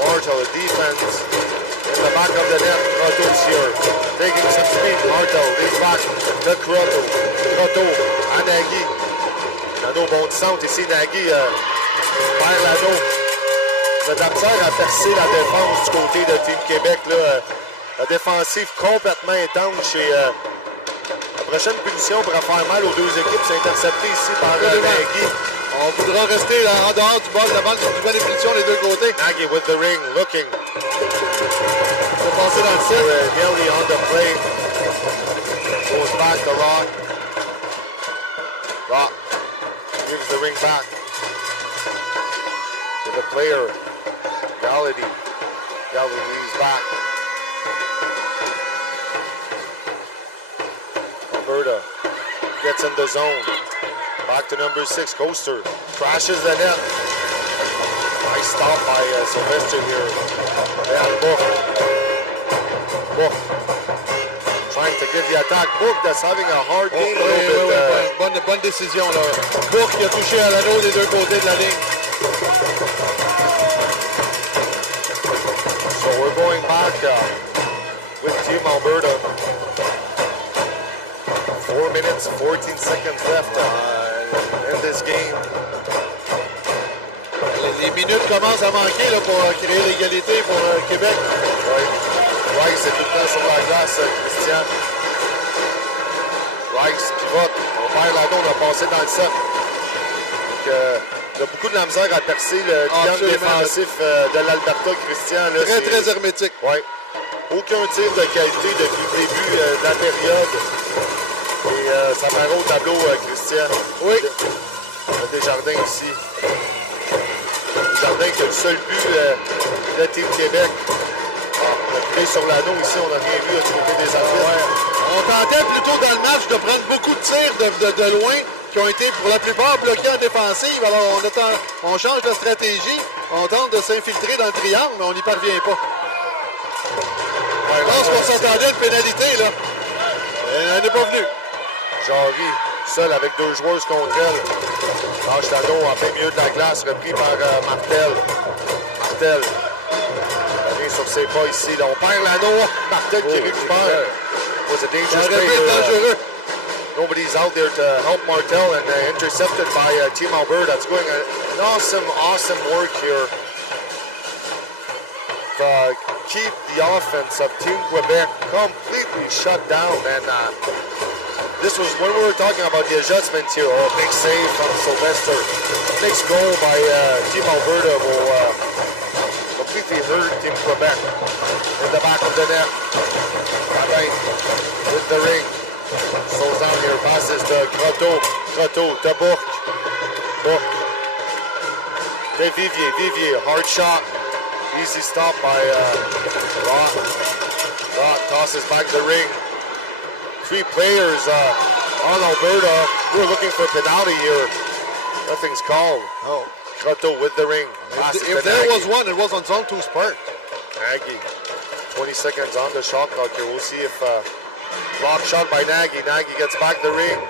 Martel, the defense in the back of the net. Croteau's here, taking some speed. Martel leads back to Croteau. Croteau à Nagui. L'anneau bondissante ici. Nagui vers l'anneau. Le Damser a percé la défense du côté de Team Québec. Là, la défensive complètement intense chez la prochaine punition pourra faire mal aux deux équipes. C'est intercepté ici par Nagui. On voudra rester en dehors du bol de la bande de nouvelle ébullition des deux côtés. Nagui with the ring, looking. C'est passé dans le ciel. Nearly on the play. Goes back to Locke. Locke gives the ring back to the player. Gallaty. Gallaty leaves back. Alberta gets in the zone. Back to number 6, Coaster. Crashes the net. Nice stop by Sylvester here. And Book. Trying to give the attack. Book that's having a hard game a little bit. Bonne décision là. Book qui a touché à l'anneau des deux côtés de la ligne. So we're going back with Team Alberta. 4 minutes, 14 seconds left in this game. Les minutes commencent à manquer là, pour créer l'égalité pour Québec. Oui. Rice est tout le temps sur la glace, Christian. Rice pivote. On perd l'anneau, on a passé dans le set. Donc, il a beaucoup de la misère à percer le triangle défensif de l'Alberta, Christian. Là, très hermétique. Oui. Aucun tir de qualité depuis le début de la période. Et ça paraît au tableau, Christian. Oui. On a Desjardins ici. Desjardins qui a le seul but de Team Québec. On a pris sur l'anneau ici, on n'a rien vu du côté des arbitres. Ouais. On tentait plutôt dans le match de prendre beaucoup de tirs de loin qui ont été pour la plupart bloqués en défensive. Alors on change de stratégie, on tente de s'infiltrer dans le triangle, mais on n'y parvient pas. Je pense qu'on s'attendait à une pénalité là. Elle n'est pas venue. Jarry, seul avec 2 joueuses contre elle. Lâche l'anneau en plein milieu de la glace, repris par Martel. Martel. Revient sur ses pas ici. Là, on perd l'anneau. Martel qui récupère. Was a dangerous play here. Nobody's out there to help Martel and intercepted by Team Alberta. It's going an awesome work here to keep the offense of Team Quebec completely shut down. And this was when we were talking about the adjustments here. Oh, big save from Sylvester. Next goal by Team Alberta will completely hurt Team Quebec in the back of the net. Right with the ring. Slows down here, passes to Grotto. Grotto to Bourque. Bourque. To Vivier. Vivier, hard shot. Easy stop by Roth. Roth tosses back the ring. 3 players on Alberta. We're looking for a penalty here. Nothing's called. Oh, Grotto with the ring. If there was one, it was on Zone 2's part. Nagy. 20 seconds on the shot clock here. We'll see if block shot by Nagy. Nagy gets back the ring.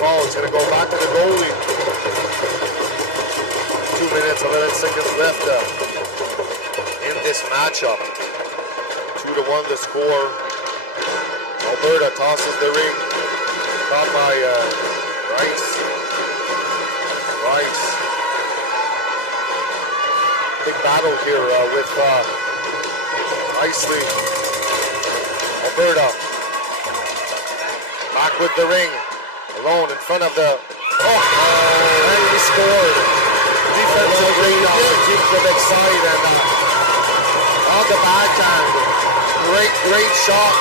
Fall. It's going to go back to the goalie. 2 minutes, 11 seconds left in this matchup. 2-1 the score. Alberta tosses the ring. Caught by Rice. Rice. Big battle here with Isley. Alberta. Back with the ring. Alone in front of the... and he scored. Defensive breakdown on Team Quebec side. And on the backhand. Great shot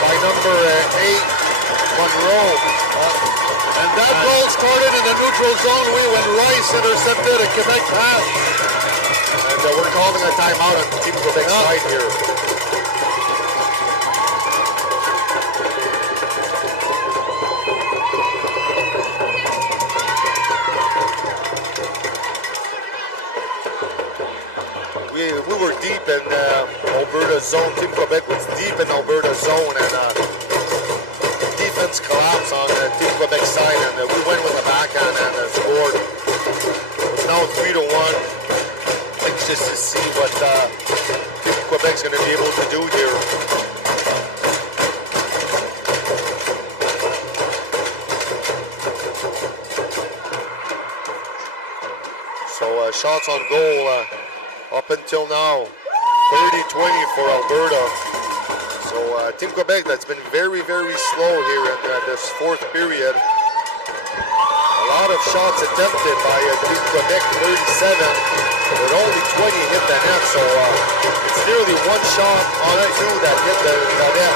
by number 8, Monroe. And that ball started in the neutral zone when Rice intercepted a Quebec pass. And we're calling a timeout on Team Quebec side here. We were deep in Alberta zone. Team Quebec was deep in Alberta zone, and defense collapsed on Team Quebec side, and we went with a backhand and scored. It's now 3-1. It's just to see what Team Quebec's going to be able to do here. So shots on goal. Up until now, 30-20 for Alberta. So Team Quebec, that's been very slow here in this 4th period. A lot of shots attempted by Team Quebec, 37, but only 20 hit the net. So it's nearly 1 shot on 2 that hit the net.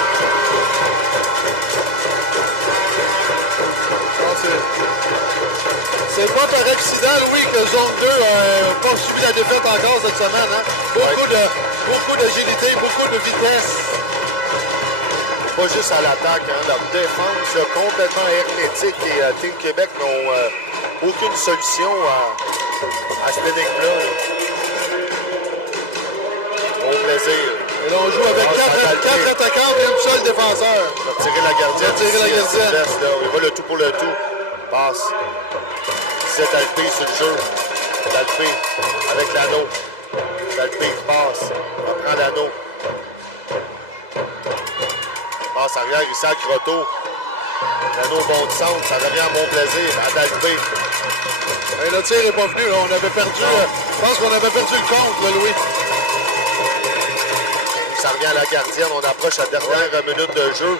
C'est pas par accident, Louis, que Zone 2 n'a pas subi la défaite encore cette semaine. Hein? Beaucoup d'agilité, beaucoup de vitesse. pas juste à l'attaque. Hein. Leur défense complètement hermétique et Team Québec n'ont aucune solution à cette énigme-là. Bon plaisir. Et là, on joue avec 4 attaquants et un seul défenseur. Il va tirer la gardienne. Il va le tout pour le tout. Passe. C'est Dalpé sur le jeu. Dalpé avec l'anneau. Dalpé qui passe. On prend l'anneau. Passe arrière, il sert Croteau. L'anneau bon de centre, ça revient à mon plaisir. À Dalpé. Et le tir n'est pas venu. Là. On avait perdu. Je pense qu'on avait perdu le compte, là, Louis. Ça revient à la gardienne. On approche la dernière minute de jeu.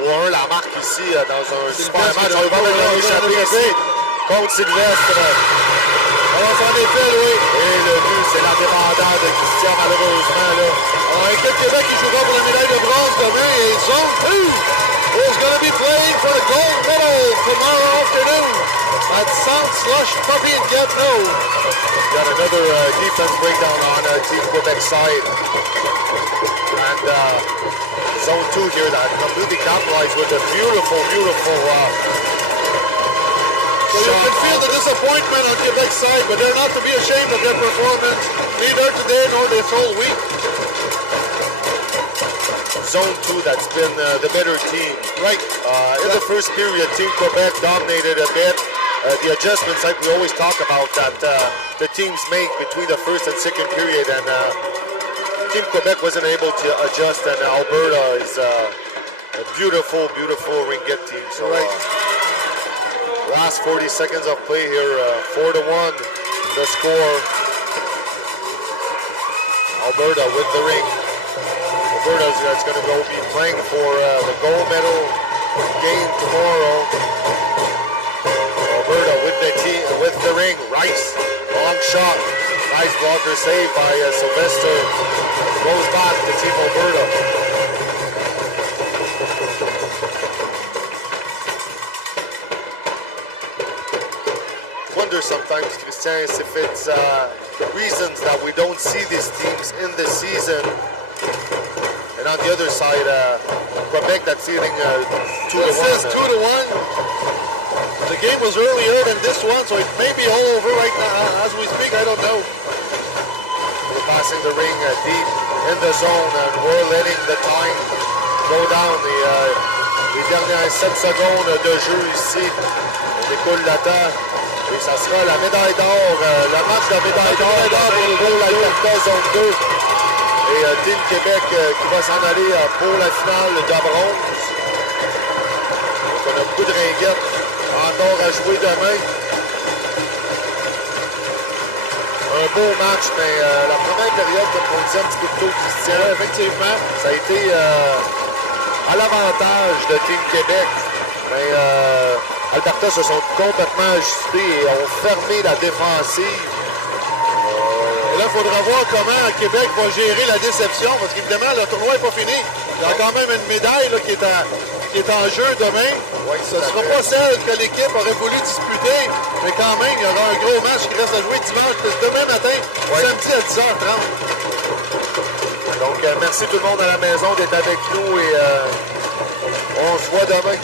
3-1, la marque ici dans un super match. On va échapper ici contre Sylvestre. Alors, c'en est fait, Louis. Et le but, c'est la débandade de Christian, malheureusement. Là. Alors, équipe Québec qui jouera pour la médaille de bronze demain. Et zone 2 is going to be playing for the gold medal tomorrow afternoon at South Slush Puppy and Gatineau. Got another defense breakdown on Team Quebec side. And zone 2 here that completely capitalized with a beautiful, beautiful So you can feel the disappointment on Quebec's side, but they're not to be ashamed of their performance, neither today nor this whole week. Zone 2 that's been the better team. Right. In the first period, Team Quebec dominated a bit. The adjustments, like we always talk about, that the teams make between the first and second period, and Team Quebec wasn't able to adjust, and Alberta is a beautiful, beautiful Ringette team. So, last 40 seconds of play here, 4-1 the score. Alberta with the ring. Alberta's going to go be playing for the gold medal game tomorrow. Alberta with the ring. Rice, long shot. Nice blocker save by Sylvester. Goes back to Team Alberta. Wonder sometimes, Christian, if it's reasons that we don't see these teams in the season. And on the other side, Quebec that's leading 2-1. It says 2-1. The game was earlier than this one, so it may be all over right now. As we speak, I don't know. We're passing the ring deep in the zone, and we're letting the time go down. Les dernières 7 secondes de jeu ici. On écoule la temps. Et ça sera la médaille d'or, le match de la médaille d'or pour l'Alberta Zone 2. Et Team Québec qui va s'en aller pour la finale de la bronze. Donc on a beaucoup de ringuettes encore à jouer demain. Un beau match, mais la première période, comme on disait un petit peu plus tôt, Christian, effectivement, ça a été à l'avantage de Team Québec. Mais Alberta se sont complètement ajustés et ont fermé la défensive. Et là, il faudra voir comment Québec va gérer la déception, parce qu'évidemment, le tournoi n'est pas fini. Il y a quand même une médaille là, qui est en jeu demain. Oui, ce ne sera pas celle que l'équipe aurait voulu disputer, mais quand même, il y aura un gros match qui reste à jouer dimanche, demain matin, samedi à 10h30. Donc, merci tout le monde à la maison d'être avec nous et on se voit demain.